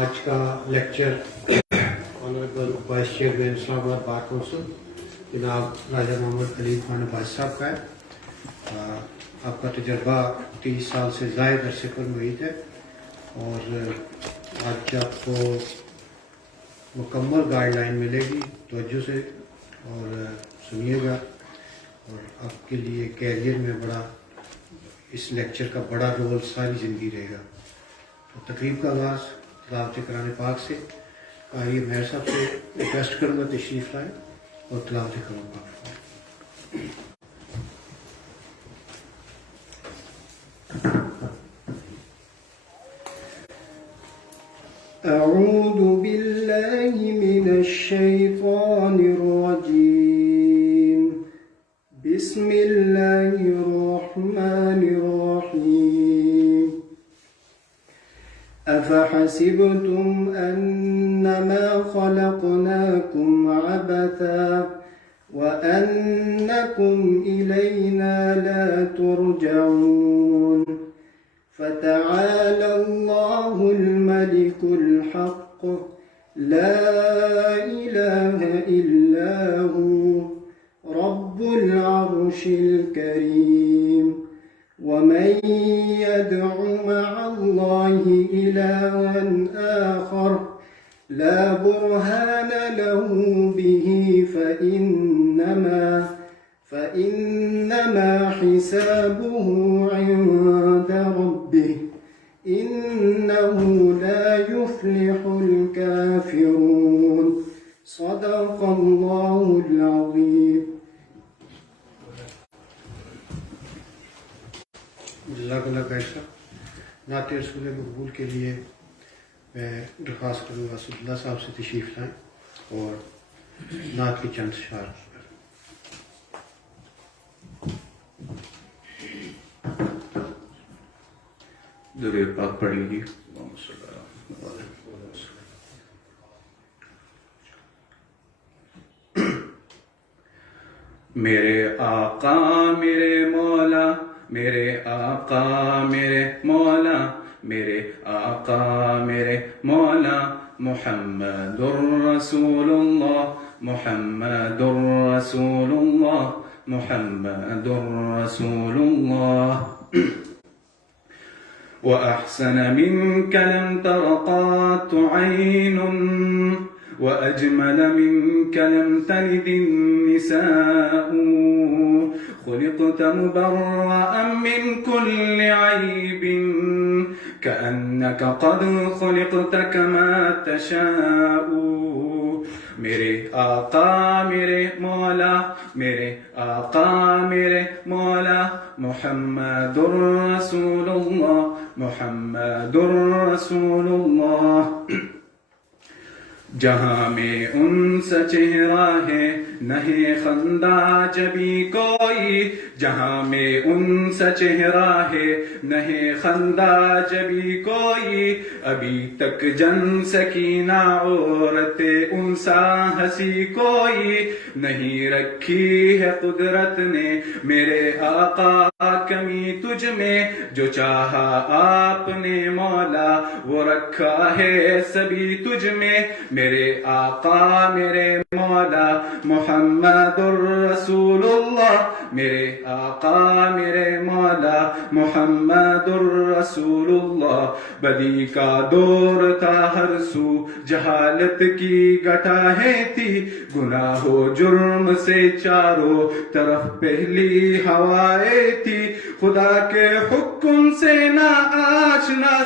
آج کا lecture honourable vice chairman اسلام آباد بار کونسل جناب راجہ محمد خلیل خان عباس صاحب کا ہے۔ آپ کا تجربہ 30 سال سے زائد عرصے پر محیط ہے اور آج آپ کو مکمل گائیڈ لائن ملے گی، توجہ سے اور سنیے گا، اور آپ کے لیے کیریئر میں بڑا اس لیکچر کا بڑا رول ساری زندگی رہے گا۔ تو تقریب کا آغاز تلاوت قرآن پاک سے۔ آئیے مہر صاحب سے ریکویسٹ کروں گا تشریف لائیں اور تلاوت قرآن پاک فرمائیں۔ أعوذ بالله من الشيطان الرجيم بسم الله الرحمن الرحيم أفحسبتم أنما خلقناكم عبثا وأنكم إلينا لا ترجعون فتعالى الله الملك الحق لا إله إلا هو رب العرش الكريم ومن يدع مع الله إلها آخر لا برهان له به فإنما حسابه عند ربه إنه لا يفلح الكافرون صدق الله العظيم۔ جزاک اللہ خیر صاحب۔ نعت رسول مقبول کے لیے میں درخواست کروں گا اسد اللہ صاحب سے تشریف لائیں اور نعت کی چند اشعار۔ درود پاک پڑھیں گی۔ میرے آقا میرے مولا، میرے آقا میرے مولا، میرے آقا میرے مولا، محمد الرسول اللہ، محمد الرسول اللہ، محمد الرسول اللہ۔ وأحسن منك لم تر قط عين وأجمل منك لم تلد النساء خلقت مبرأ من كل عيب كأنك قد خلقت كما تشاء۔ میرے آقا میرے مولا، میرے آقا میرے مولا، محمد الرسول اللہ، محمد الرسول اللہ۔ جہاں میں ان سا چہرہ ہے نہیں خندہ جبھی کوئی، جہاں میں ان سا چہرہ ہے نہیں خندہ جبھی کوئی، ابھی تک جن سکینہ عورت ان سا ہنسی کوئی نہیں رکھی ہے قدرت نے میرے آقا کمی تجھ میں، جو چاہا آپ نے مولا وہ رکھا ہے سبھی تجھ میں، میرے آقا میرے مولا محمد الرسول اللہ، میرے آقا میرے مولا محمد الرسول اللہ۔ بدی کا دور تھا ہر سو، جہالت کی گٹاہیں تھی، گناہ و جرم سے چاروں طرف پہلی ہوائیں تھی، خدا کے حکم سے نہ آشنا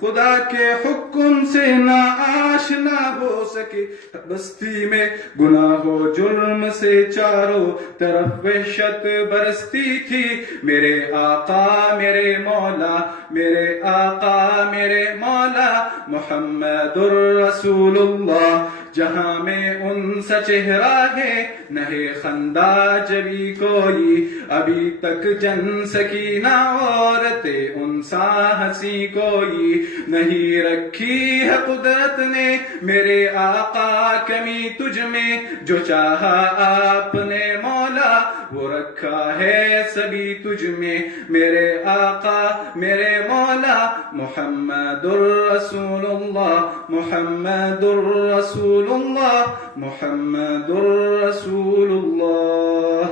خدا کے حکم سے نہ آشنا ہو سکے بستی میں، گناہ و جرم سے چاروں طرف وحشت برستی تھی، میرے آقا میرے مولا، میرے آقا میرے مولا، محمد الرسول اللہ۔ جہاں میں ان سا چہرہ ہے نہ خندہ جبھی کوئی، ابھی تک جن سکی نہ عورتیں ان سا ہنسی کوئی، نہیں رکھی ہے قدرت نے میرے آقا کمی تجھ میں، جو چاہا آپ نے مولا وہ رکھا ہے سبھی تجھ میں، میرے آقا میرے مولا محمد الرسول اللہ، محمد الرسول اللہ، محمد الرسول اللہ۔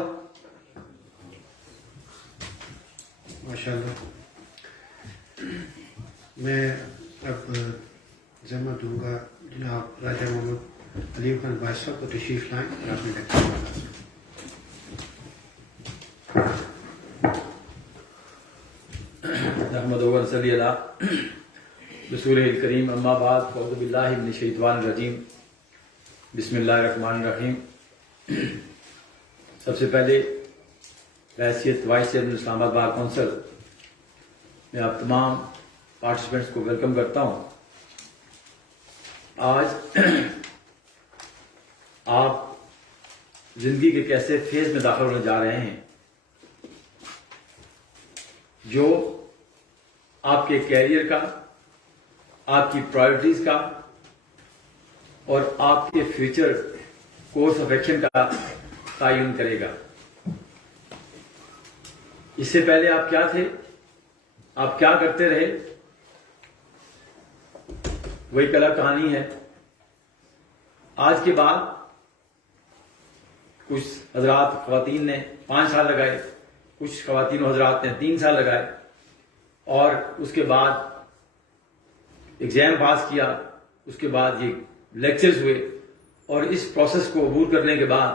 ماشاءاللہ۔ میں اب ذمہ دوں گا جناب راجہ محمد علیم خان بادشاہ صاحب کو تشریف لائیں اور اپنے لیکچر میں۔ نحمد و صلی اللہ رسول الکریم، اما بعد، اعوذ باللہ من الشیطان الرجیم، بسم اللہ الرحمن الرحیم۔ سب سے پہلے بحیثیت وائس چیئرمین اسلام آباد بار کونسل میں آپ تمام پارٹیسپینٹس کو ویلکم کرتا ہوں۔ آج آپ زندگی کے کیسے فیز میں داخل ہونے جا رہے ہیں جو آپ کے کیریئر کا، آپ کی پرائرٹیز کا اور آپ کے فیوچر کورس آف ایکشن کا تعین کرے گا۔ اس سے پہلے آپ کیا تھے، آپ کیا کرتے رہے، وہی ایک الگ کہانی ہے۔ آج کے بعد کچھ حضرات خواتین نے 5 سال لگائے، کچھ خواتین و حضرات نے 3 سال لگائے، اور اس کے بعد ایگزام پاس کیا، اس کے بعد یہ لیکچرز ہوئے، اور اس پروسیس کو عبور کرنے کے بعد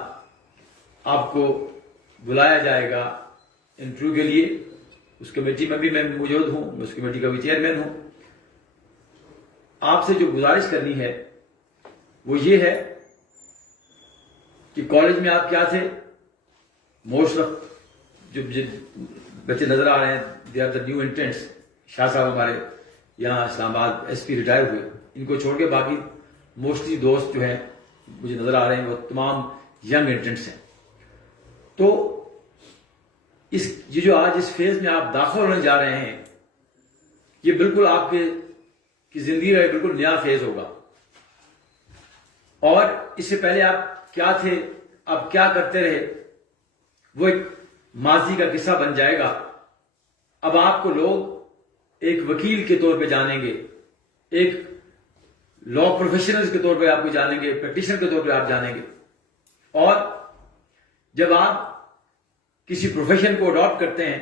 آپ کو بلایا جائے گا انٹرویو کے لیے۔ اس کمیٹی میں بھی میں موجود ہوں، میں اس کمیٹی کا بھی چیئرمین ہوں۔ آپ سے جو گزارش کرنی ہے وہ یہ ہے کہ کالج میں آپ کیا تھے، موسٹ آف جو بچے نظر آ رہے ہیں دے آر دا نیو انٹرنٹس۔ شاہ صاحب ہمارے یہاں اسلام آباد ایس پی ریٹائر ہوئے، ان کو چھوڑ کے باقی موسٹلی دوست جو ہیں مجھے نظر آ رہے ہیں وہ تمام ینگ انٹرنٹس ہیں۔ تو یہ جو آج اس فیز میں آپ داخل ہونے جا رہے ہیں، یہ بالکل آپ کی زندگی کا بالکل نیا فیز ہوگا۔ اور اس سے پہلے آپ کیا تھے، آپ کیا کرتے رہے، وہ ایک ماضی کا قصہ بن جائے گا۔ اب آپ کو لوگ ایک وکیل کے طور پہ جانیں گے، ایک لا پروفیشنل کے طور پہ آپ کو جانیں گے، پریکٹیشنر کے طور پہ آپ جانیں گے۔ اور جب آپ کسی پروفیشن کو اڈاپٹ کرتے ہیں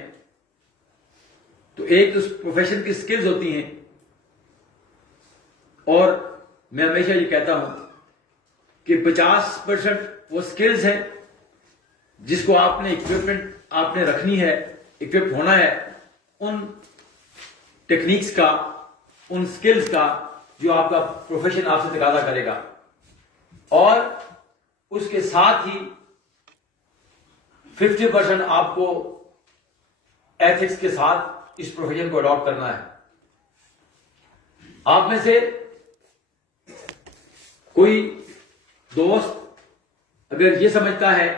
تو ایک اس پروفیشن کی سکلز ہوتی ہیں، اور میں ہمیشہ یہ کہتا ہوں کہ 50% وہ سکلز ہیں جس کو آپ نے اکوپمنٹ آپ نے رکھنی ہے، اکوپ ہونا ہے ان ٹیکنیکس کا، ان سکلز کا جو آپ کا پروفیشن آپ سے تقاضا کرے گا، اور اس کے ساتھ ہی 50% آپ کو ایتھکس کے ساتھ اس پروفیشن کو اڈاپٹ کرنا ہے۔ آپ میں سے کوئی دوست اگر یہ سمجھتا ہے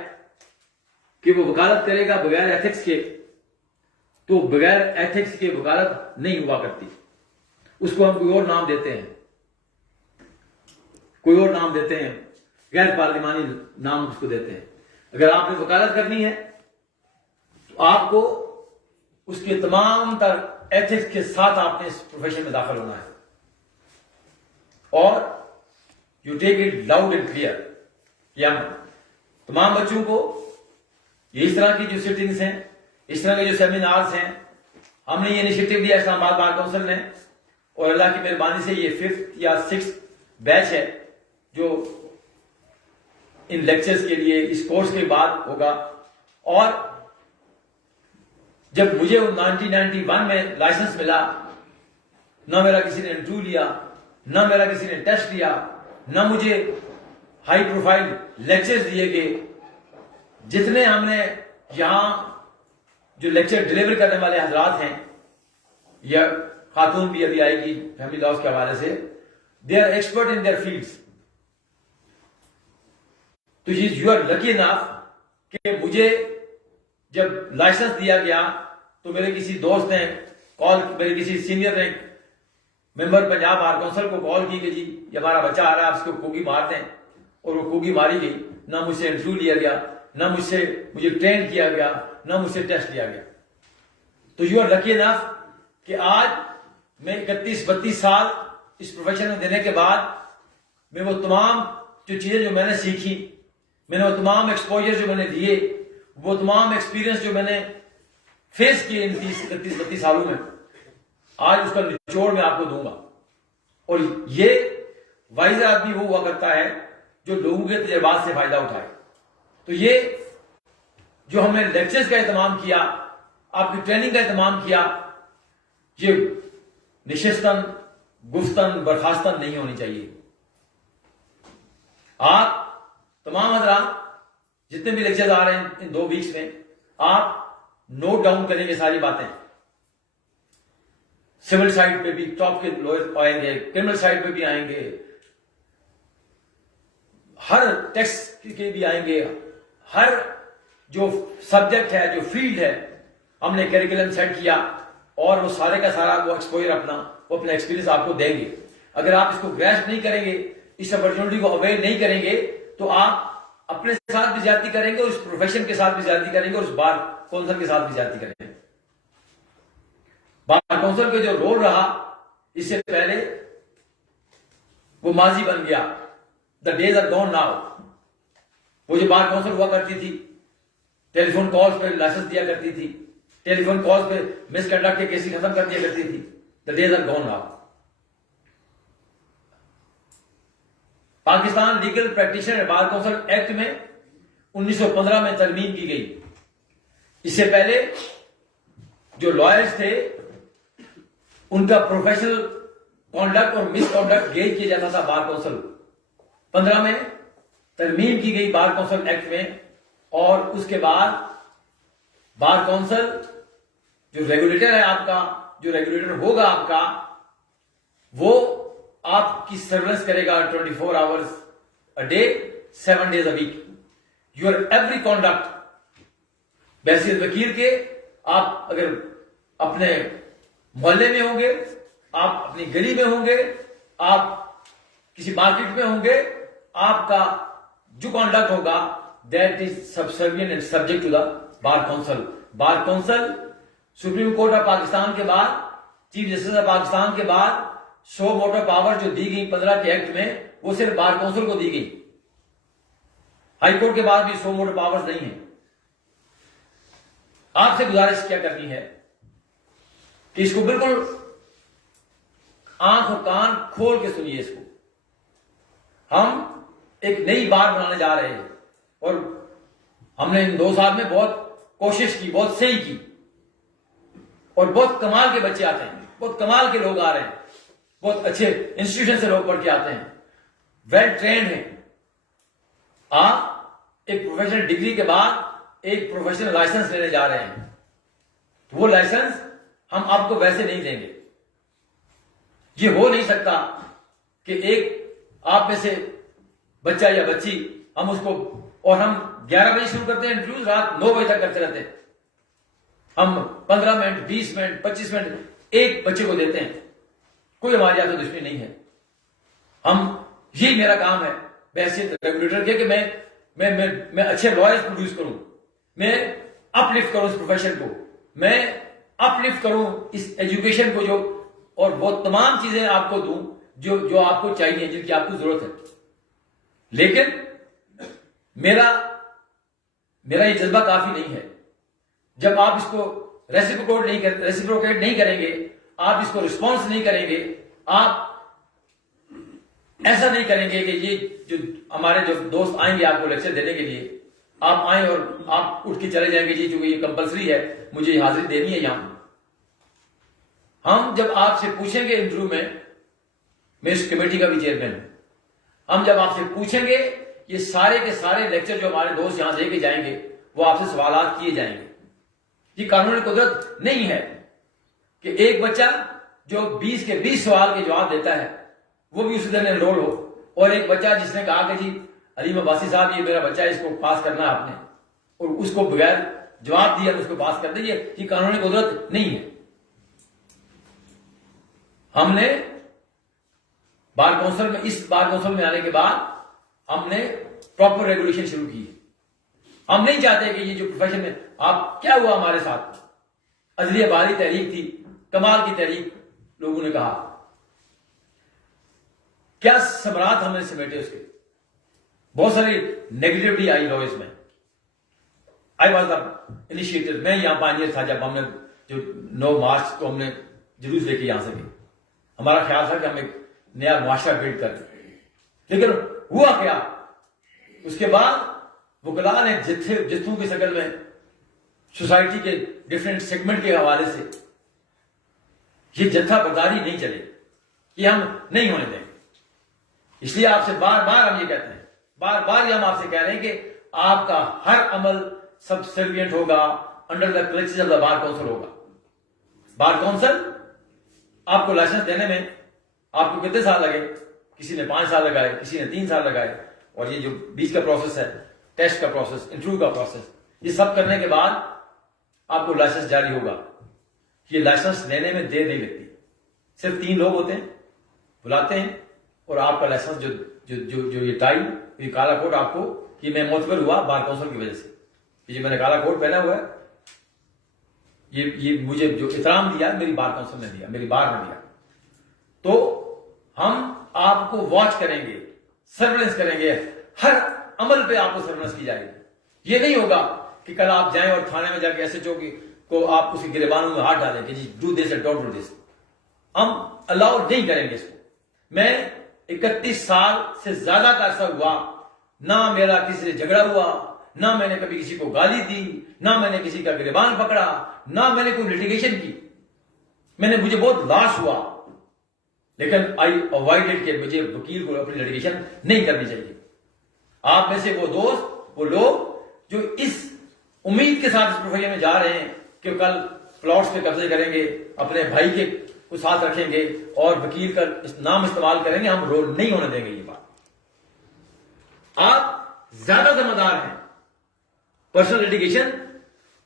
کہ وہ وکالت کرے گا بغیر ایتھکس کے، تو بغیر ایتھکس کے وکالت نہیں ہوا کرتی۔ اس کو ہم کوئی اور نام دیتے ہیں، کوئی اور نام دیتے ہیں، غیر پارلیمانی نام اس کو دیتے ہیں۔ اگر آپ نے وکالت کرنی ہے تو آپ کو اس کے تمام تر ایتھکس کے ساتھ آپ نے اس پروفیشن میں داخل ہونا ہے، اور you take it loud and clear. یا تمام بچوں کو یہ اس طرح کی جو سیٹنگز ہیں، اس طرح کے جو سیمینارز ہیں، ہم نے یہ انیشیٹو لیا اسلام آباد بار کونسل نے، اور اللہ کی مہربانی سے یہ 5th یا 6th بیچ ہے جو ان لیکچرز کے لیے اس کورس کے بعد ہوگا۔ اور جب مجھے 1991 میں لائسنس ملا، نہ میرا کسی نے انٹرویو لیا، نہ میرا کسی نے ٹیسٹ لیا، نہ مجھے ہائی پروفائل لیکچرز دیے گئے۔ جتنے ہم نے یہاں جو لیکچر ڈیلیور کرنے والے حضرات ہیں، یا خاتون بھی ابھی آئے گی فیملی لاس کے حوالے سے، they are expert in their fields. تو یو آر لکی انف کہ مجھے جب لائسنس دیا گیا تو میرے کسی دوست نے میرے کسی سینئر نے ممبر پنجاب بار کونسل کو کال کی کہ جی یہ ہمارا بچہ آ رہا ہے، آپ اس کو کوگی مارتے ہیں، اور وہ کوگی ماری گئی. نہ مجھ سے انٹرویو لیا گیا، نہ مجھے ٹرین کیا گیا، نہ مجھ سے ٹیسٹ لیا گیا. تو یو آر لکی انف کہ آج میں 31-32 سال اس پروفیشن میں دینے کے بعد میں وہ تمام جو چیزیں جو میں نے سیکھی، میں نے وہ تمام ایکسپوجر جو میں نے دیے، وہ تمام ایکسپیرینس جو میں نے فیس کیے ان 31-32 سالوں میں، آج اس کا نچوڑ میں آپ کو دوں گا. اور یہ وائز آدمی وہ ہوا کرتا ہے جو لوگوں کے تجربات سے فائدہ اٹھائے. تو یہ جو ہم نے لیکچرز کا اہتمام کیا، آپ کی ٹریننگ کا اہتمام کیا، یہ نشستن گفتن برخاستن نہیں ہونی چاہیے. آپ تمام حضرات جتنے بھی لیکچرز آ رہے ہیں ان 2 ویکس میں، آپ نوٹ ڈاؤن کریں گے ساری باتیں. سول سائڈ پہ بھی ٹاپ کے لوئر آئیں گے، کرمنل سائڈ پہ بھی آئیں گے، ہر ٹیکسٹ کے بھی آئیں گے، ہر جو سبجیکٹ ہے، جو فیلڈ ہے، ہم نے کیریکولم سیٹ کیا اور وہ سارے کا سارا وہ ایکسپوجر وہ اپنا ایکسپیرینس آپ کو دیں گے. اگر آپ اس کو گریسپ نہیں کریں گے، اس اپرچونٹی کو اویل نہیں کریں گے، تو آپ اپنے ساتھ بھی زیادتی کریں گے اور اس پروفیشن کے ساتھ بھی زیادتی کریں گے اور اس بار کونسل کے ساتھ بھی زیادتی کریں گے. بار کونسل کا جو رول رہا اس سے پہلے وہ ماضی بن گیا. The days are gone now. وہ جو بار کونسل ہوا کرتی تھی، ٹیلی فون کالز پہ لائسنس دیا کرتی تھی، ٹیلی فون کالز پہ مس کنڈکٹ کے کیسز ختم کر دیا کرتی تھی. The days are gone now. Pakistan legal practitioner bar council act میں 1915 میں ترمیم کی گئی. اس سے پہلے جو لائرز تھے ان کا پروفیشنل کانڈکٹ اور مس کانڈکٹ گیج کیا جاتا تھا. بار کونسل 15 میں ترمیم کی گئی بار کونسل ایکٹ میں، اور اس کے بعد بار کونسل جو ریگولیٹر ہے آپ کا، جو ریگولیٹر ہوگا آپ کا، وہ آپ کی سروس کرے گا 24 hours a day 7 days a week. Your every conduct بحیثیت وکیل کے، آپ اگر اپنے محلے میں ہوں گے، آپ اپنی گلی میں ہوں گے، آپ کسی مارکیٹ میں ہوں گے، آپ کا جو کانڈکٹ ہوگا that is subservient and subject to the bar council. Bar council supreme court of Pakistan کے بعد، چیف جسٹس آف پاکستان کے بعد 100 موٹر پاور جو دی گئی 15 کے ایکٹ میں، وہ صرف بار کونسل کو دی گئی. ہائی کورٹ کے بعد بھی 100 موٹر پاورز نہیں ہیں. آپ سے گزارش کیا کرنی ہے کہ اس کو بالکل آنکھ اور کان کھول کے سنیے. اس کو ہم ایک نئی بار بنانے جا رہے ہیں، اور ہم نے ان 2 سال میں بہت کوشش کی، بہت صحیح کی، اور بہت کمال کے بچے آتے ہیں، بہت کمال کے لوگ آ رہے ہیں، بہت اچھے انسٹیٹیوشن سے لوگ پڑھ کے آتے ہیں، ویل ٹرینڈ ہیں. آپ ایک پروفیشنل ڈگری کے بعد ایک پروفیشنل لائسنس لینے جا رہے ہیں. وہ لائسنس ہم آپ کو ویسے نہیں دیں گے. یہ ہو نہیں سکتا کہ ایک آپ میں سے بچہ یا بچی، ہم اس کو، اور ہم 11 بجے شروع کرتے ہیں انٹرویوز، رات 9 بجے تک کرتے رہتے ہیں. ہم 15 منٹ 20 منٹ 25 منٹ ایک بچے کو دیتے ہیں. کوئی ہماری آپ سے دشمنی نہیں ہے. یہی میرا کام ہے بحیثیت ریگولیٹر کے کہ میں اچھے لائرز پروڈیوس کروں، میں اپ لفٹ کروں اس پروفیشن کو، میں اپ لفٹ کروں اس ایجوکیشن کو، جو اور وہ تمام چیزیں آپ کو دوں جو آپ کو چاہیے، جن کی آپ کو ضرورت ہے. لیکن میرا یہ جذبہ کافی نہیں ہے. جب آپ اس کو ریسیپروکیٹ نہیں کریں گے، آپ اس کو رسپانس نہیں کریں گے، آپ ایسا نہیں کریں گے کہ یہ جو ہمارے جو دوست آئیں گے آپ کو لیکچر دینے کے لیے، آپ آئیں اور آپ اٹھ کے چلے جائیں گے جی چونکہ یہ کمپلسری ہے، مجھے یہ حاضری دینی ہے یہاں. ہم جب آپ سے پوچھیں گے انٹرویو میں اس کمیٹی کا بھی چیئرمین ہوں، ہم جب آپ سے پوچھیں گے، یہ سارے کے سارے لیکچر جو ہمارے دوست یہاں دے کے جائیں گے، وہ آپ سے سوالات کیے جائیں گے. یہ قانونی قدرت نہیں ہے کہ ایک بچہ جو 20 کے 20 سوال کے جواب دیتا ہے وہ بھی اسی دن انرول ہو، اور ایک بچہ جس نے کہا کہ جی علیم عباسی صاحب یہ میرا بچہ ہے، اس کو پاس کرنا ہے آپ نے، اور اس کو بغیر جواب دیا اس کو پاس کر دیجیے، یہ قانونی قدرت نہیں ہے۔ ہم نے بار کونسل میں، اس بار کونسل میں آنے کے بعد ہم نے پراپر ریگولیشن شروع کی۔ ہم نہیں چاہتے کہ یہ جو پروفیشن میں آپ کیا ہوا ہمارے ساتھ، عدلیہ باری تحریک تھی، کمال کی تحریک لوگوں نے کہا، کیا ثمرات ہم نے سمیٹے اس کے، بہت ساری نیگیٹیوٹی آئی لوز میں۔ آئی واز دا انیشیٹر، میں یہاں پائنیئر تھا جب ہم نے جو 9 مارچ کو ہم نے جلوس لے کے یہاں سے گئے، ہمارا خیال تھا کہ ہم ایک نیا معاشرہ بلڈ کر دیں، لیکن ہوا کیا، اس کے بعد وکلاء نے جتھوں کی شکل میں سوسائٹی کے ڈفرینٹ سیگمنٹ کے حوالے سے یہ جتھا برداری نہیں چلے، یہ ہم نہیں ہونے دیں گے۔ اس لیے آپ سے بار بار ہم یہ کہتے ہیں، بار بار یہ ہم آپ سے کہہ رہے ہیں کہ آپ کا ہر عمل سبسروینٹ ہوگا، under the collection of the bar council ہوگا۔ بار کونسل آپ کو لائسنس دینے میں آپ کو کتنے سال لگے، کسی نے 5 سال لگائے، کسی نے 3 سال لگائے، اور یہ جو بیچ کا پروسیس ہے، ٹیسٹ کا پروسیس، انٹرویو کا پروسیس، یہ سب کرنے کے بعد آپ کو لائسنس جاری ہوگا۔ یہ لائسنس لینے میں دیر نہیں لگتی، صرف 3 لوگ ہوتے ہیں، بلاتے ہیں، اور آپ کا لائسنس جو یہ ٹائی، یہ کالا کوٹ آپ کو، یہ میں معتبر ہوا بار کونسل کی وجہ سے، یہ جو میں نے کالا کوٹ پہنا ہوا ہے، یہ مجھے جو احترام دیا میری بار کونسل نے دیا، میری بار نے دیا۔ تو ہم آپ کو واچ کریں گے، سرویلنس کریں گے، ہر عمل پہ آپ کو سرویلنس کی جائے گی۔ یہ نہیں ہوگا کہ کل آپ جائیں اور تھانے میں جا کے ایس ایچ او کو آپ اس کی گریبانوں میں ہاتھ ڈالیں کہ جی do this and don't do this, ہم الاؤ نہیں کریں گے اس کو۔ میں 31 سال سے زیادہ کا عرصہ ہوا، نہ میرا کسی سے جھگڑا ہوا، نہ میں نے کبھی کسی کو گالی دی، نہ میں نے کسی کا گریبان پکڑا، نہ میں نے کوئی لٹیگیشن کی۔ مجھے بہت لاس ہوا، لیکن آئی اوائڈڈ کہ مجھے وکیل کو اپنی لٹیگیشن نہیں کرنی چاہیے۔ آپ میں سے وہ دوست، وہ لوگ جو اس امید کے ساتھ اس پروفیشن میں جا رہے ہیں کہ کل پلاٹس پہ قبضے کریں گے، اپنے بھائی کے کو ساتھ رکھیں گے اور وکیل کا نام استعمال کریں گے، ہم رول نہیں ہونے دیں گے۔ یہ بات آپ زیادہ ذمہ دار ہیں۔ پرسنل لٹیگیشن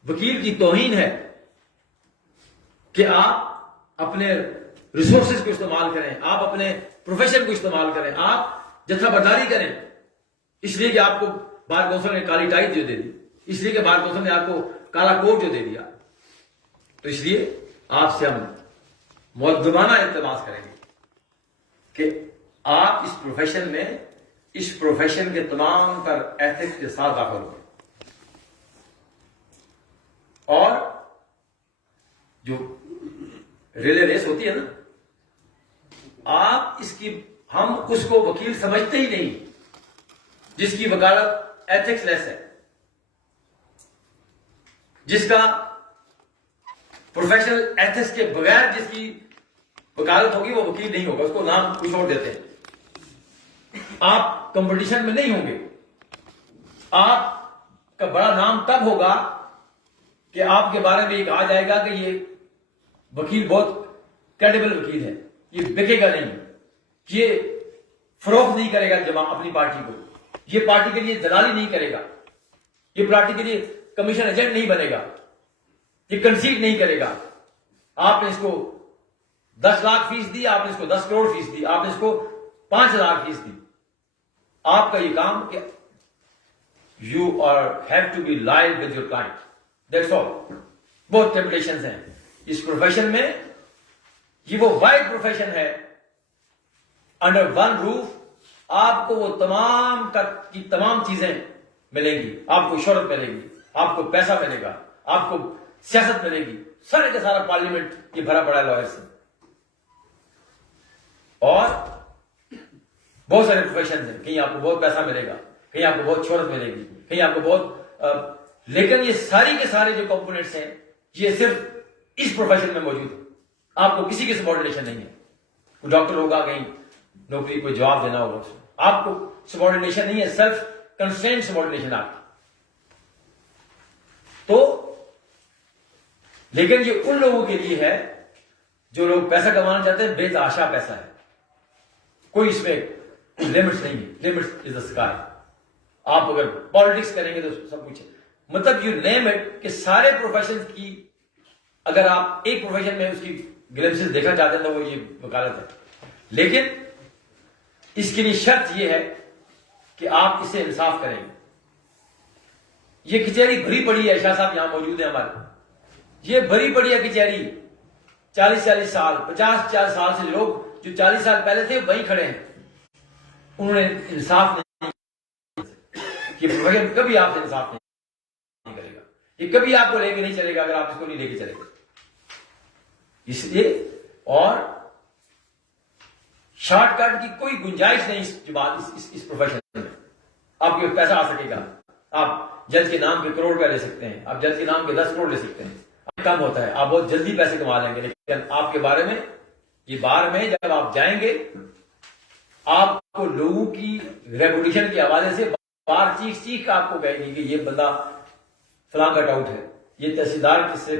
وکیل کی توہین ہے کہ آپ اپنے ریسورسز کو استعمال کریں، آپ اپنے پروفیشن کو استعمال کریں، آپ جتھا برداری کریں، اس لیے کہ آپ کو بار کونسل نے کالی ٹائی جو دے دی، اس لیے کہ بار کونسل نے آپ کو کالا کوٹ جو دے دیا، تو اس لیے آپ سے ہم مؤدبانہ التماس کریں گے کہ آپ اس پروفیشن کے تمام تر ایتھکس کے ساتھ داخل ہوں، اور جو ریلے ریس ہوتی ہے نا، آپ ہم اس کو وکیل سمجھتے ہی نہیں جس کی وکالت ایتھکس لیس ہے، جس کا پروفیشنل ایتھکس کے بغیر جس کی وکالت ہوگی وہ وکیل نہیں ہوگا، اس کو نام کچھ اور دیتے ہیں۔ آپ کمپٹیشن میں نہیں ہوں گے، آپ کا بڑا نام تب ہوگا کہ آپ کے بارے میں یہ کہا جائے گا کہ یہ وکیل بہت کریڈیبل وکیل ہے، یہ بکے گا نہیں، یہ فروخت نہیں کرے گا اپنی پارٹی کو، یہ پارٹی کے لیے دلالی نہیں کرے گا، یہ پارٹی کے لیے کمیشن ایجنٹ نہیں بنے گا، یہ کنسیڈ نہیں کرے گا۔ آپ نے اس کو 10 لاکھ فیس دی، آپ نے اس کو 10 کروڑ فیس دی، آپ نے اس کو 5,000 فیس دی، آپ کا یہ کام کہ you have to be loyal with your client, that's all. بہت ٹیمپٹیشنز ہیں اس پروفیشن میں، یہ وہ وائڈ پروفیشن ہے، انڈر ون روف آپ کو وہ تمام چیزیں ملیں گی، آپ کو شہرت ملے گی، آپ کو پیسہ ملے گا، آپ کو سیاست ملے گی، سارے کا سارا پارلیمنٹ یہ بھرا پڑا ہے لائر سے، اور بہت سارے پروفیشن ہیں، کہیں آپ کو بہت پیسہ ملے گا، کہیں آپ کو بہت شہرت ملے گی، کہیں آپ کو بہت لیکن یہ ساری کے سارے جو کمپوننٹس ہیں یہ صرف اس پروفیشن میں موجود ہے، آپ کو کسی کی سبارڈینیشن نہیں ہے۔ کوئی ڈاکٹر ہوگا کہیں نوکری کو جواب دینا ہوگا، آپ کو سبارڈینیشن نہیں ہے، سیلف کنسٹرینٹ سبارڈینیشن آپ کی۔ تو لیکن یہ ان لوگوں کے لیے ہے جو لوگ پیسہ کمانا چاہتے ہیں، بے تحاشا پیسہ ہے، کوئی اس میں لمٹس نہیں ہے، لمٹس از دا اسکائی۔ آپ اگر پالیٹکس کریں گے تو سب کچھ ہے. مطلب یو نیم اٹ کہ سارے پروفیشن کی اگر آپ ایک پروفیشن میں اس کی گلمسز دیکھنا چاہتے ہیں تو وہ یہ وکالت ہے. لیکن اس کے لیے شرط یہ ہے کہ آپ اس سے انصاف کریں گے. یہ کچہری بھری پڑی ہے، شاہ صاحب یہاں موجود ہیں ہمارے، یہ بھری پڑی ہے کچہری. 40 سال 50 سال سے لوگ جو 40 سال پہلے تھے وہیں کھڑے ہیں. انہوں نے انصاف نہیں، یہ پروفیشن کبھی آپ سے انصاف نہیں کرے گا، یہ کبھی آپ کو لے کے نہیں چلے گا اگر آپ اس کو نہیں لے کے چلے گا. اس لیے اور شارٹ کٹ کی کوئی گنجائش نہیں اس پروفیشن میں. آپ کے پیسہ آ سکے گا، آپ جج کے نام کے کروڑ روپے لے سکتے ہیں، آپ جج کے نام کے 10 کروڑ لے سکتے ہیں. کم ہوتا ہے، آپ بہت جلدی پیسے کما لیں گے. لیکن آپ کے بارے میں یہ بار میں جب آپ جائیں گے آپ کو لوگوں کی ریپوٹیشن کے حوالے سے بار چیخ آپ کو کہے گی کہ یہ بندہ فلاں کا ڈاؤٹ ہے، یہ تحصیلدار کس سے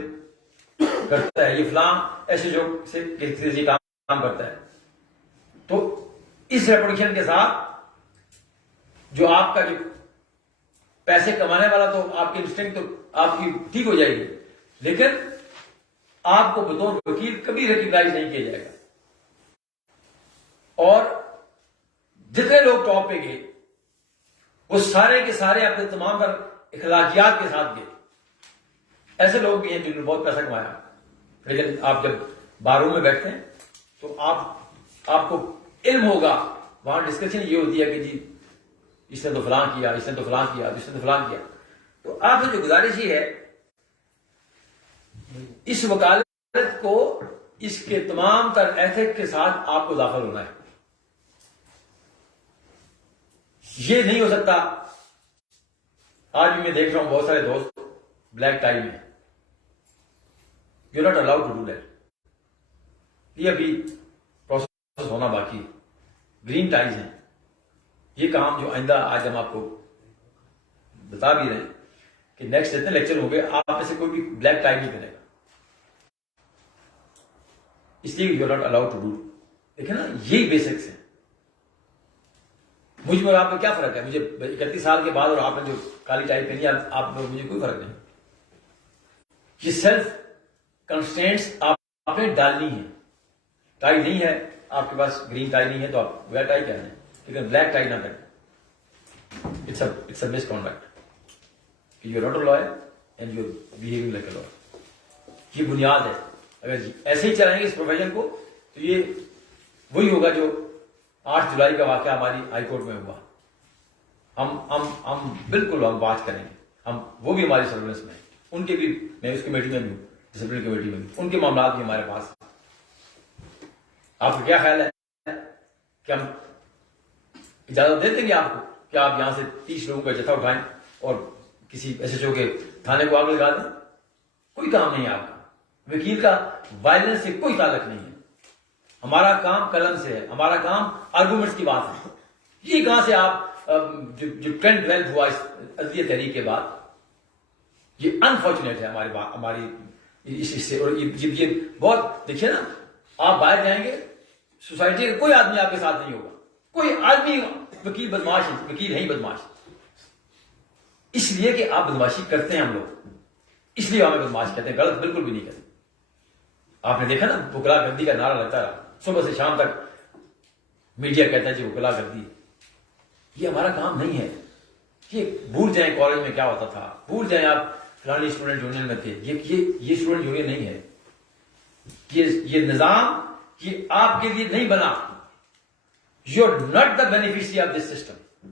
کرتا ہے، یہ فلاں ایسے جو سے کسی کام کرتا ہے. تو اس ریپوٹیشن کے ساتھ جو آپ کا جو پیسے کمانے والا تو آپ کی انسٹنکٹ تو آپ کی ٹھیک ہو جائے گی، لیکن آپ کو بطور وکیل کبھی ریکگنائز نہیں کیا جائے گا. اور جتنے لوگ ٹاپ پہ گئے وہ سارے کے سارے اپنے تمام پر اخلاقیات کے ساتھ گئے. ایسے لوگ بھی ہیں جنہوں نے بہت پیسہ کمایا، لیکن آپ جب باروں میں بیٹھتے ہیں تو آپ کو علم ہوگا، وہاں ڈسکشن یہ ہوتی ہے کہ جی اس نے تو فلاں کیا، اس نے تو فلاں کیا، اس نے تو فلاں کیا. تو آپ سے جو گزارش ہی ہے اس وکالت کو اس کے تمام تر ایتھک کے ساتھ آپ کو داخل ہونا ہے. یہ نہیں ہو سکتا. آج بھی میں دیکھ رہا ہوں بہت سارے دوست بلیک ٹائی میں، you not allowed to do that. یہ ابھی پروسیس ہونا باقی ہے. گرین ٹائیز ہیں، یہ کام جو آئندہ آج ہم آپ کو بتا بھی رہے ہیں کہ نیکسٹ جتنے لیکچر ہوں گے آپ میں سے کوئی بھی بلیک ٹائی نہیں پہنے گا، اس لیے you are not allowed to do. دیکھیں نا یہی بیسکس ہیں. مجھ میں آپ میں کیا فرق ہے؟ مجھے 31 سال کے بعد اور آپ نے جو کالی ٹائی پہنی ہے آپ میں مجھے کوئی فرق نہیں. یہ سیلف کنسٹینٹس آپ نے ڈالنی ہے. ٹائی نہیں ہے آپ کے پاس، گرین ٹائی نہیں ہے تو آپ ویئر ٹائی کہنا ہے، لیکن بلیک ٹائی نہ کریں. It's a misconduct. You are not a lawyer and you are behaving like a lawyer. یہ بنیاد ہے. اگر ایسے ہی چلائیں گے اس پروفیشن کو تو یہ وہی ہوگا جو 8 جولائی کا واقعہ ہماری ہائی کورٹ میں ہوا. ہم بالکل ہم بات کریں گے، وہ بھی ہماری سروس میں ہیں، ان کے بھی میں اس کمیٹی میں بھی ہوں، ڈسپلن کمیٹی میں بھی، ان کے معاملات بھی ہمارے پاس ہیں. آپ کو کیا خیال ہے کہ ہم اجازت دے دیں گے آپ کو کہ آپ یہاں سے 30 لوگوں کا جتھا اٹھائیں اور کسی ایس ایچ او کے تھانے کو آگ لگا دیں؟ کوئی کام نہیں ہے آپ کا. وکیل کا وائلنس سے کوئی تعلق نہیں ہے. ہمارا کام قلم سے ہے، ہمارا کام آرگومنٹس کی بات ہے. یہ کہاں سے آپ جو ٹرینڈ ڈیولپ ہوا اس عدلیہ تحریک کے بعد، یہ انفارچونیٹ ہے ہماری اس سے. اور یہ بہت دیکھیے نا، آپ باہر جائیں گے سوسائٹی کا کوئی آدمی آپ کے ساتھ نہیں ہوگا، کوئی آدمی وکیل بدماش ہے، وکیل ہے ہی بدماش. اس لیے کہ آپ بدماشی کرتے ہیں ہم لوگ، اس لیے ہمیں بدماش کہتے ہیں. غلط بالکل بھی نہیں کرتے. آپ نے دیکھا نا وکلا گردی کا نعرہ لگتا رہا صبح سے شام تک. میڈیا کہتا ہے جی وکلا گردی. یہ ہمارا کام نہیں ہے. یہ بھول جائیں کالج میں کیا ہوتا تھا، بھول جائیں آپ فلانی اسٹوڈنٹ یونین میں تھے. یہ اسٹوڈنٹ یونین نہیں ہے. یہ نظام یہ آپ کے لیے نہیں بنا. You are not the beneficiary of this system.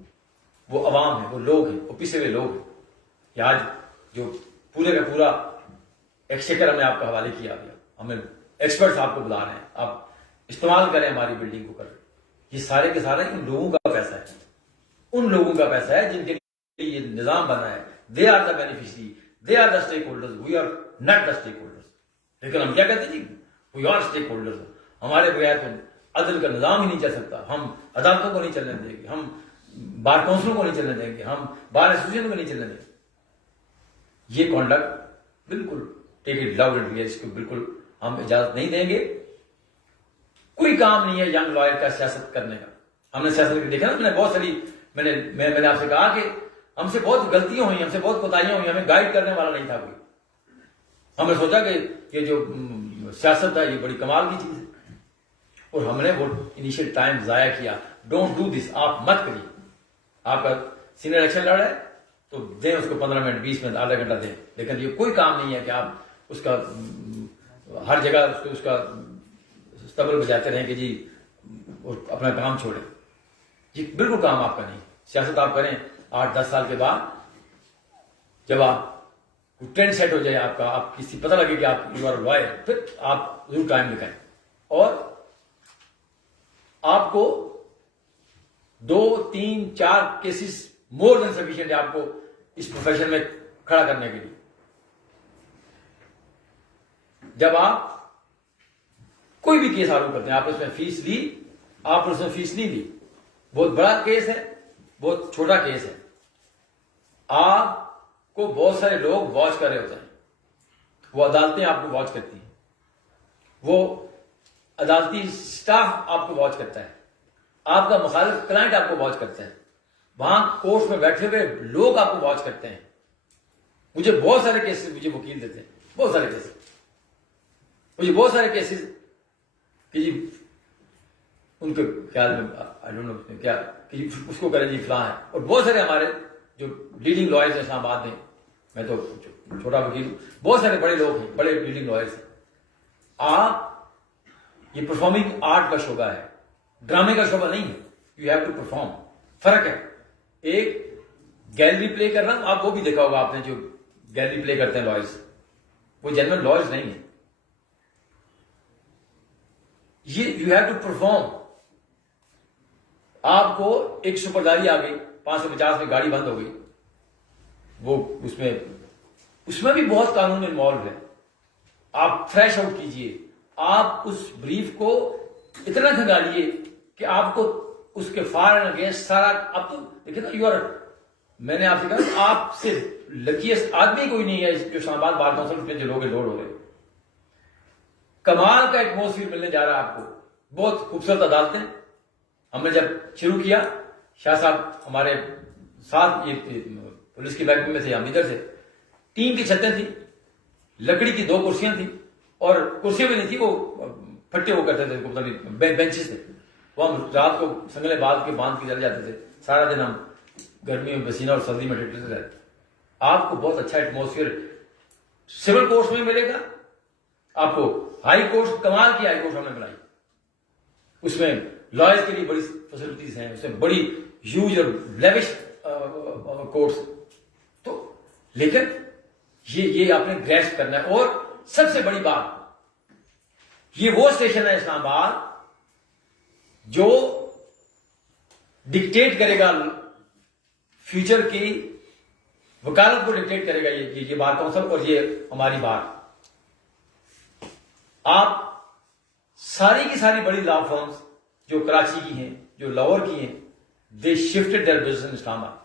وہ عوام ہے، وہ لوگ ہیں، وہ پسے ہوئے لوگ ہیں. یہ آج جو پورے کا پورا ایکسچیکر ہم نے آپ کا حوالے کیا گیا، ہمیں ایکسپرٹس آپ کو بلا رہے ہیں، آپ استعمال کریں ہماری بلڈنگ کو کر. یہ سارے کے سارے ان لوگوں کا پیسہ ہے، ان لوگوں کا پیسہ ہے جن کے لیے یہ نظام بنا ہے. They are the beneficiary, they are the stakeholders, we are not the stakeholders. لیکن ہم کیا کہتے ہیں جی وی آر اسٹیک ہولڈرز. ہمارے بغیر تو عدل کا نظام ہی نہیں چل سکتا. ہم عدالتوں کو نہیں چلنے دیں گے، ہم بار کونسلوں کو نہیں چلنے دیں گے، ہم بار ایسوسیشن کو نہیں چلنے دیں گے. یہ کانڈکٹ بالکل take it loud and clear, اس کو بالکل ہم اجازت نہیں دیں گے. کوئی کام نہیں ہے ینگ لائر کا سیاست کرنے کا. ہم نے سیاست دیکھا نا، میں نے بہت ساری میں نے آپ سے کہا کہ ہم سے بہت غلطیاں ہوئی, ہم سے بہت کوتاہیاں ہوئی, ہمیں گائیڈ کرنے والا نہیں تھا کوئی. ہم نے سوچا کہ یہ جو سیاست ہے یہ بڑی کمال کی چیز ہے, اور ہم نے وہ انیشیل ٹائم ضائع کیا. ڈونٹ ڈو دس, آپ مت کریے. آپ کا سینئر الیکشن لڑ رہا ہے تو دیں اس کو 15 منٹ 20 منٹ آدھا گھنٹہ دیں, لیکن یہ کوئی کام نہیں ہے کہ آپ اس کا ہر جگہ اس کا استقبال بجاتے رہیں کہ جی اپنا کام چھوڑیں. یہ بالکل کام آپ کا نہیں. سیاست آپ کریں 8-10 سال کے بعد, جب آپ ٹرینڈ سیٹ ہو جائے آپ کا, آپ کسی پتہ لگے کہ آپ یو آر لائر, پھر آپ ضرور ٹائم لگائیں. اور آپ کو 2-3-4 کیسز مور دین سفیشینٹ ہے آپ کو اس پروفیشن میں کھڑا کرنے کے لیے. جب آپ کوئی بھی کیس آروپ کرتے ہیں, آپ نے اس میں فیس لی, آپ نے اس میں فیس نہیں لی, بہت بڑا کیس ہے, بہت چھوٹا کیس ہے, آپ کو بہت سارے لوگ واچ کر رہے ہوتے ہیں, وہ عدالتیں آپ کو واچ کرتی ہیں, وہ عدالتی سٹاف آپ کو واچ کرتا ہے, آپ کا مخالف کلائنٹ آپ کو واچ کرتا ہے, وہاں کورٹ میں بیٹھے ہوئے لوگ آپ کو واچ کرتے ہیں. مجھے بہت سارے کیسز مجھے وکیل دیتے ہیں, بہت سارے کیسز, مجھے بہت سارے کیسز کہ جی ان کے خیال میں آئی ڈونٹ نو کیا کہ جی اس کو کریں جی فلاں ہے. اور بہت سارے ہمارے جو لیڈنگ لائرز ہیں اسلام آباد میں, میں تو چھوٹا وکیل ہوں, بہت سارے بڑے لوگ ہیں, بڑے لیڈنگ لائرز ہیں. آپ یہ پرفارمنگ آرٹ کا شعبہ ہے, ڈرامے کا شعبہ نہیں ہے. You have to perform. فرق ہے, ایک گیلری پلے کرنا, آپ وہ بھی دیکھا ہوگا آپ نے جو گیلری پلے کرتے ہیں لائرز, وہ جنرل لائرز نہیں ہے. یہ یو ہیو ٹو پرفارم. آپ کو ایک سپرداری آ گئی, 550 میں گاڑی بند ہو گئی, وہ اس میں بھی بہت قانون انوالو ہے. آپ فریش آؤٹ کیجئے, آپ اس بریف کو اتنا کھنگالیے کہ آپ کو اس کے فار اینڈ اگینسٹ سارا, اب تو دیکھیں نا, یو آر, میں نے آپ سے کہا آپ سے لکیسٹ آدمی کوئی نہیں ہے جو اسلام آباد بار کونسل میں جو لوگ لوڈ ہو رہے. کمال کا ایٹموسفیئر ملنے جا رہا ہے آپ کو, بہت خوبصورت عدالتیں. ہم نے جب شروع کیا, شاہ صاحب ہمارے ساتھ یہ پولیس کی محکمے میں تھے, ہم ادھر سے, ٹیم کی چھتیں تھیں, لکڑی کی 2 کرسیاں تھیں, اور کرسیاں بھی نہیں تھی, وہ پھٹے وہ کرتے تھے, بینچز تھے, وہ ہم رات کو سنگلے باندھ کے چل جاتے تھے. سارا دن ہم گرمی میں پسینہ اور سردی میں ڈٹتے رہتے. آپ کو بہت اچھا ایٹموسفیئر سول کورٹس میں ملے گا. آپ کو ہائی کورٹ, کمال کی ہائی کورٹ ہم نے بنائی, اس میں لائرز کے لیے بڑی فیسلٹیز ہیں, اس میں بڑی ہیوج اور لیوش کورٹس. تو لیکن یہ آپ نے گریسپ کرنا ہے. اور سب سے بڑی بات, یہ وہ اسٹیشن ہے اسلام آباد جو ڈکٹیٹ کرے گا فیوچر کی وکالت کو, ڈکٹیٹ کرے گا یہ بار کونسل اور یہ ہماری بار. آپ ساری کی ساری بڑی لا فرمز جو کراچی کی ہیں, جو لاہور کی ہیں, دے شفٹڈ دیئر بزنس ان اسلام آباد.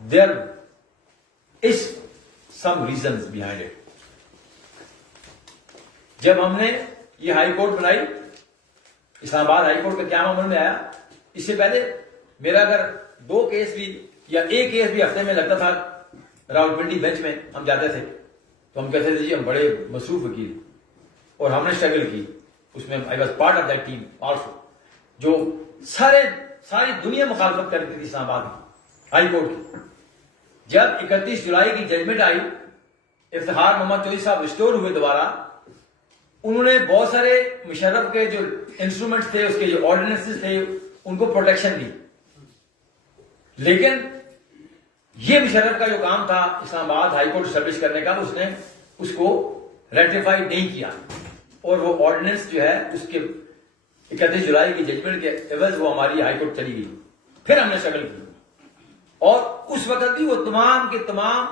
دیر از سم ریزنز بیہائنڈ اٹ. جب ہم نے یہ ہائی کورٹ بنائی, اسلام آباد ہائی کورٹ کا قیام عمل میں آیا, اس سے پہلے میرا اگر 2 کیس بھی یا 1 کیس بھی ہفتے میں لگتا تھا راولپنڈی بینچ میں ہم جاتے تھے, تو ہم کہتے تھے جی ہم بڑے مصروف وکیل, اور ہم نے اسٹرگل کی اس میں. I was part of that team also, جو ساری دنیا مخالفت کرتی تھی اسلام آباد کی ہائی کورٹ کی. جب 31 جولائی کی ججمنٹ آئی, افتخار محمد چودھری صاحب ریسٹور ہوئے دوبارہ, انہوں نے بہت سارے مشرف کے جو انسٹرومنٹس تھے, اس کے جو آرڈیننسز تھے, ان کو پروٹیکشن دی. لیکن یہ مشرف کا جو کام تھا اسلام آباد ہائی کورٹ اسٹیبلش کرنے کا, اس نے اس کو ریٹیفائی نہیں کیا, اور وہ آرڈیننس جو ہے اس کے 31 جولائی کی ججمنٹ کے عوض وہ ہماری ہائی کورٹ چلی گئی. پھر ہم نے اسٹرگل کی, اور اس وقت بھی وہ تمام کے تمام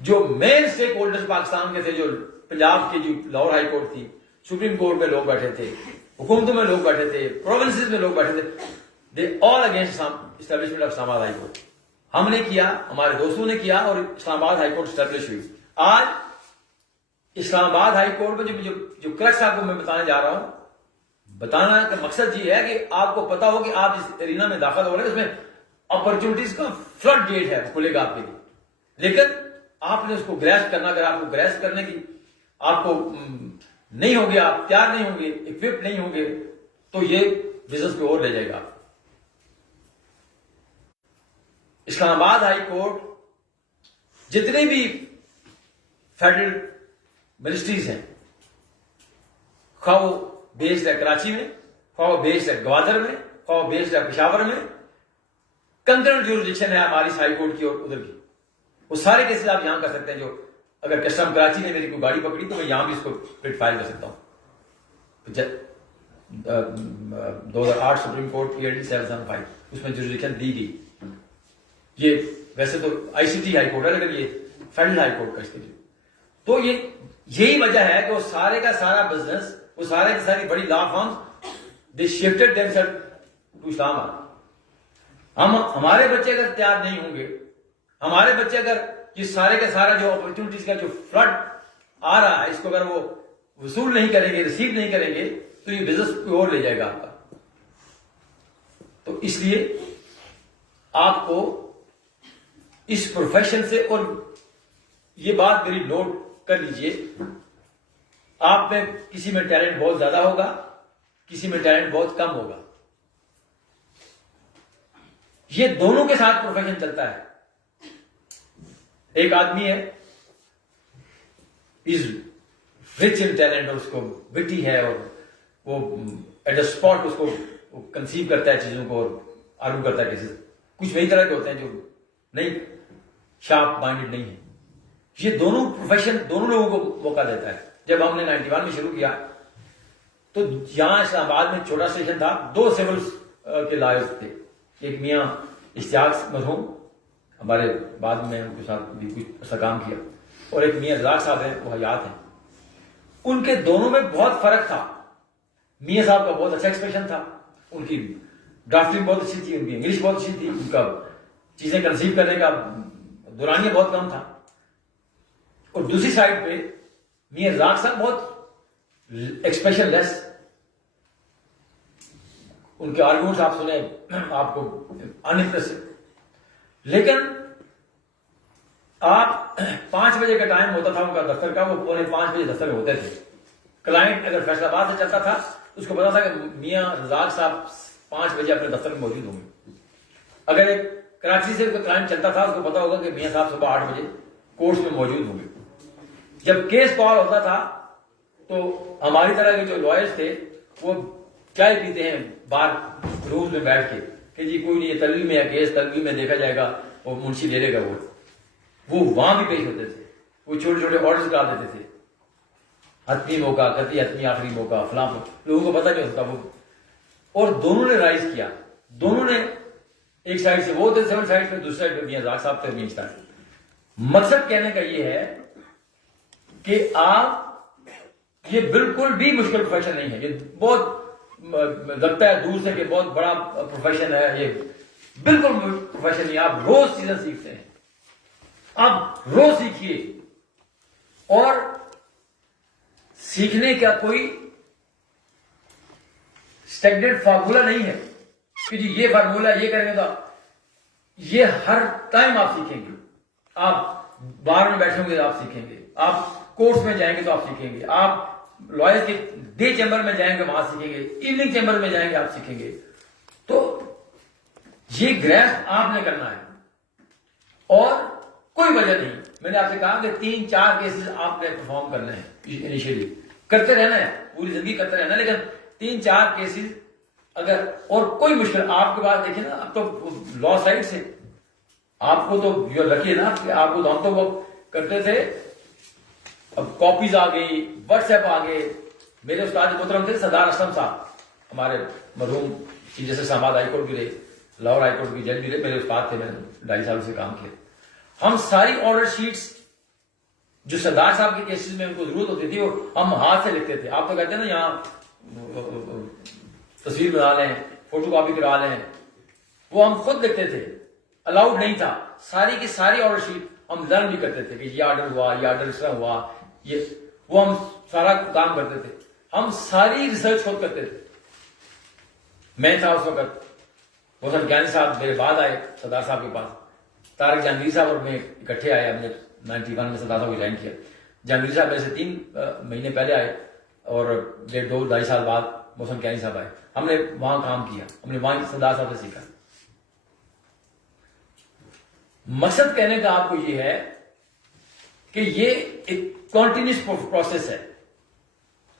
جو مین اسٹیک ہولڈرز پاکستان کے تھے, جو پنجاب کی جو لاہور ہائی کورٹ تھی, سپریم کورٹ میں لوگ بیٹھے تھے, حکومتوں میں لوگ بیٹھے تھے, پروونسز میں لوگ بیٹھے تھے, دے آل اگینسٹ اسٹیبلشمنٹ آف اسلام آباد ہائی کورٹ. ہم نے کیا, ہمارے دوستوں نے کیا, اور اسلام آباد ہائی کورٹ اسٹیبلش ہوئی. آج اسلام آباد ہائی کورٹ میں جو کرکس آپ کو میں بتانے جا رہا ہوں, بتانا کا مقصد یہ ہے کہ آپ کو پتا ہو کہ آپ جس ارینا میں داخل ہو رہے ہیں اس میں اپرچونٹیز کا فلڈ گیٹ ہے، کھلے گا آپ کے لیے، لیکن آپ نے اس کو گریسپ کرنا. اگر آپ کو گریسپ کرنے کی آپ کو نہیں ہوگے، آپ تیار نہیں ہوں گے، اکوپ نہیں ہوں گے، تو یہ بزنس پہ اور لے جائے گا. اسلام آباد ہائی کورٹ جتنے بھی فیڈرل منسٹریز ہیں، خواہ وہ بیسڈ ہے کراچی میں، خواہ وہ بیسڈ ہے گوادر میں، خواہ وہ بیسڈ ہے پشاور میں، کنکرنٹ جورسڈکشن ہے ہماری ہائی کورٹ کی اور ادھر کی. وہ سارے کیسز آپ یہاں کر سکتے ہیں. جو اگر کسٹم کراچی نے میری کوئی گاڑی پکڑی تو میں یہاں بھی اس کو پٹ فائل کر سکتا ہوں. 2008 سپریم کورٹ کی 775 اس میں جورسڈکشن دی گئی. یہ ویسے تو آئی سی ٹی ہائی کورٹ ہے لیکن یہ فیڈرل ہائی کورٹ کا اس کے لیے. تو یہی وجہ ہے کہ وہ سارے کا سارا بزنس، وہ سارے کی ساری بڑی law firms they shifted them to Islamabad. ہمارے بچے اگر تیار نہیں ہوں گے، ہمارے بچے اگر یہ سارے کا سارا جو اپرچونٹیز کا جو فلڈ آ رہا ہے اس کو اگر وہ وصول نہیں کریں گے، ریسیو نہیں کریں گے، تو یہ بزنس کوئی اور لے جائے گا آپ کا. تو اس لیے آپ کو اس پروفیشن سے، اور یہ بات میری نوٹ کر لیجئے، آپ میں کسی میں ٹیلنٹ بہت زیادہ ہوگا، کسی میں ٹیلنٹ بہت کم ہوگا. یہ دونوں کے ساتھ پروفیشن چلتا ہے. ایک آدمی ہے از رچ ان ٹیلنٹ، اور اس کو وٹی ہے، اور وہ ایٹ اے اسپاٹ اس کو کنسیو کرتا ہے چیزوں کو اور آرگو کرتا ہے کیسے. کچھ وہی طرح کے ہوتے ہیں جو نہیں شارپ مائنڈڈ نہیں ہے. یہ دونوں پروفیشن دونوں لوگوں کو موقع دیتا ہے. جب ہم نے 91 میں شروع کیا تو یہاں اسلام آباد میں چھوٹا اسٹیشن تھا، 2 سول کے لائرز تھے. ایک میاں اشتیاق مرحوم، ہمارے بعد میں ان کے ساتھ بھی کچھ ایسا کام کیا، اور ایک میاں رزاق صاحب ہیں، وہ حیات ہیں. ان کے دونوں میں بہت فرق تھا. میاں صاحب کا بہت اچھا ایکسپریشن تھا، ان کی ڈرافٹنگ بہت اچھی تھی، ان کی انگلش بہت اچھی تھی، ان کا چیزیں کنسیو کرنے کا دورانیہ بہت کم تھا. اور دوسری سائڈ پہ میاں رزاق صاحب بہت ایکسپریشن لیس. ان کے آرگومنٹس آپ سنیں آپ کو انپریسو. لیکن آپ 5 بجے کا ٹائم ہوتا تھا ان کا دفتر کا، وہ 4:45 بجے دفتر میں ہوتے تھے. کلائنٹ اگر فیصلہ آباد سے چلتا تھا اس کو پتا تھا کہ میاں رزاق صاحب 5 بجے اپنے دفتر میں موجود ہوں گے. اگر ایک کراچی سے کلائنٹ چلتا تھا اس کو پتا ہوگا کہ میاں صاحب صبح 8 بجے کورس میں موجود ہوں گے. جب کیس کال ہوتا تھا تو ہماری طرح کے جو لائرز تھے وہ چائے پیتے ہیں بار روم میں بیٹھ کے کہ جی کوئی نہیں، یہ تلوی میں ہے کیس، تلوی میں دیکھا جائے گا، وہ منشی لے لے گا. وہ وہاں بھی پیش ہوتے تھے، وہ چھوٹے چھوٹے آرڈرز ڈال دیتے تھے. حتمی موقع، کتی حتمی آخری موقع، فلاں لوگوں کو پتہ نہیں ہوتا. وہ اور دونوں نے رائز کیا، دونوں نے ایک سائڈ سے وہ تھے 7 سائڈ پہ، دوسری سائڈ پہ میاں رزاق صاحب تھے میاں اسٹار. مقصد کہنے کا یہ ہے کہ آپ، یہ بالکل بھی مشکل پروفیشن نہیں ہے. یہ بہت لگتا ہے دور سے کہ بہت بڑا پروفیشن ہے، یہ بالکل پروفیشن نہیں. آپ روز چیزیں سیکھتے ہیں، آپ روز سیکھیے. اور سیکھنے کا کوئی اسٹیگننٹ فارمولا نہیں ہے کہ جی یہ فارمولا یہ کریں گے تو یہ ہر ٹائم آپ سیکھیں گے. آپ بار میں بیٹھیں گے آپ سیکھیں گے، آپ کورس میں جائیں گے تو آپ سیکھیں گے، آپ لائر کے ڈے چیمبر میں جائیں گے وہاں سیکھیں گے، ایوننگ چیمبر میں جائیں گے آپ سیکھیں گے. تو یہ گریسپ آپ نے کرنا ہے اور کوئی وجہ نہیں. میں نے آپ سے کہا کہ 3-4 کیسز آپ نے پرفارم کرنے ہیں، انیشیلی کرتے رہنا ہے، پوری زندگی کرتے رہنا ہے، لیکن 3-4 کیسز اگر اور کوئی مشکل آپ کے پاس دیکھیں نا. اب تو لا سائڈ سے آپ کو تو یو لکی ہے نا کہ آپ کو ہم تو وہ کرتے تھے، اب کاپیز آ گئی، واٹس ایپ آ گئے. میرے استاد محترم تھے سردار اسلم صاحب، ہمارے مرحوم چیف جسٹس اسلام آباد ہائی کورٹ بھی رہے، لاہور ہائی کورٹ بھی جج بھی رہے، میرے استاد تھے. میں نے 2.5 سال سے کام کیا. ہم ساری آرڈر شیٹس جو سردار صاحب کے کیسز میں ان کو ضرورت ہوتی تھی وہ ہم ہاتھ سے لکھتے تھے. آپ تو کہتے ہیں نا یہاں تصویر بنا لیں، فوٹو کاپی کرا لیں، وہ ہم خود لکھتے تھے. الاؤڈ نہیں تھا. ساری کی ساری آرڈر شیٹ ہم لرن بھی کرتے تھے کہ یہ آرڈر ہوا، یہ آرڈر اس طرح ہوا، یہ وہ ہم سارا کام کرتے تھے. ہم ساری ریسرچ خود کرتے تھے. میں تھا اس وقت، محسن کیانی صاحب میرے بعد آئے سردار صاحب کے پاس، طارق جہانگیر صاحب اور میں اکٹھے آئے، ہم نے 91 میں سردار صاحب کو جوائن کیا. جہانگیر صاحب میرے سے 3 مہینے پہلے آئے اور 2-2.5 سال بعد محسن کیانی صاحب آئے. ہم نے وہاں کام کیا، ہم نے وہاں سردار صاحب سے سیکھا. مقصد کہنے کا آپ کو یہ ہے کہ یہ ایک کنٹینیوس پروسیس ہے.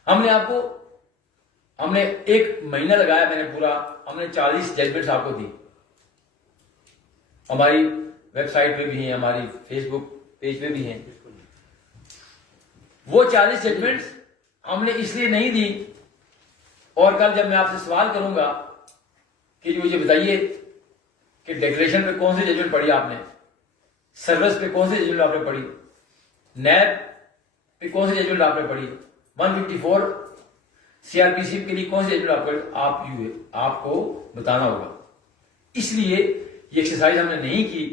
ہم نے 1 مہینہ لگایا، میں نے پورا، ہم نے 40 ججمنٹس آپ کو دی. ہماری ویب سائٹ پہ بھی ہیں، ہماری فیس بک پیج پہ بھی ہیں. وہ 40 ججمنٹس ہم نے اس لیے نہیں دی، اور کل جب میں آپ سے سوال کروں گا کہ مجھے بتائیے کہ ڈیکلیریشن پہ کون سی ججمنٹ پڑھی آپ نے، سروس پہ کون سی ججمنٹ آپ نے پڑھی، نیب پہ کون سی ججمنٹ آپ نے پڑھی، 154 CRPC کے لیے کون سی ججمنٹ آپ کو بتانا ہوگا. اس لیے یہ ایکسرسائز ہم نے نہیں کی،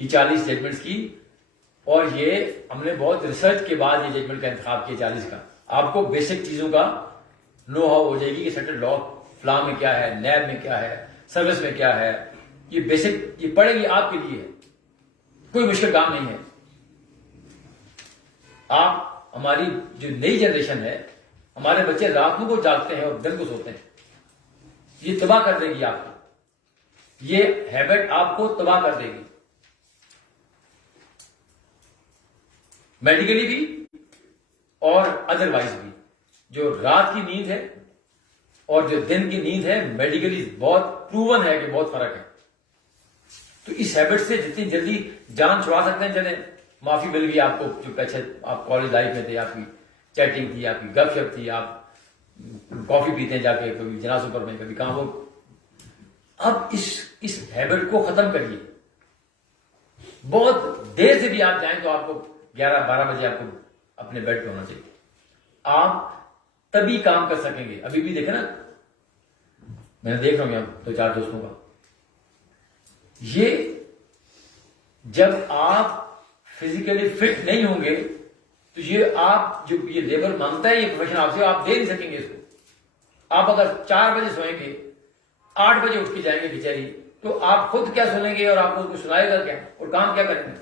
یہ 40 ججمنٹس کی، اور یہ ہم نے بہت ریسرچ کے بعد یہ ججمنٹ کا انتخاب کیا 40 کا. آپ کو بیسک چیزوں کا نو ہاؤ ہو جائے گی کہ سیٹل لا فلاں میں کیا ہے، نیب میں کیا ہے، سروس میں کیا ہے. یہ بیسک یہ پڑھے گی آپ کے لیے، کوئی مشکل کام نہیں ہے. آپ ہماری جو نئی جنریشن ہے، ہمارے بچے رات کو جاگتے ہیں اور دن کو سوتے ہیں، یہ تباہ کر دے گی آپ کو، یہ ہیبٹ آپ کو تباہ کر دے گی، میڈیکلی بھی اور ادروائز بھی. جو رات کی نیند ہے اور جو دن کی نیند ہے، میڈیکلی بہت پروون ہے کہ بہت فرق ہے. تو اس ہیبٹ سے جتنی جلدی جان چھڑا سکتے ہیں چلیں. معافی مل گئی آپ کو، جو پیچھے آپ کالج لائف میں تھے، آپ کی چیٹنگ تھی، آپ کی گپ شپ تھی، آپ کافی پیتے ہیں جا کے، کبھی جنازوں پر میں، کبھی کہاں. وہ اب اس ہیبٹ کو ختم کریے. بہت دیر سے بھی آپ جائیں تو آپ کو 11-12 بجے آپ کو اپنے بیڈ پہ ہونا چاہیے. آپ تبھی کام کر سکیں گے. ابھی بھی دیکھیں نا، میں نے دیکھ رہا ہوں یہاں 2-4 دوستوں کا، یہ جب آپ فزیکلی فٹ نہیں ہوں گے تو یہ آپ جو یہ لیبر مانگتا ہے، یہ پروفیشن آپ سے، آپ دے نہیں سکیں گے اس کو. آپ اگر 4 بجے سوئیں گے، 8 بجے اٹھ کے جائیں گے بیچاری، تو آپ خود کیا سنیں گے اور آپ کو سنائے گا کیا، اور کام کیا کریں گے.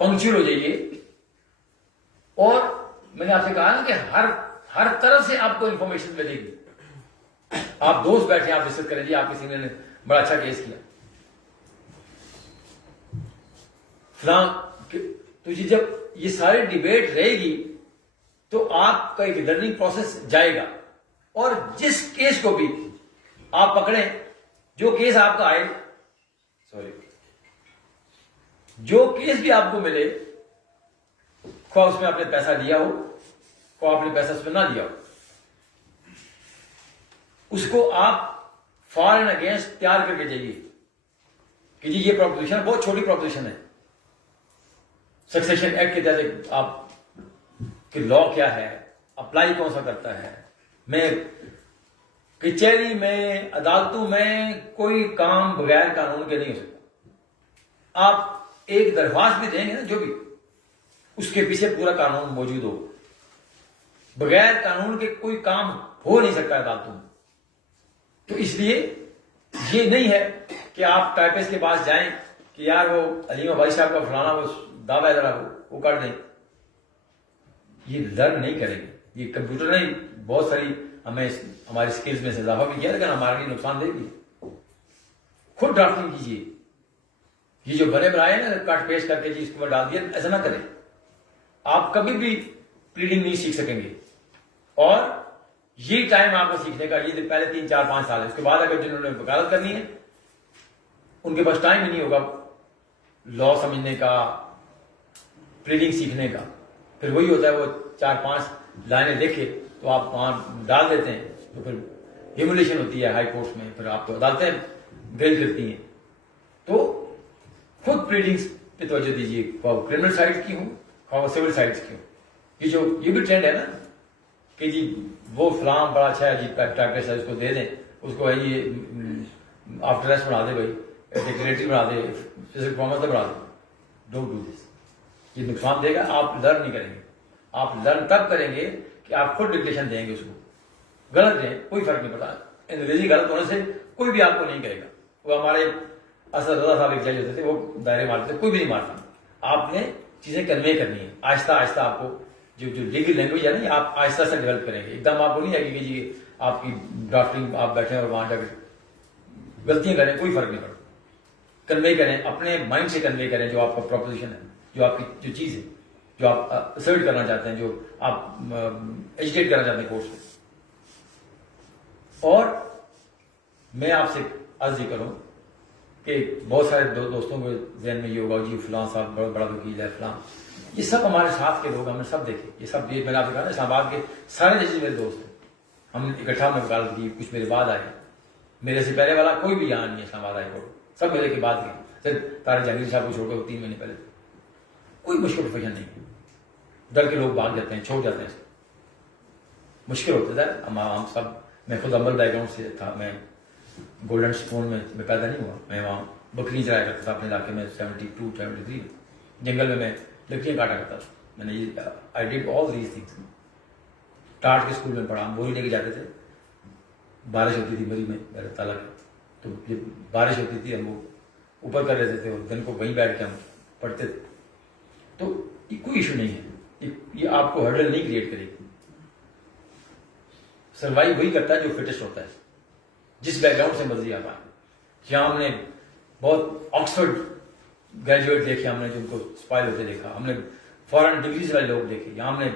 پنکچوئل ہو جائیے. اور میں نے آپ سے کہا نا کہ ہر طرف سے آپ کو انفارمیشن ملے گی. آپ دوست بیٹھے، آپ ڈسکس کریں، جی آپ کے سینئر نے بڑا اچھا کیس کیا فلاں. تو جب یہ سارے ڈیبیٹ رہے گی تو آپ کا ایک لرننگ پروسیس جائے گا. اور جس کیس کو بھی آپ پکڑیں، جو کیس آپ کا آئے، جو کیس بھی آپ کو ملے، خواہ اس میں آپ نے پیسہ لیا ہو، خواہ آپ نے پیسہ اس میں نہ لیا ہو، اس کو آپ فار اینڈ اگینسٹ تیار کر کے جائیے کہ جی یہ پروپوزیشن بہت چھوٹی پروپوزیشن ہے. سکسیشن ایکٹ کے تحت آپ کہ لا کیا ہے، اپلائی کون سا کرتا ہے. میں کچہری میں، عدالتوں میں کوئی کام بغیر قانون کے نہیں ہو سکتا. آپ ایک درخواست بھی دیں گے نا، جو بھی، اس کے پیچھے پورا قانون موجود ہو. بغیر قانون کے کوئی کام ہو نہیں سکتا عدالتوں میں. تو اس لیے یہ نہیں ہے کہ آپ ٹائپسٹ کے پاس جائیں کہ یار وہ علیم بھائی صاحب کا فلانا وہ دعویٰ ہے ذرا وہ کر دیں. یہ لرن نہیں کریں گے. یہ کمپیوٹر نے بہت ساری ہمیں ہماری اسکلز میں سے اضافہ بھی کیا، لیکن ہمارے لیے نقصان دہ بھی. خود ڈرافٹنگ کیجیے. یہ جو بنے بنائے نا کٹ پیسٹ کر کے جی اس کے اوپر ڈال دیا، ایسا نہ کریں. آپ کبھی بھی پلیڈنگ نہیں سیکھ سکیں گے. اور یہ ٹائم آپ کو سیکھنے کا، یہ پہلے 3-4-5 سال ہے. اس کے بعد اگر جنہوں نے وکالت کرنی ہے ان کے پاس ٹائم ہی نہیں ہوگا لا سمجھنے کا، پلیڈنگ سیکھنے کا. پھر وہی ہوتا ہے، وہ 4-5 لائنیں لکھے تو آپ وہاں ڈال دیتے ہیں، تو پھر ہیمولیشن ہوتی ہے ہائی کورٹس میں، پھر آپ کو عدالتیں گرج کرتی ہیں. تو خود پلیڈنگس پہ توجہ دیجیے، خواہ کرمنل سائڈ کی ہوں خواہ سول سائڈس کی ہوں. یہ بھی ٹرینڈ ہے نا کہ جی وہ فلاں بڑا اچھا ہے جی ٹائپسٹ ہے، اس کو دے دیں، اس کو یہ آفٹر ریسٹ بنا دے، بھائی ڈیکلیریٹری بنا دے، فزیکل فارمس بنا دے. ڈونٹ ڈو دس. یہ نقصان دے گا. آپ لرن نہیں کریں گے. آپ لرن تب کریں گے کہ آپ خود ڈکلیریشن دیں گے اس کو. غلط رہے کوئی فرق نہیں پڑتا. انگریزی غلط ہونے سے کوئی بھی آپ کو نہیں کرے گا. وہ ہمارے اسد رضا صاحب ایک جج ہوتے تھے, وہ دائرے مارتے تھے, کوئی بھی نہیں مارتا. آپ نے چیزیں کنوے کرنی ہے آہستہ آہستہ. آپ کو جو لیگل لینگویج ہے نا, آپ آہستہ سے ڈیولپ کریں گے. ایک دم آپ کو نہیں آئے گی کہ جی آپ کی ڈرافٹنگ آپ بیٹھیں اور وہاں جا کے غلطیاں کریں, کوئی فرق نہیں پڑتا. کنوے کریں, اپنے مائنڈ سے کنوے کریں جو آپ کا پروپوزیشن ہے, جو آپ کی جو چیز ہے, جو آپ اسرٹ کرنا چاہتے ہیں, جو آپ ایجوکیٹ کرنا چاہتے ہیں کورس میں. اور میں آپ سے عرض یہ کروں کہ بہت سارے دوستوں کے ذہن میں یہ ہوگا جی فلاں صاحب بہت بڑا وکیل ہے فلاں. یہ سب ہمارے ساتھ کے لوگ, ہم نے سب دیکھے. یہ سب میں نے آپ کو کہا نا, اسلام آباد کے سارے ججز میرے دوست ہیں. ہم نے اکٹھا میں وکالت کی, کچھ میرے بعد آئے. میرے سے پہلے والا کوئی بھی یہاں نہیں ہے اسلام آباد ہائی کورٹ, سب میرے کے بعد گئے. صرف طارق جہانگیر صاحب کو چھوڑ کر 3 مہینے پہلے. کوئی مشکل پروفیشن نہیں ہے. ڈر کے لوگ بھاگ جاتے ہیں, چھوڑ جاتے ہیں. مشکل ہوتا تھا. ہم سب, میں خود عمل بیک گراؤنڈ سے تھا. میں گولڈن اسپون میں پیدا نہیں ہوا. میں وہاں بکری چرایا کرتا تھا اپنے علاقے میں 72 73 جنگل میں لکڑیاں کاٹا کرتا تھا. میں نے I did all these things. ٹاٹ کے اسکول میں پڑھا, ہم وہی لے کے جاتے تھے. بارش ہوتی تھی مری میں میرے تعلق, تو جب بارش ہوتی تھی ہم وہ اوپر کر لیتے تھے اور دن کو وہیں بیٹھ کے ہم پڑھتے تھے. تو یہ کوئی ایشو نہیں ہے, یہ آپ کو ہرڈل نہیں کریٹ کرے گی. سروائیو وہی کرتا ہے جو فٹسٹ ہوتا ہے, جس بیک گراؤنڈ سے مرضی آپ آئے. یہاں ہم نے بہت آکسفرڈ گریجویٹ دیکھے, ہم نے جن کو اسپائل ہوتے دیکھا. ہم نے فورن ڈگریز والے لوگ دیکھے. یہاں ہم نے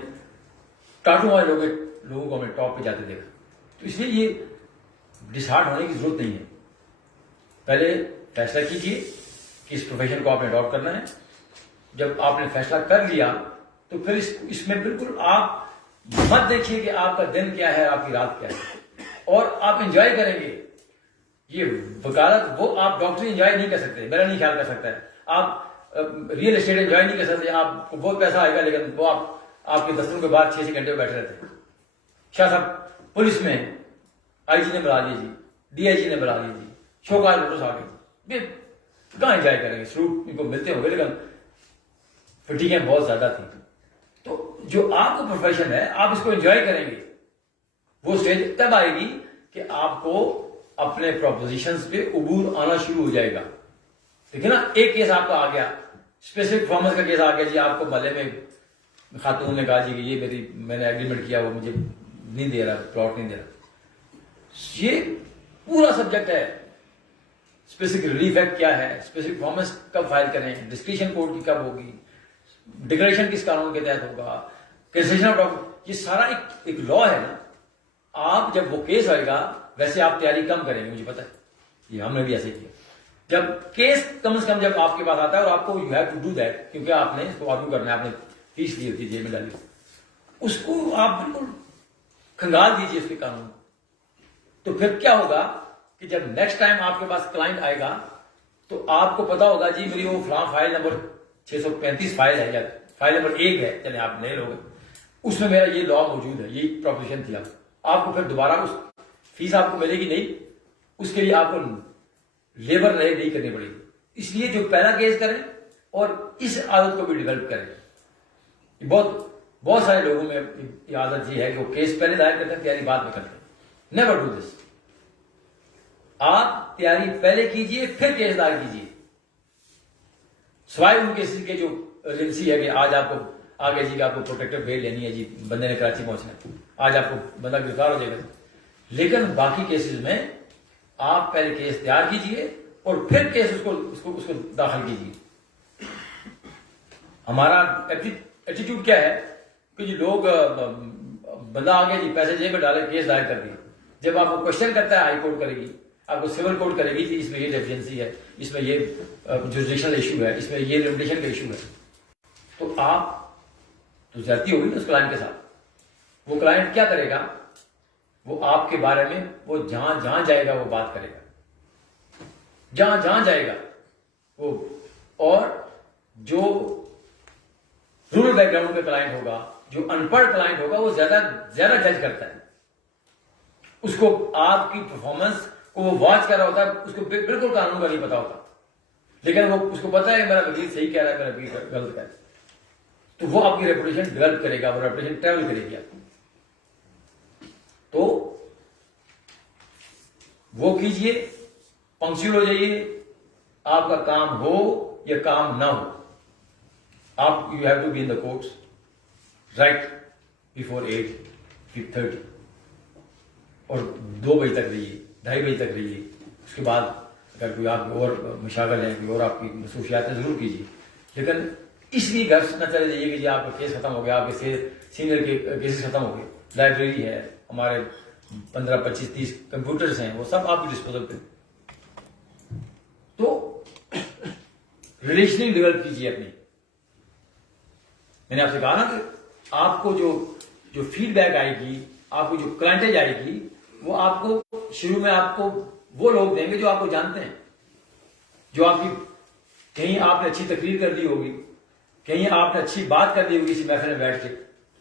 ٹاٹو والے لوگوں کو ہم نے ٹاپ پہ جاتے دیکھا. تو اس لیے یہ ڈس ہارٹ ہونے کی ضرورت نہیں ہے. پہلے فیصلہ کیجیے کہ اس پروفیشن کو آپ نے اڈاپٹ کرنا ہے. جب آپ نے فیصلہ کر لیا تو پھر اس میں بالکل آپ مت دیکھیے کہ آپ کا دن کیا ہے, آپ کی رات کیا ہے, اور آپ انجوائے کریں گے. یہ وکالت وہ آپ ڈاکٹری انجوائے نہیں کر سکتے, میرا نہیں خیال کر سکتا ہے. آپ ریئل اسٹیٹ انجوائے نہیں کر سکتے. آپ کو بہت پیسہ آئے گا لیکن وہ آپ کے دفتروں کے بعد 6 گھنٹے بیٹھے رہتے ہیں. شاہ صاحب پولیس میں آئی جی نے بلا لیے جی, ڈی آئی جی نے بلا لیے جی, شوکار نوٹس آ گئی. کہاں انجوائے کریں گے؟ سلوٹ ان کو ملتے ہوں گے لیکن فٹیگیں بہت زیادہ تھیں. تو جو آپ کا پروفیشن ہے آپ اس کو انجوائے کریں گے. وہ اسٹیج تب آئے گی کہ آپ کو اپنے پروپوزیشنز پہ عبور آنا شروع ہو جائے گا. دیکھیں نا, ایک کیس آپ کا آ گیا, اسپیسیفک پرفارمنس کا کیس آ گیا جی, آپ کو محلے میں خاتون نے کہا جی کہ یہ میں نے ایگریمنٹ کیا, وہ مجھے نہیں دے رہا, پلاٹ نہیں دے رہا. یہ پورا سبجیکٹ ہے. اسپیسیفک ریلیف ایکٹ کیا ہے, اسپیسیفک پرفارمنس کب فائل کریں, ڈسکریشن کوڈ کی کب ہوگی, ڈکلیریشن کس قانون کے تحت ہوگا, کینسلیشن آف ڈاکومنٹ, یہ سارا ایک لا ہے نا. آپ جب وہ کیس آئے گا ویسے آپ تیاری کم کریں گے, مجھے پتا ہے, یہ ہم نے بھی ایسے کیا. جب کیس کم سے کم جب آپ کے پاس آتا ہے اور آپ کو you have to do that, کیونکہ آپ نے اس کو آرگو کرنا ہے, آپ نے فیس لی ہوتی ہے, جیل میں ڈالی, اس کو آپ بالکل کھنگال دیجیے اس کے قانون. تو پھر کیا ہوگا کہ جب نیکسٹ ٹائم آپ کے پاس کلائنٹ آئے گا تو آپ کو پتا ہوگا جی میری وہ فلاں فائل نمبر 635 فائل ہے یا فائل نمبر 1 ہے, چلے آپ نئے لوگ, اس میں میرا یہ لا موجود ہے, یہ پروپوزیشن تھی. آپ کو پھر دوبارہ اس فیس آپ کو ملے گی نہیں, اس کے لیے آپ کو لیبر نہیں کرنی پڑے گی. اس لیے جو پہلا کیس کریں اور اس عادت کو بھی ڈیولپ کریں. بہت سارے لوگوں میں یہ عادت یہ ہے کہ وہ کیس پہلے دائر کرتے ہیں, تیاری بعد میں کرتے ہیں. Never do this. آپ تیاری پہلے کیجئے پھر کیس دائر کیجئے. سوائے ان کیسز کے جو ایجنسی ہے کہ آج آپ کو آگے جی کہ آپ کو پروٹیکٹر بیل لینی ہے, جی بندے نے کراچی پہنچنا ہے, آج آپ کو بندہ گرفتار ہو جائے گا. لیکن باقی کیسز میں آپ پہلے کیس تیار کیجئے اور پھر کیس اس کو داخل کیجئے. ہمارا ایٹیٹیوڈ کیا ہے کہ جی لوگ بندہ آگے جی پیسے جیب میں ڈالے, کیس دائر کر دیا. جب آپ کو کوشچن کرتا ہے ہائی کورٹ کرے گی, آپ کو سول کورٹ کرے گی کہ اس میں یہ ڈیفیشنسی ہے, اس میں یہ جوریڈکشنل ایشو ہے, اس میں یہ لمیٹیشن کا ایشو ہے, تو آپ تو زیادتی ہوگی نا اس کلائنٹ کے ساتھ. وہ کلائنٹ کیا کرے گا, وہ آپ کے بارے میں وہ جہاں جائے گا وہ بات کرے گا, جہاں جائے گا وہ. اور جو رورل بیک گراؤنڈ کا کلائنٹ ہوگا, جو ان پڑھ کلائنٹ ہوگا, وہ زیادہ جج کرتا ہے. اس کو آپ کی پرفارمنس کو وہ واچ کر رہا ہوتا ہے, اس کو بالکل قانون کا نہیں پتا ہوتا, لیکن وہ اس کو پتا ہے میرا وکیل صحیح کہہ رہا ہے, میرا وکیل غلط کہہ رہا ہے. تو وہ آپ کی ریپوٹیشن ڈیولپ کرے گا, وہ ریپوٹیشن ٹریول کرے گی آپ. تو وہ کیجئے, پنکچوئل ہو جائیے, آپ کا کام ہو یا کام نہ ہو, آپ you have to be in the courts right before 8:30 اور 2 بجے تک رہیے, 2:30 بجے تک رہیے. اس کے بعد اگر کوئی آپ اور مشاغل ہیں, کوئی اور آپ کی مصروفیات ہیں, ضرور کیجیے, لیکن اس لیے گھر نہ چلے جائیے کہ جی آپ کا کیس ختم ہو گیا, آپ کے سینئر کے کیسز ختم ہو گئے. لائبریری ہے ہمارے, 15, 25, 30 کمپیوٹرز ہیں, وہ سب آپ کی ڈسپوزل پہ. تو ریلیشننگ ڈیولپ کیجیے اپنی. میں نے آپ سے کہا نا کہ آپ کو جو فیڈ بیک آئے گی, آپ کو جو کلائنٹیج آئے گی, وہ آپ کو شروع میں آپ کو وہ لوگ دیں گے جو آپ کو جانتے ہیں, جو آپ کی کہیں آپ نے اچھی تقریر کر دی ہوگی, کہیں آپ نے اچھی بات کر دی ہوگی کسی محفل میں بیٹھ کے,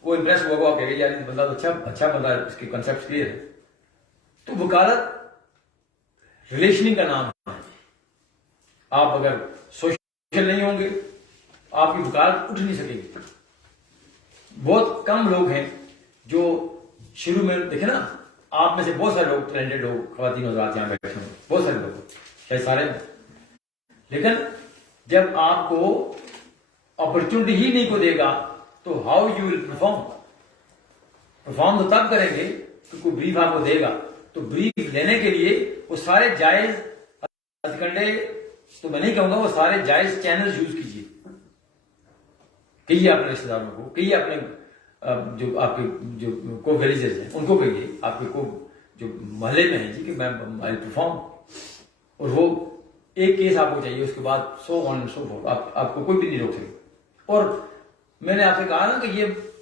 وہ امپریس ہوا ہوگا, کہے گا یار بندہ تو اچھا بندہ ہے, اس کے کنسیپٹ کلیئر ہے. تو وکالت ریلیشننگ کا نام ہے. آپ اگر سوشل نہیں ہوں گے, آپ کی وکالت اٹھ نہیں سکے گی. بہت کم لوگ ہیں جو شروع میں, دیکھیں نا, آپ میں سے بہت سارے لوگ ٹیلنٹڈ لوگ, خواتین حضرات یہاں بیٹھے ہیں, بہت سارے لوگ, شاید سارے, لیکن جب آپ کو اپرچونٹی ہی نہیں کو دے گا تو ہاؤ یو ول پرفارم تو تب کریں گے کہ کوئی بریف آپ کو دے گا. تو بریف لینے کے لیے وہ سارے جائز ہتھکنڈے تو میں نہیں کہوں گا, وہ سارے جائز چینل یوز کیجیے. کہیے اپنے رشتے داروں کو, کہیے اپنے جو آپ کے جو کو ویلیجرز ہیں ان کو کہیے, آپ کے کو جو محلے میں ہیں جی کہ میں پرفارم, اور وہ ایک کیس آپ کو چاہیے, اس کے بعد سو آن سو فورتھ, آپ کو کوئی بھی نہیں روک سکے. اور میں نے آپ سے کہا نا کہ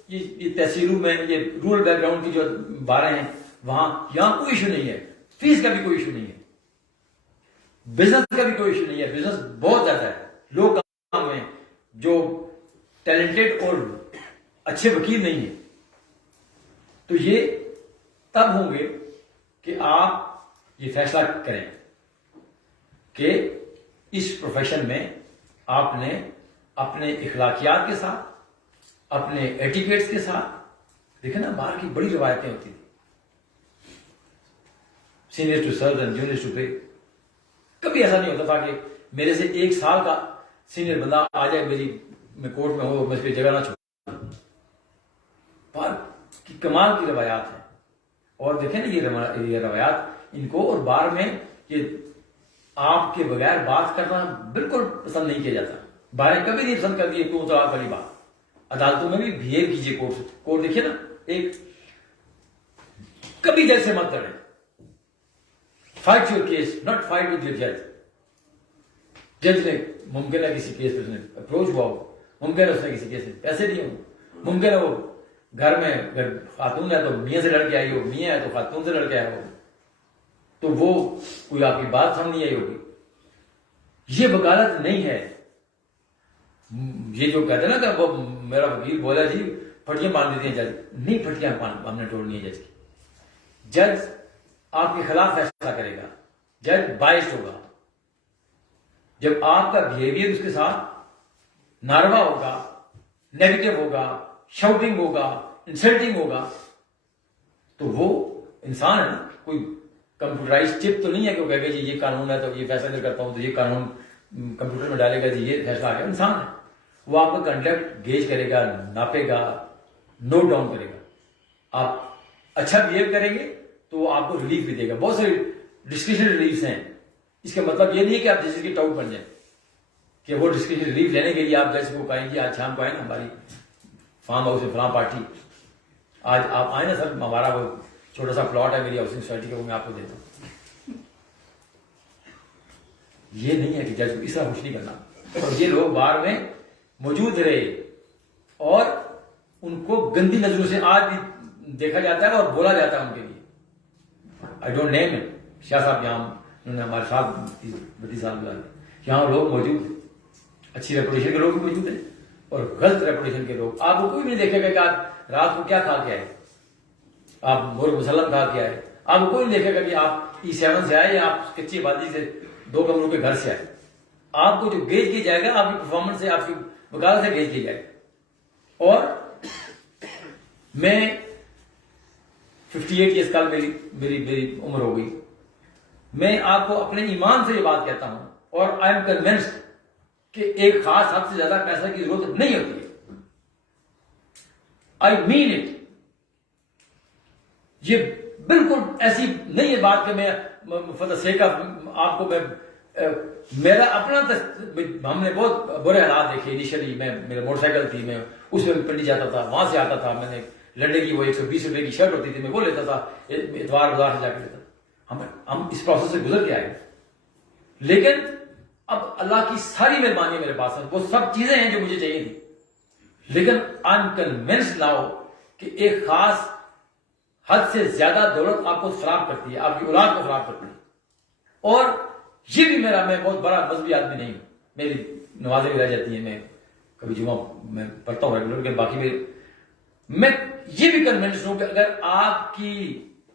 یہ تحصیلوں میں, یہ رورل بیک گراؤنڈ کی جو باریں ہیں وہاں, یہاں کوئی ایشو نہیں ہے, فیس کا بھی کوئی ایشو نہیں ہے, بزنس کا بھی کوئی ایشو نہیں ہے. بزنس بہت زیادہ ہے, لوگ کام ہیں جو ٹیلنٹڈ اور اچھے وکیل نہیں ہیں. تو یہ تب ہوں گے کہ آپ یہ فیصلہ کریں کہ اس پروفیشن میں آپ نے اپنے اخلاقیات کے ساتھ, اپنے ایٹیکیٹس کے ساتھ, دیکھیں نا باہر کی بڑی روایتیں ہوتی تھی, senior to serve and junior to pay. کبھی ایسا نہیں ہوتا تھا کہ میرے سے 1 سال کا سینئر بندہ آ جائے میری میں کورٹ میں ہو, میں اس کی جگہ نہ چھوڑوں. باہر کی کمال کی روایات ہیں. اور دیکھیں نا یہ روایات ان کو, اور بار میں یہ آپ کے بغیر بات کرنا بالکل پسند نہیں کیا جاتا. باریں کبھی نہیں پسند کرتی ہے تو طلاق والی بات. عدالتوں میں بھی بہیو کیجیے کورٹ دیکھیے نا, ایک کبھی جج سے مت لڑیں. Fight your case, not fight with your جج. جج نے ممکن ہے کسی کیس پہ اپروچ ہوا ہو, ممکن ہے اس نے کسی کیس میں پیسے دیے ہوں, ممکن ہے وہ گھر میں اگر خاتون ہے تو میاں سے لڑ کے آئی ہو, میاں ہے تو خاتون سے لڑ کے آیا ہو, تو وہ کوئی آپ کی بات سمجھ نہیں آئی ہوگی. یہ وکالت نہیں ہے. یہ جو کہتے ہیں نا کہ وہ میرا وکیل بولا جی پھٹیاں باندھ دیتی ہیں جج, نہیں پھٹیاں ہم نے توڑنی ہے جج کی. جج آپ کے خلاف فیصلہ کرے گا, جج بائسڈ ہوگا. جب آپ کا بہیویئر اس کے ساتھ ناروا ہوگا, نیگیٹو ہوگا, شاؤٹنگ ہوگا, انسلٹنگ ہوگا, تو وہ انسان ہے نا, کوئی کمپیوٹرائز چپ تو نہیں ہے کہ وہ کہے گا جی یہ قانون ہے تو یہ فیصلہ کرتا ہوں تو یہ قانون کمپیوٹر میں ڈالے گا جی یہ فیصلہ آ گیا. انسان ہے, وہ آپ کا کنڈکٹ گیج کرے گا, ناپے گا, نوٹ ڈاؤن کرے گا. آپ اچھا بہیو کریں گے تو وہ آپ کو ریلیف بھی دے گا. بہت سارے ڈسکریشن ریلیفس ہیں. اس کا مطلب یہ نہیں ہے کہ آپ جج کی ٹاؤٹ بن جائیں, کہ وہ ڈسکریشن ریلیف لینے کے لیے آپ جج کو کہیں گے آج شام کو آئے نا ہماری فارم ہاؤس میں فلاں پارٹی, آج آپ آئے نا سر ہمارا وہ چھوٹا سا پلاٹ ہے میری ہاؤسنگ سوسائٹی کا, وہ میں آپ کو دیتا ہوں. یہ نہیں ہے کہ جج کو اس طرح خوش نہیں کرنا. اور یہ لوگ باہر میں موجود رہے اور ان کو گندی نظروں سے آج بھی دیکھا جاتا ہے اور بولا جاتا ہے ان کے لیے. I don't name it. شاہ صاحب یہاں انہوں نے ہمارے ساتھ 32 سال گزارے, یہاں لوگ موجود ہیں, اچھی ریپوٹیشن کے لوگ بھی موجود ہیں اور غلط ریپوٹیشن کے لوگ. آپ کو کوئی بھی نہیں دیکھے گا کہ آپ رات کو کیا کھا کے آئے, آپ مرغ مسلم کھا کے آئے. آپ کو کوئی نہیں دیکھے گا کہ آپ E7 سے آئے یا آپ کچی آبادی سے 2 کمروں کے گھر سے آئے. آپ کو جو گیج کیا جائے گا آپ کی پرفارمنس سے, آپ کی وکالت سے گیج کیا جائے گا. اور میں 58 ایئرس کل میری عمر ہو گئی. میں آپ کو اپنے ایمان سے یہ بات کہتا ہوں اور آئی ایم کنونسڈ کہ ایک خاص حد سے زیادہ پیسہ کی ضرورت نہیں ہوتی ہے. آئی مین اٹ. یہ بالکل ایسی نہیں ہے بات کہ میں فار دا سیک آف آپ کو میں میرا اپنا ہم نے بہت برے حالات دیکھے. انیشلی میرا موٹر سائیکل تھی, میں اس میں پنڈی جاتا تھا, وہاں سے آتا تھا, میں نے لنڈے کی وہ 120 روپے کی شرٹ ہوتی تھی, میں وہ لیتا تھا, اتوار بازار سے جا کے لیتا. ہم اس پروسیس سے گزر کے آئے, لیکن اب اللہ کی ساری مہربانی میرے پاس ہے, وہ سب چیزیں ہیں جو مجھے چاہیے تھی. لیکن آئی ایم کنونسڈ ناؤ کہ ایک خاص حد سے زیادہ دولت آپ کو خراب کرتی ہے, آپ کی اولاد کو خراب کرتی ہے. اور یہ بھی میں بہت بڑا مذہبی آدمی نہیں ہوں, میری نمازیں بھی رہ جاتی ہیں, میں کبھی جمعہ میں پڑھتا ہوں ریگولر, باقی میں یہ بھی کنونس ہوں کہ اگر آپ کی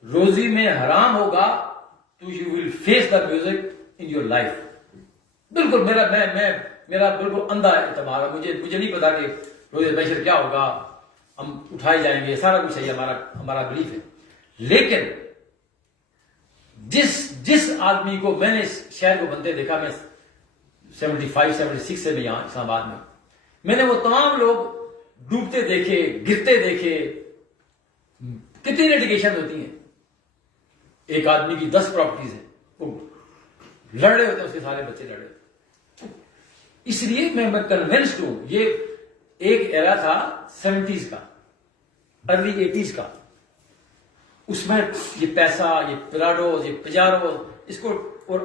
روزی میں حرام ہوگا تو you will face the music in your life. بالکل میرا بالکل اندھا اعتبار ہے, مجھے نہیں پتا کہ روزی معیشت کیا ہوگا, ہم اٹھائے جائیں گے, سارا کچھ صحیح ہمارا بلیف ہے. لیکن جس آدمی کو میں نے اس شہر کو بنتے دیکھا, میں 75-76 سے بھی یہاں اسلام آباد میں نے وہ تمام لوگ ڈوبتے دیکھے, گرتے دیکھے. کتنی لیٹیگیشن ہوتی ہیں, ایک آدمی کی 10 پراپرٹیز ہیں, وہ لڑ رہے ہوتے ہیں, اس کے سارے بچے لڑ رہے ہوتے. اس لیے میں کنونسڈ ہوں یہ ایک ایرا تھا 70s کا, ارلی 80s کا, اس میں یہ پیسہ, یہ پراڈوز, یہ پجاروز, اس کو اور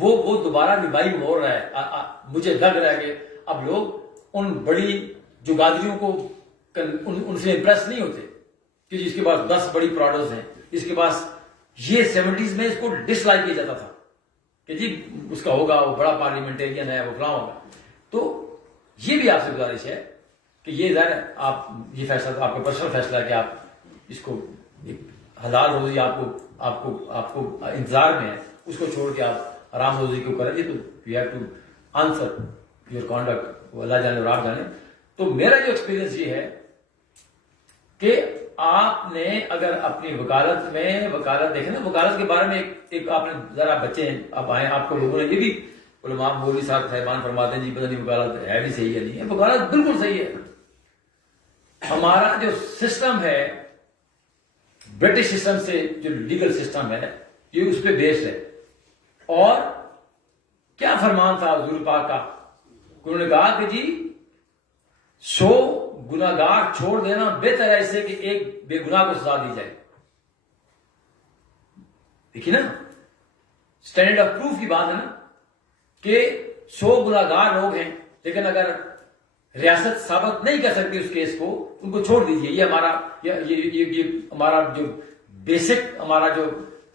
وہ دوبارہ ریوائیو ہو رہا ہے. مجھے لگ رہا ہے کہ اب لوگ ان بڑی جو گادریوں کو ان سے امپریس نہیں ہوتے کہ جس کے پاس 10 بڑی پراڈوز ہیں, اس کے پاس یہ 70s میں اس کو ڈس لائک کیا جاتا تھا کہ جی اس کا ہوگا, وہ بڑا پارلیمنٹیرین ہے, وہ فلاں ہوگا. تو یہ بھی آپ سے گزارش ہے کہ یہ ظاہر ہے آپ یہ فیصلہ آپ کا پرسنل فیصلہ ہے کہ آپ اس کو حلال روزی آپ کو انتظار میں ہے, اس کو چھوڑ کے آپ حرام روزی کو کریں گے تو you have to answer your conduct, وہ اللہ جانے اور آپ جانے. تو میرا جو ایکسپیرینس یہ ہے کہ آپ نے اگر اپنی وکالت دیکھیں نا, وکالت کے بارے میں ایک آپ نے ذرا بچے ہیں, آپ آئے, آپ کو لوگوں نے یہ بھی علماء مولوی صاحبان فرماتے ہیں جی پتہ نہیں وکالت ہے بھی صحیح ہے نہیں ہے. وکالت بالکل صحیح ہے. ہمارا جو سسٹم ہے برٹش سسٹم سے, جو لیگل سسٹم ہے, یہ اس پہ بیسڈ ہے. اور کیا فرمان تھا حضور پاک کا, انہوں نے کہا کہ جی 100 گناہگار چھوڑ دینا بہتر ہے اس سے کہ ایک بے گناہ کو سزا دی جائے. دیکھیے نا, اسٹینڈرڈ آف پروف کی بات ہے نا کہ 100 گناہگار لوگ ہیں, لیکن اگر ریاست ثابت نہیں کر سکتی اس کیس کو, ان کو چھوڑ دیجیے. یہ ہمارا جو بیسک ہمارا جو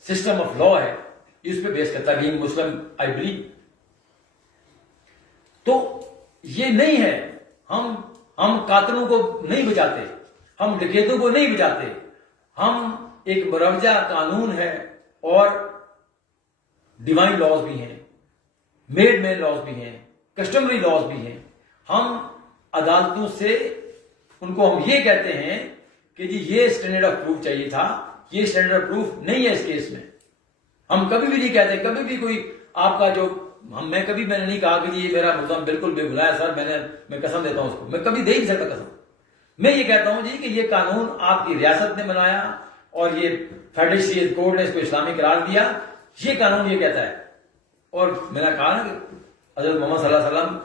سسٹم آف لا ہے اس پہ بیس کرتا ہے, بینگ مسلم آئی بلیو. تو یہ نہیں ہے, ہم قاتلوں کو نہیں بچاتے, ہم ڈکیتوں کو نہیں بچاتے. ہم ایک مروجہ قانون ہے اور ڈیوائن لاز بھی ہیں, میڈ مین لاز بھی ہیں, کسٹمری لاز بھی ہیں. ہم عدالتوں سے ان کو ہم یہ کہتے ہیں کہ جی یہ اسٹینڈرڈ آف پروف چاہیے تھا, یہ اسٹینڈرڈ آف پروف نہیں ہے اس کیس میں. ہم کبھی بھی نہیں کہتے, کبھی بھی کوئی آپ کا جو میں نے نہیں کہا کہ جی میرا ملزم بالکل بے گناہ ہے سر, میں قسم دیتا ہوں اس کو, میں کبھی دے ہی نہیں سکتا قسم. میں یہ کہتا ہوں جی کہ یہ قانون آپ کی ریاست نے بنایا اور یہ فیڈریشن کورٹ نے اس کو اسلامی قرار دیا, یہ قانون یہ کہتا ہے. اور میں نے کہا نا کہ حضرت محمد صلی اللہ علیہ وسلم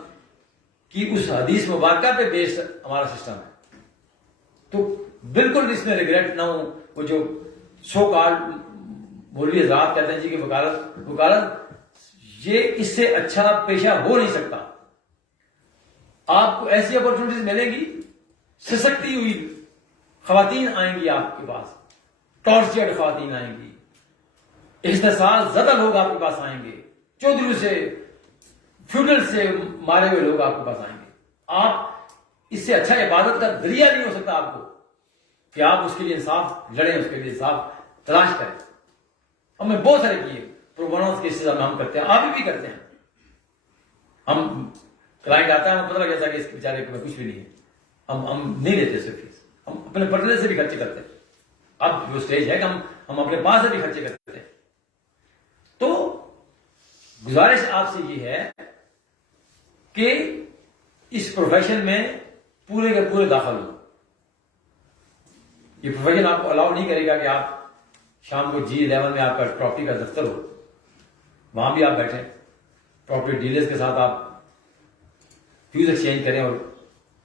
کی اس حدیث مبارکہ پہ بیسڈ ہمارا سسٹم ہے. تو بالکل اس میں ریگریٹ نہ ہوں. وہ جو سو کالڈ مولوی حضرات کہتے ہیں جی کہ وکالت یہ اس سے اچھا پیشہ ہو نہیں سکتا. آپ کو ایسی اپرچونٹیز ملیں گی, سسکتی ہوئی خواتین آئیں گی آپ کے پاس, ٹارچرڈ خواتین آئیں گی, احتساب زدہ لوگ آپ کے پاس آئیں گے, چودھری سے فیوڈل سے مارے ہوئے لوگ آپ کے پاس آئیں گے. آپ اس سے اچھا عبادت کا ذریعہ نہیں ہو سکتا آپ کو کہ آپ اس کے لیے انصاف لڑیں, اس کے لیے انصاف تلاش کریں. ہم نے بہت سارے کیے پروبونوس کیسز ہم کرتے ہیں, آپ بھی کرتے ہیں. ہم کلائنٹ آتا ہے, ہمیں پتہ لگ جاتا ہے کہ اس بیچارے کو کچھ بھی نہیں ہے, ہم نہیں لیتے صرف فیس, ہم اپنے پردے سے بھی خرچے کرتے ہیں. اب جو اسٹیج ہے کہ ہم اپنے پاس سے بھی خرچے کرتے ہیں. تو گزارش آپ سے یہ ہے کہ اس پروفیشن میں پورے کے پورے داخل ہو. یہ پروفیشن آپ کو الاؤ نہیں کرے گا کہ آپ شام کو G11 میں آپ کا پراپرٹی کا دفتر ہو, وہاں بھی آپ بیٹھیں, پراپرٹی ڈیلرز کے ساتھ آپ فیوز ایکسچینج کریں اور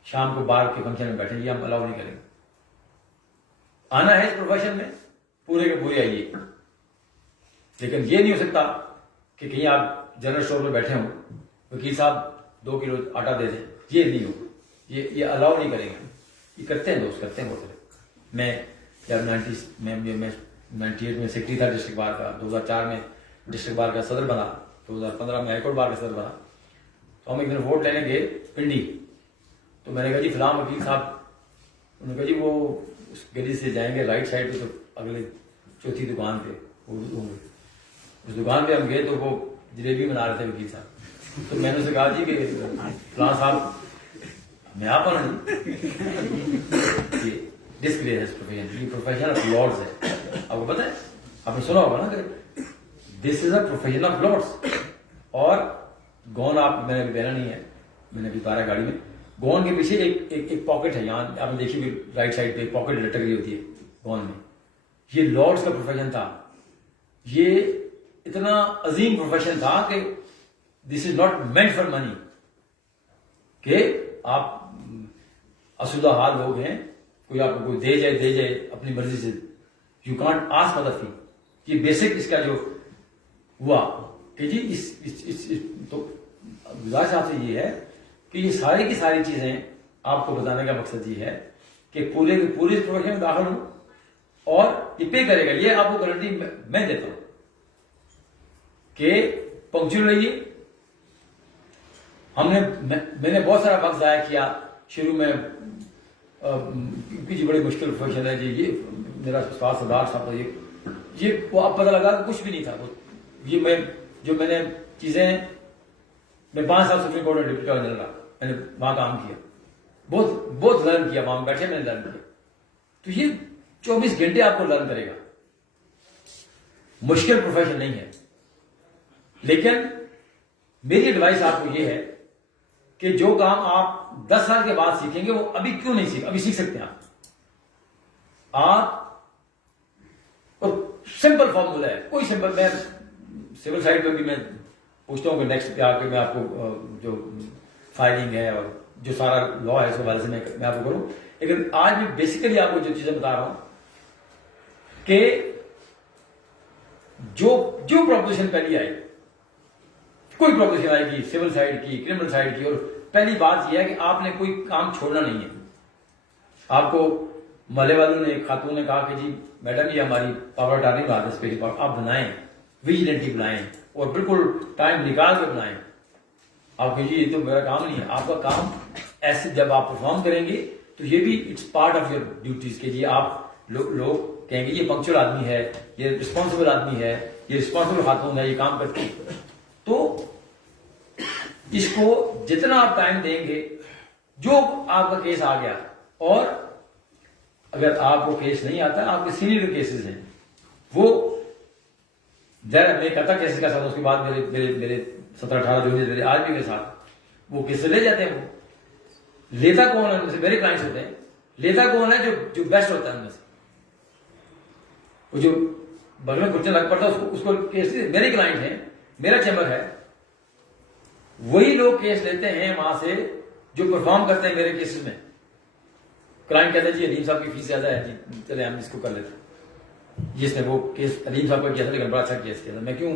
شام کو بار کے فنکشن میں بیٹھیں. یہ ہم الاؤ نہیں کریں گے. آنا ہے اس پروفیشن میں پورے کے پورے آئیے, لیکن یہ نہیں ہو سکتا کہ کہیں آپ جنرل اسٹور میں بیٹھے ہوں, وکیل صاحب 2 کلو آٹا دے دیں. یہ نہیں ہو, یہ الاؤ نہیں کریں گے. یہ کرتے ہیں دوست, کرتے ہیں بہت سارے. میں جب 98 میں سیکرٹری تھا ڈسٹرکٹ بار کا, 2004 میں ڈسٹرکٹ بار کا صدر بنا, 2015 میں ہائی کورٹ بار کا صدر بنا. تو ہم ایک دن ووٹ لینے گئے پنڈی. تو میں نے کہا جی فلاں وکیل صاحب, انہوں نے کہا جی وہ اس گلی سے جائیں گے رائٹ سائڈ پہ, تو اگلے چوتھی دکان پہ اس دکان پہ ہم گئے تو وہ جلیبی بنا رہے تھے وکیل صاحب. تو میں نے اسے کہا جی کہ فلاں صاحب میں آپ پر ڈسکریز پروفیشن, یہ پروفیشن آف لارڈز ہے. آپ کو پتہ ہے, آپ نے سنا ہوگا نا کہ this is a profession of Lords. اور گون آپ, میں نے ابھی پہنا نہیں ہے, میں نے ابھی اتارا گاڑی میں, گون کے پیچھے ایک پاکٹ ہے, یہاں آپ نے دیکھی بھی رائٹ سائڈ پہ ایک پاکٹ لٹک رہی ہوتی ہے گون میں. یہ لارڈز کا پروفیشن تھا. یہ اتنا عظیم پروفیشن تھا کہ this is not meant for money, کہ آپ اسودہ حال لوگ ہیں, کوئی آپ کو کوئی دے جائے اپنی مرضی سے. You can't ask for the فی. یہ بیسک اس کا جو ہوا کہ جی تو گزارش آپ سے یہ ہے کہ یہ ساری کی ساری چیزیں آپ کو بتانے کا مقصد یہ ہے کہ پورے کے پورے پروفیشن میں داخل ہوں, اور یہ پے کرے گا. یہ آپ کو گارنٹی میں دیتا ہوں کہ پنکچوئل رہیے. میں نے بہت سارا وقت ضائع کیا شروع میں, جی بڑی مشکل پروفیشن ہے جی, یہ میرا استاد سردار صاحب تھا, یہ وہ اب پتہ لگا کہ کچھ بھی نہیں تھا. یہ میں نے چیزیں, میں 5 سال سپریم کورٹ میں ڈپٹی جنرل رہا, میں نے وہاں کام کیا, بہت لرن کیا, وہاں بیٹھے میں نے لرن کیا. تو یہ 24 گھنٹے آپ کو لرن کرے گا. مشکل پروفیشن نہیں ہے, لیکن میری ایڈوائس آپ کو یہ ہے کہ جو کام آپ 10 سال کے بعد سیکھیں گے وہ ابھی کیوں نہیں سیکھ, ابھی سیکھ سکتے ہیں آپ. اور سمپل فارمولا ہے, کوئی سمپل. میں سول سائڈ پہ بھی میں پوچھتا ہوں کہ نیکسٹ پہ آ کے میں آپ کو جو فائلنگ ہے اور جو سارا لا ہے اس حوالے سے میں آپ کو کروں. لیکن آج میں بیسیکلی آپ کو جو چیزیں بتا رہا ہوں کہ جو پروپوزیشن پہلی آئی, کوئی پروپوزیشن آئے گی سول سائڈ کی, کرمنل سائڈ کی, اور پہلی بات یہ ہے کہ آپ نے کوئی کام چھوڑنا نہیں ہے. آپ کو محلے والوں نے, ایک خاتون نے کہا کہ جی میڈم یہ ہماری پاور اٹارنی بات ہے, اسپیشل پاور آپ بنائیں, ویجیلنٹی بنائیں, اور بالکل ٹائم نکال کے بنائیں. آپ کہ جی یہ تو میرا کام نہیں ہے. آپ کا کام ایسے جب آپ پرفارم کریں گے تو یہ بھی it's part of your duties کہ جی آپ لوگ کہیں گے یہ پنکچوئل آدمی ہے, یہ رسپانسبل آدمی ہے, یہ رسپانسبل خاتون ہے, یہ کام کرتی ہے. تو اس کو جتنا آپ ٹائم دیں گے, جو آپ کا کیس آ گیا, اور اگر آپ کو کیس نہیں آتا, آپ کے سینئر کیسز ہیں وہ میں کہتا کیسز کا ساتھ, اس کے بعد میرے 17-18 جو میرے آج بھی کے ساتھ وہ کیسز لے جاتے ہیں. وہ لیتا کون ہے ان میں سے؟ میرے کلائنٹس ہوتے ہیں. لیتا کون ہے؟ جو بیسٹ ہوتا ہے ان میں سے. وہ جو بغل میں کرچن لگ پڑتا ہے اس کو کیس میرے کلائنٹ ہیں, میرا چیمبر ہے, وہی لوگ کیس لیتے ہیں وہاں سے جو پرفارم کرتے ہیں میرے کیسز میں. کلائنٹ کہتے ہیں جی علیم صاحب کی فیس زیادہ ہے, جی چلے ہم اس کو کر لیتے ہیں. جس نے وہ کیس علیم صاحب کا کیا تھا لیکن بڑا اچھا کیس کیا تھا, میں کیوں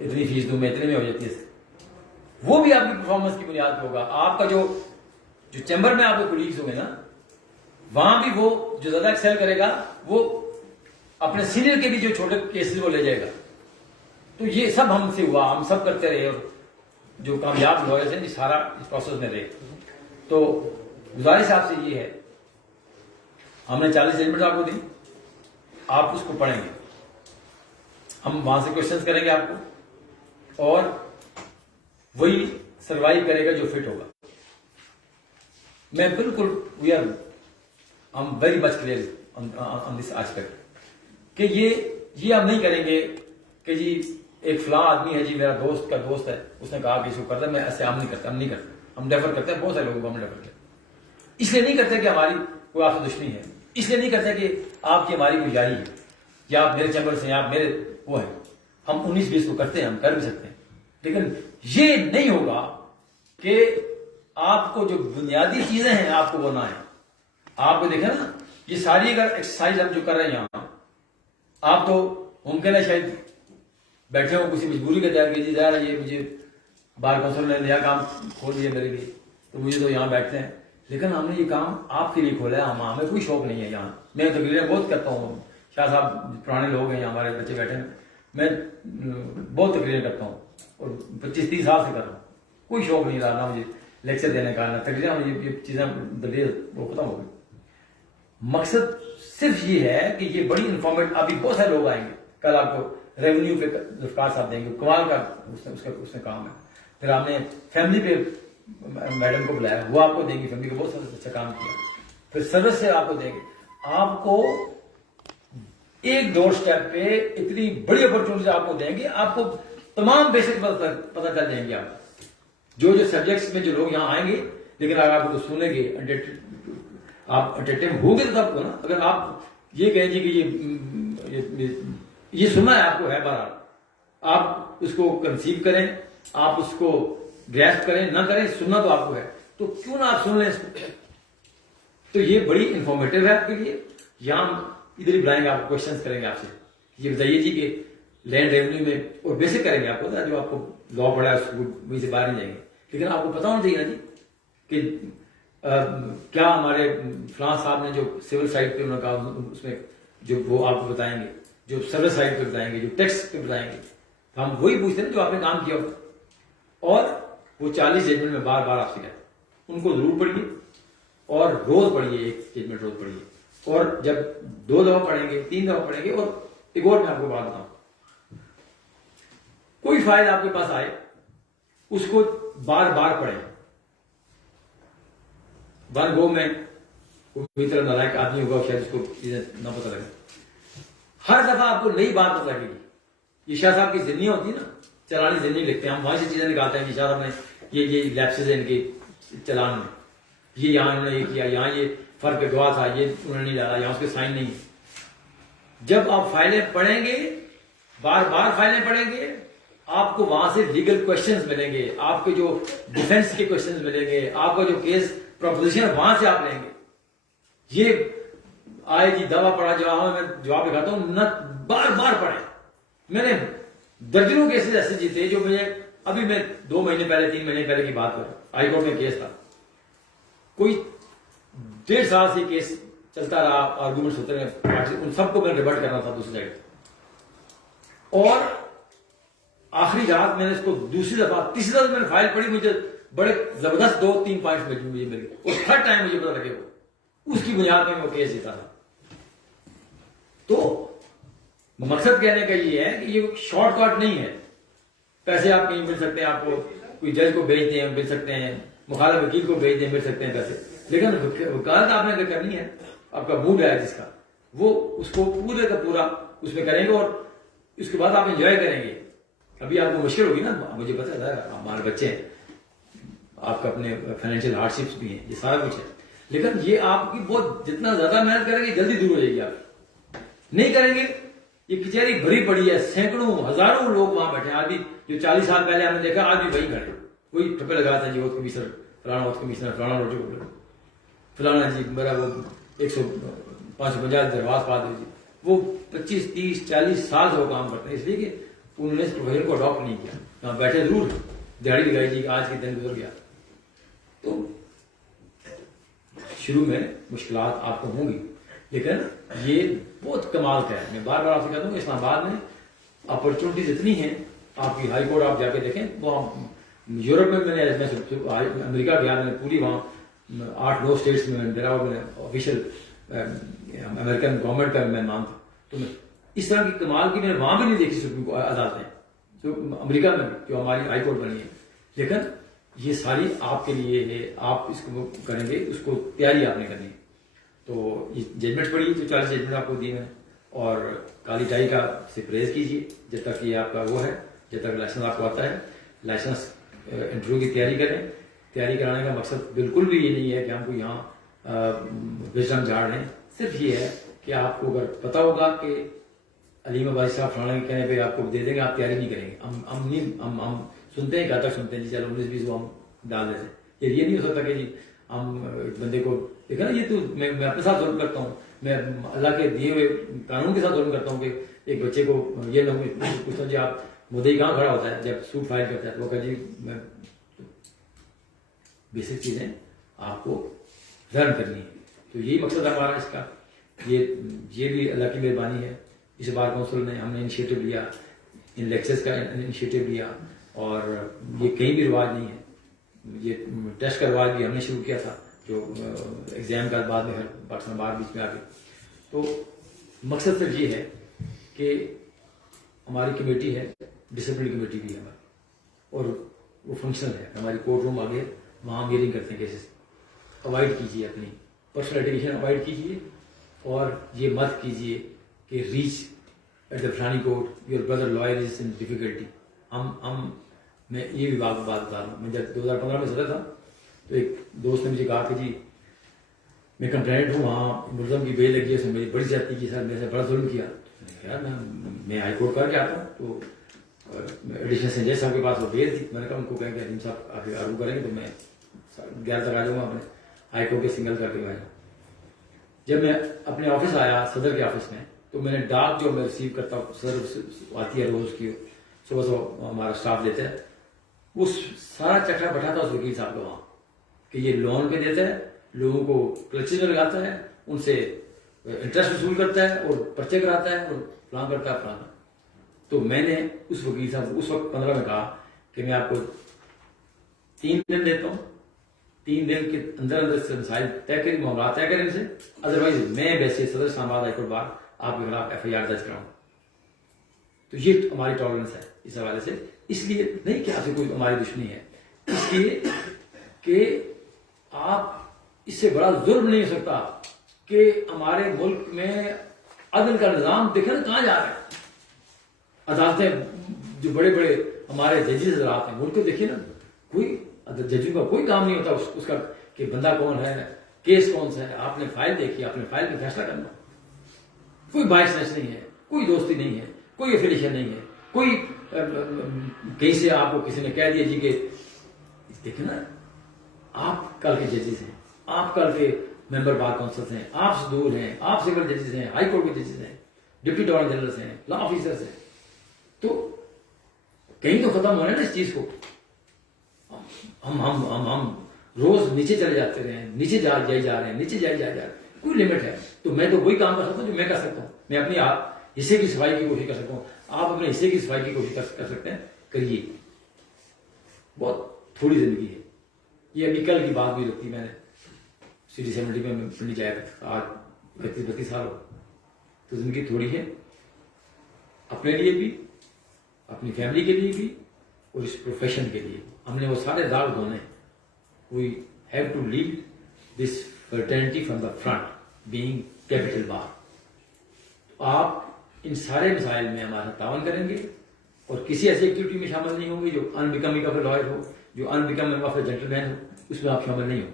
اتنی فیس دوں, میں اتنے میں ہو جاتی ہے. وہ بھی آپ کی پرفارمنس کی بنیاد پہ ہوگا. آپ کا جو چیمبر میں آپ کے کولیگز ہوں گے نا, وہاں بھی وہ جو زیادہ ایکسل کرے گا وہ اپنے سینئر کے بھی جو چھوٹے کیسز وہ لے جائے گا. تو یہ سب ہم سے ہوا, ہم سب کرتے رہے, اور جو کامیاب لوئرز ہیں سارا اس پروسیس میں رہے. تو گزارش آپ سے یہ ہے, ہم نے 40 ججمنٹ آپ کو دی, آپ اس کو پڑھیں گے, ہم وہاں سے کوشچنس کریں گے آپ کو, اور وہی سروائیو کرے گا جو فٹ ہوگا. میں بالکل we are very much clear on this aspect کہ یہ ہم نہیں کریں گے کہ جی ایک فلاں آدمی ہے جی میرا دوست کا دوست ہے, اس نے کہا کہ اس کو کر دیں, میں ایسے ہم نہیں کرتے, ہم ڈیفر کرتے ہیں, بہت سارے لوگوں کو ہم ڈیفر کرتے ہیں. اس لیے نہیں کرتے کہ ہماری کوئی آپ سے دشمنی ہے, اس لیے نہیں کرتے کہ آپ کی ہماری کوئی یاری ہے, یا آپ میرے چیمبر سے ہیں, آپ میرے وہ ہیں. ہم 19-20 کو کرتے ہیں, ہم کر بھی سکتے ہیں, لیکن یہ نہیں ہوگا کہ آپ کو جو بنیادی چیزیں ہیں آپ کو وہ نہ ہے. آپ کو دیکھیں نا, یہ ساری اگر ایکسرسائز ہم جو کر رہے ہیں یہاں, آپ تو ممکن ہے شاید بیٹھے ہو کسی مجبوری کے تحت کہ جی ظاہر ہے یہ مجھے بار کونسل نے نیا کام کھول دیا میرے لیے, تو مجھے تو یہاں بیٹھتے ہیں. لیکن ہم نے یہ کام آپ کے لیے کھولا ہے, ہمیں کوئی شوق نہیں ہے یہاں. میں تقریریں بہت کرتا ہوں, شاہ صاحب پرانے لوگ ہیں, ہمارے بچے بیٹھے ہیں, میں بہت تقریریں کرتا ہوں اور 25-30 سال سے کر رہا ہوں. کوئی شوق نہیں رہا نہ مجھے لیکچر دینے کا, نہ تقریریں, یہ چیزیں بدلیے وہ ختم ہو گئی. مقصد صرف یہ ہے کہ یہ بڑی انفارمیٹ, ابھی بہت سارے لوگ آئیں گے, کل آپ کو ریونیو پہ ذوالفقار صاحب دیں گے, کمال کا اس میں کام ہے. پھر آپ نے فیملی پہ میڈم کو بلایا, وہ آپ کو دیں گے, فیملی کو بہت اچھا کام کیا. پھر سروس سے آپ کو دیں گے. آپ کو ایک ڈور سٹیپ پہ اتنی بڑی اپرچونٹی آپ کو دیں گے, آپ کو تمام بیسک پتہ چل جائیں گے. آپ جو سبجیکٹس میں جو لوگ یہاں آئیں گے, لیکن اگر آپ کو سنیں گے آپ انٹرٹین ہو گے تو سب کو نا. اگر آپ یہ کہیں گے کہ یہ سننا ہے آپ کو ہے بہرحال, آپ اس کو کنسیو کریں, آپ اس کو گریسپ کریں, نہ کریں, سننا تو آپ کو ہے, تو کیوں نہ آپ سن لیں اس کو. تو یہ بڑی انفارمیٹیو ہے آپ کے لیے. یہاں ادھر ہی بلائیں گے, آپ کوشچنس کریں گے آپ سے, یہ بتائیے جی کہ لینڈ ریونیو میں, اور بیسک کریں گے آپ کو, جو آپ کو لا پڑھا ہے وہیں سے باہر نہیں جائیں گے. لیکن آپ کو پتا ہونا چاہیے نا جی کہ کیا ہمارے فلاں صاحب نے جو سول سائٹ پہ انہوں نے کہا, اس میں جو وہ آپ کو بتائیں گے, جو سروس سائٹ پہ بتائیں گے, جو ٹیکس پہ بتائیں گے, ہم وہی پوچھتے ہیں جو آپ نے کام کیا ہو. اور وہ 40 ججمنٹ میں بار بار آپ سے کہتے ہیں, ان کو ضرور پڑھیے, اور روز پڑھیے, ایک ججمنٹ روز پڑھیے. اور جب 2 دفعہ پڑھیں گے, 3 دفعہ پڑھیں گے, اور ایک اور میں آپ کو بات بتاؤں, کوئی فائل آپ کے پاس آئے, اس کو بار بار پڑھیں. ون گو میں کوئی طرح نالائق آدمی ہوگا, شاید اس کو چیزیں نہ پتہ لگے. ہر دفعہ آپ کو نئی بات پتہ لگے گی. یہ شاہ صاحب کی زندگی ہوتی ہے نا, چلانی زندگی لکھتے ہیں ہم, وہاں سے چیزیں نکالتے ہیں کہ شاہ صاحب نے یہ لیپسز ہیں ان کے چلان میں, یہ یہاں انہوں نے یہ کیا, یہاں یہ فرق گواہ تھا, یہ انہوں نے نہیں ڈالا, یہاں اس کے سائن نہیں. جب آپ فائلیں پڑھیں گے, بار بار فائلیں پڑھیں گے, آپ کو وہاں سے لیگل کوشچنز ملیں گے, آپ کے جو ڈیفنس کے کوشچنز ملیں گے, آپ کا جو کیس پروپوزیشن وہاں سے آپ لیں گے. یہ آئے جی دعویٰ پڑھا جواب میں جواب لکھاتا ہوں, نہ بار بار پڑھیں. میں نے درجنوں کیسز ایسے جیتے جو مجھے ابھی, میں 2 مہینے پہلے 3 مہینے پہلے کی بات کر رہا ہوں, ہائی کورٹ میں کیس تھا, کوئی 1.5 سال سے کیس چلتا رہا, آرگومنٹس ہوتے رہے, ان سب کو میں ریورٹ کرنا تھا دوسری سائڈ. اور آخری رات میں نے اس کو دوسری دفعہ, تیسری دفعہ میں نے فائل پڑھی, مجھے بڑے زبردست 2-3 پوائنٹ مجھے مل گئے, اور ہر ٹائم مجھے پتا لگے وہ اس کی بنیاد میں وہ کیس جیتا تھا. تو مقصد کہنے کا یہ ہے کہ یہ شارٹ کٹ نہیں ہے. پیسے آپ کہیں مل سکتے ہیں, آپ کو کوئی جج کو بھیج دیں مل سکتے ہیں, مخالف وکیل کو بھیج دیں مل سکتے ہیں پیسے, لیکن وکالت آپ نے اگر کرنی ہے, آپ کا موڈ ہے جس کا, وہ اس کو پورے کا پورا اس میں کریں گے, اور اس کے بعد آپ انجوائے کریں گے. ابھی آپ کو مشکل ہوگی نا, مجھے پتا ہے ہمارے بچے ہیں, آپ کا اپنے فائنینشیل ہارڈ شپس بھی ہیں, یہ سارا کچھ ہے, لیکن یہ آپ کی بہت جتنا زیادہ محنت کریں گے جلدی دور ہو جائے گی. آپ نہیں کریں گے, یہ کچہری بھری پڑی ہے, سینکڑوں ہزاروں لوگ وہاں بیٹھے ہیں. آج بھی جو 40 سال پہلے ہم نے دیکھا, آج بھی وہی کھڑے, وہی ٹھپے لگاتے ہیں جی وہ کمیشنر فلانا, وہ کمیشنر فلانا, روٹی فلانا جی میرا وہ 150 درواز پا دے جی. وہ 25-30-40 سال سے وہ کام کرتے ہیں, اس لیے کہ انہوں نے اس پروفیشن کو اڈاپٹ نہیں کیا. یہاں بیٹھے ضرور دیہڑی لگائی جی آج کے دن گزر گیا. تو شروع میں مشکلات آپ کو ہوں گی, لیکن یہ بہت کمال کا ہے. میں بار بار آپ سے کہتا ہوں, اسلام آباد میں اپرچونیٹیز اتنی ہیں. آپ کی ہائی کورٹ آپ جا کے دیکھیں, وہ یورپ میں میں نے امریکہ گیا, میں نے پوری وہاں 8-9 اسٹیٹس میں میرا آفیشیل امریکن گورنمنٹ کا میں نام تھا. تو میں اس طرح کی کمال کی میں نے وہاں بھی نہیں دیکھی سپریم کورٹ عدالتیں, جو امریکہ میں جو ہماری ہائی کورٹ بنی ہے. لیکن یہ ساری آپ کے لیے ہے, آپ اس کو کریں گے, اس کو تیاری آپ نے کرنی ہے. تو یہ ججمنٹ پڑھیے جو 40 ججمنٹ آپ کو دیے ہیں, اور کالی ٹائی کا سے پرہیز کیجیے جب تک یہ آپ کا وہ ہے. جب تک لائسنس آپ کو آتا ہے لائسنس انٹرویو کی تیاری کریں. تیاری کرانے کا مقصد بالکل بھی یہ نہیں ہے کہ ہم کو یہاں وزڈم جھاڑ لیں. صرف یہ ہے کہ آپ کو اگر پتا ہوگا کہ علیم بھائی صاحب فلانے کے کہنے پہ آپ کو دے دیں گے, آپ تیاری نہیں کریں گے. ہم سنتے ہیں, کہاں تک سنتے ہیں جی چلو 19-20 وہ ہم ڈال دیتے ہیں. یہ نہیں ہو سکتا کہ جی ہم بندے کو دیکھا نا, یہ تو میں اپنے ساتھ ظلم کرتا ہوں, میں اللہ کے دیے ہوئے قانون کے ساتھ ظلم کرتا ہوں کہ ایک بچے کو یہ لوگ پوچھتا ہوں جی آپ مدعی کہاں کھڑا ہوتا ہے جب سوٹ فائل کرتا ہے تو وہ کہا جی میں بیسک چیزیں آپ کو لرن کرنی ہے. تو یہی مقصد ہے ہمارا اس کا. یہ بھی اللہ کی مہربانی ہے. اس بار کونسل نے ہم نے انیشیٹو لیا, ان لیکچرز کا انیشیٹو لیا, اور یہ کہیں بھی رواج نہیں ہے. یہ ٹیسٹ کا رواج بھی ہم نے شروع کیا تھا جو ایگزام کا بعد میں پاکستان باہر بیچ میں آ گئے. تو مقصد صرف یہ ہے کہ ہماری کمیٹی ہے, ڈسپلن کمیٹی بھی ہے ہماری, اور وہ فنکشنل ہے. ہماری کورٹ روم آگے, وہاں ہیئرنگ کرتے ہیں کیسز. اوائڈ کیجیے اپنی پرسنل ایڈوکیشن اوائڈ کیجیے, اور یہ مت کیجیے کہ ریچ ایٹ دا فلانی court your brother lawyer is in difficulty. میں یہ بھی بات بتا رہا ہوں. میں جب 2015 میں صدر تھا تو ایک دوست نے مجھے کہا کہ جی میں کمپلینٹ ہوں, وہاں ملزم کی بیل لگی ہے, اس میں میری بڑی زیادتی کی, سر میرے سے بڑا ظلم کیا. میں ہائی کورٹ کر کے آتا ہوں, تو ایڈیشنل سنجے صاحب کے پاس وہ بیل تھی. میں نے کہا ان کو کہیں کہ حکیم صاحب آپ آرگو کریں گے تو میں 11 تک آ جاؤں گا اپنے ہائی کورٹ کے سنگل کر کے آیا. جب میں اپنے آفس آیا صدر کے آفس میں, تو میں نے ڈاک جو میں ریسیو کرتا ہوں, صدر آتی ہے روز کی, صبح صبح ہمارا اسٹاف دیتا ہے, وہ سارا چکرا بٹھا تھا اس وکیل صاحب کو وہاں کہ یہ لون پہ دیتا ہے, لوگوں کو کلچز میں لگاتا ہے, ان سے انٹرسٹ وصول کرتا ہے, اور پرچے کراتا ہے, اور فلاں کرتا ہے فلاں. تو میں نے اس وکیل صاحب اس وقت 15 میں کہا کہ میں آپ کو 3 دن دیتا ہوں, 3 دن کے اندر سے مسائل طے کریں, معاملات طے کریں ان سے, ادروائز میں ویسے صدر اسلام آباد ہائی کورٹ بار آپ کے خلاف FIR درج کراؤں. تو یہ ہماری ٹالرنس ہے اس حوالے سے. اس لیے نہیں کہ آپ سے کوئی ہماری دشمنی ہے, اس لیے کہ آپ اس سے بڑا ظلم نہیں ہو سکتا کہ ہمارے ملک میں عدل کا نظام دیکھیں نا کہاں جا رہا ہے. عدالتیں جو بڑے بڑے ہمارے ججز حضرات ہیں ان کو دیکھیے نا, کوئی ججوں کا کوئی کام نہیں ہوتا اس کا کہ بندہ کون ہے, کیس کون سا ہے. آپ نے فائل دیکھی, آپ نے فائل پہ فیصلہ کرنا. کوئی بائسنس نہیں ہے, کوئی دوستی نہیں ہے, کوئی افیلیشن نہیں ہے, کوئی کہیں سے آپ کو کسی نے کہہ دیا جی کہ دیکھیں نا آپ کل کے ججز ہیں, آپ کل کے ممبر بار کونسلز ہیں, آپ سے دور ہیں, آپ سول ججز ہیں, ہائی کورٹ کے ججز ہیں, ڈپٹی اٹارنی جنرلز ہیں, لا آفیسرز ہیں. تو کہیں تو ختم ہونا ہے نا اس چیز کو. ہم روز نیچے چلے جاتے رہے ہیں, نیچے جائی جا رہے ہیں, نیچے جائی جا رہے ہیں. کوئی لمٹ ہے. تو میں تو وہی کام کر سکتا ہوں جو میں کر سکتا ہوں. میں اپنی حصے کی صفائی کی کوشش کر سکتا ہوں, آپ اپنے حصے کی صفائی کی کوشش کر سکتے ہیں, کریے. بہت تھوڑی زندگی ہے. یہ ابھی کل کی بات بھی لگتی, میں نے سٹی 70 میں پڑھنی جایا تھا, آج 31-32 سال ہو. تو زندگی تھوڑی ہے, اپنے لیے بھی, اپنی فیملی کے لیے بھی, اور اس پروفیشن کے لیے. ہم نے وہ سارے داغ دھونے. We have to lead this fraternity from the front being capital bar. آپ ان سارے مسائل میں ہمارا تعاون کریں گے, اور کسی ایسی ایکٹیویٹی میں شامل نہیں ہوں گے جو unbecoming of a lawyer ہو, جو unbecoming of a gentleman ہو, اس میں آپ شامل نہیں ہوں.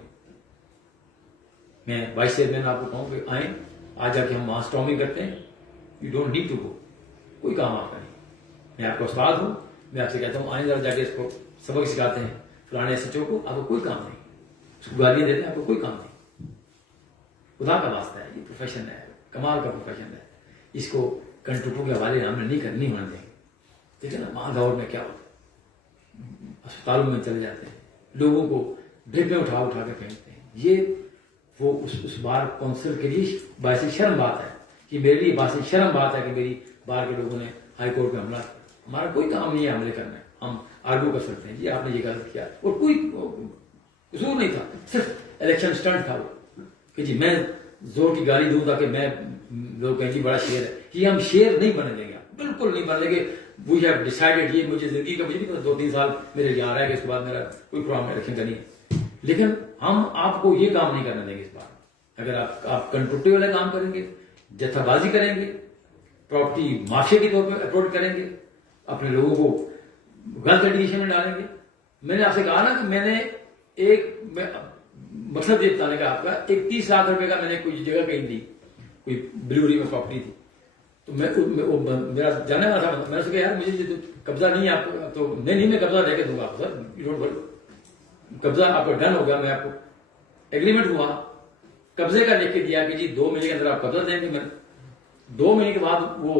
میں وائس چیئرمین آپ کو کہوں کہ آئیں, آج جا کے ہم وہاں اسٹارمنگ کرتے ہیں. You don't need to go, کوئی کام آپ کا نہیں. میں آپ کا استاد ہوں, میں آپ سے کہتا ہوں آئیں ذرا جا کے اس کو سبق سکھاتے ہیں فلانے SHO کو, آپ کو کوئی کام نہیں. اس کو گالیاں دیتے ہیں, آپ کو کوئی کام نہیں. خدا کا واسطہ ہے, یہ پروفیشن ہے, کمال کا پروفیشن ہے. اس کو کنٹروپوں کے حوالے ہم نے نہیں ہونے دیں گے. ٹھیک ہے نا. وہاں دور میں کیا ہوتا ہے, اسپتالوں میں چلے جاتے ہیں, لوگوں کو ڈھیپ میں اٹھا کے پھینکتے ہیں. یہ وہ اس بار کونسل کے لیے باعث شرم بات ہے, کہ میرے لیے باعث شرم بات ہے کہ میری بار کے لوگوں نے ہائی کورٹ میں حملہ کیا. ہمارا کوئی کام نہیں ہے حملے کرنا. ہم آرگو کر سکتے ہیں جی آپ نے یہ غلط کیا, اور کوئی قصور نہیں تھا, صرف الیکشن اسٹنٹ تھا وہ کہ جی میں زور کی گالی دوں تاکہ میں لوگ کہیں گے بڑا شیر ہے. یہ ہم شیر نہیں بننے دیں گے, بالکل نہیں بننے دیں گے. وی ہیو ڈیسائیڈڈ, یہ مجھے زندگی کا مجھے نہیں پتا 2-3 سال میرے یہاں رہا ہے کہ اس کے بعد میرا کوئی پروگرام الیکشن کا نہیں ہے. لیکن ہم آپ کو یہ کام نہیں کرنے دیں گے اس بار. اگر آپ کنٹروپٹی والے کام کریں گے, جتھا بازی کریں گے, پراپرٹی مافیا کے طور پہ اپروچ کریں گے, اپنے لوگوں کو غلط ایڈیشن میں ڈالیں گے. میں نے آپ سے کہا نا کہ میں نے ایک مقصد یہ بتانے کا آپ کا 31 لاکھ روپے کا میں نے کوئی جگہ کہیں دی, کوئی بلیوری میں پراپرٹی تھی, تو میرا جانے والا تھا, میں نے کہا یار مجھے قبضہ نہیں ہے آپ کو, تو نہیں میں قبضہ لے کے دوں گا آپ سر, قبضہ آپ کا ڈن ہو گیا, میں آپ کو ایگریمنٹ ہوا, قبضے کا لکھ کے دیا کہ جی 2 مہینے کے اندر آپ قبضہ دیں گے. میں 2 مہینے کے بعد وہ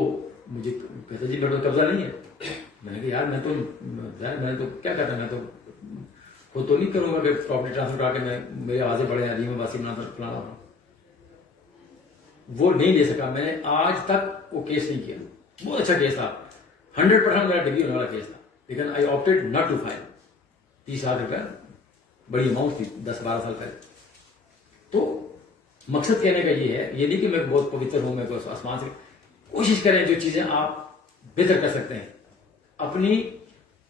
مجھے کہتا جی میرے قبضہ نہیں ہے. میں نے کہا یار میں تو کیا کہتا, میں تو خود تو نہیں کروں گا کہ پراپرٹی ٹرانسفر کرا کے میں میرے آوازیں بڑے عظیم واسی بنانا ہوں. وہ نہیں لے سکا. میں نے آج تک وہ کیس نہیں کیا. بہت اچھا کیس تھا, 100% میرا ڈگری ہونے والا کیس تھا, لیکن I opted not to file. 30 lakh روپے بڑی اماؤنٹ تھی 10-12 سال پہلے. تو مقصد کہنے کا یہ ہے, یہ نہیں کہ میں بہت پوتر ہوں, میں آسمان سے. کوشش کریں جو چیزیں آپ بہتر کر سکتے ہیں اپنی,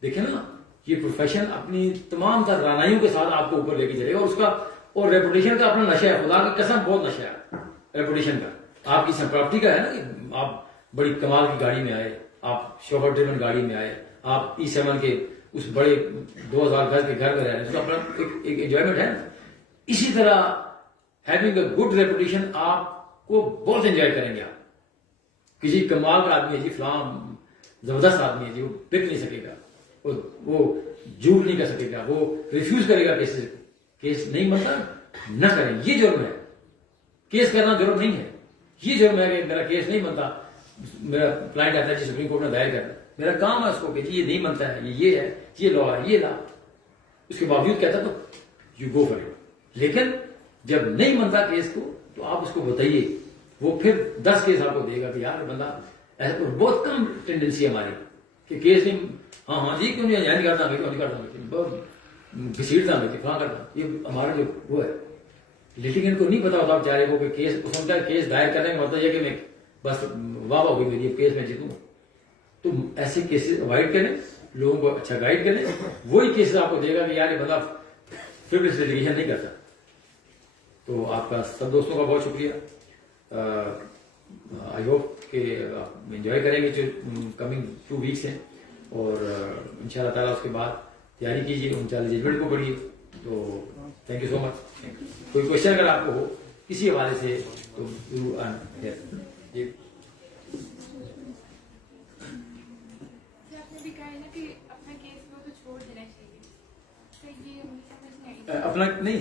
دیکھیں نا یہ پروفیشن اپنی تمام تر رانائیوں کے ساتھ آپ کو اوپر لے کے چلے گا, اور اس کا اور ریپوٹیشن کا اپنا نشہ ہے, خدا کی قسم بہت نشہ ہے ریپوٹیشن کا. آپ کی پراپرٹی کا ہے نا کہ آپ بڑی کمال کی گاڑی میں آئے, آپ شوفر ڈریون گاڑی میں آئے, آپ E7 کے اس بڑے 2000 گز کے گھر میں رہ رہے ہیں, اس کا اپنا ایک انجوائمنٹ ہے. اسی طرح ہیونگ اے گڈ ریپوٹیشن آپ کو بہت انجوائے کریں گے. آپ کسی کمال کا آدمی ہے جی, فلاں زبردست آدمی ہے جی, وہ بک نہیں سکے گا, وہ جھوٹ نہیں کر سکے گا, وہ ریفیوز کرے گا کیس نہیں بنتا نہ کریں. یہ جرم ہے, کیس کرنا جرم نہیں ہے. یہ جرم ہے کہ میرا کیس نہیں بنتا, میرا کلائنٹ آتا ہے جی سپریم کورٹ میں دائر کرنا, میرا کام ہے اس کو کہ جی یہ نہیں بنتا ہے, یہ ہے, یہ لا ہے, یہ لا, اس کے باوجود کہتا تو یو گو فار اٹ. لیکن جب نہیں بنتا کیس کو تو آپ اس کو بتائیے, وہ پھر 10 کیس آپ کو دے گا کہ یار بندہ ایسا. بہت کم ٹینڈنسی ہے ہماری کہ کیس نہیں, ہاں جی کیوں نہیں کرتا, میں کیوں نہیں کرتا, بہت گھسیٹتا میں کہاں کرتا. یہ ہمارا جو وہ ہے, لیٹیگنٹ کو نہیں پتا ہوتا بیچارے کو کہ کیس سنتا ہے, کیس دائر کرنے کا مطلب یہ کہ میں بس واہ واہ ہوئی میری کیس میں جیتوں. تو ایسے کیسز اوائڈ کریں, لوگوں کو اچھا گائیڈ کریں, وہی کیسز آپ کو دے گا کہ یار یہ بندہ پھر اس لیٹیگیشن نہیں کرتا. تو آپ کا سب دوستوں کا بہت شکریہ. آئی ہوپ کہ آپ انجوائے کریں گے جو کمنگ 2 ویکس ہیں, اور ان شاء اللہ تعالیٰ اس کے بعد تیاری کیجیے, 39 ججمنٹ کو پڑھیے. تو تھینک یو سو مچ. کوئی کوشچن اگر آپ کو ہو کسی حوالے سے تو جی. اپنا نہیں,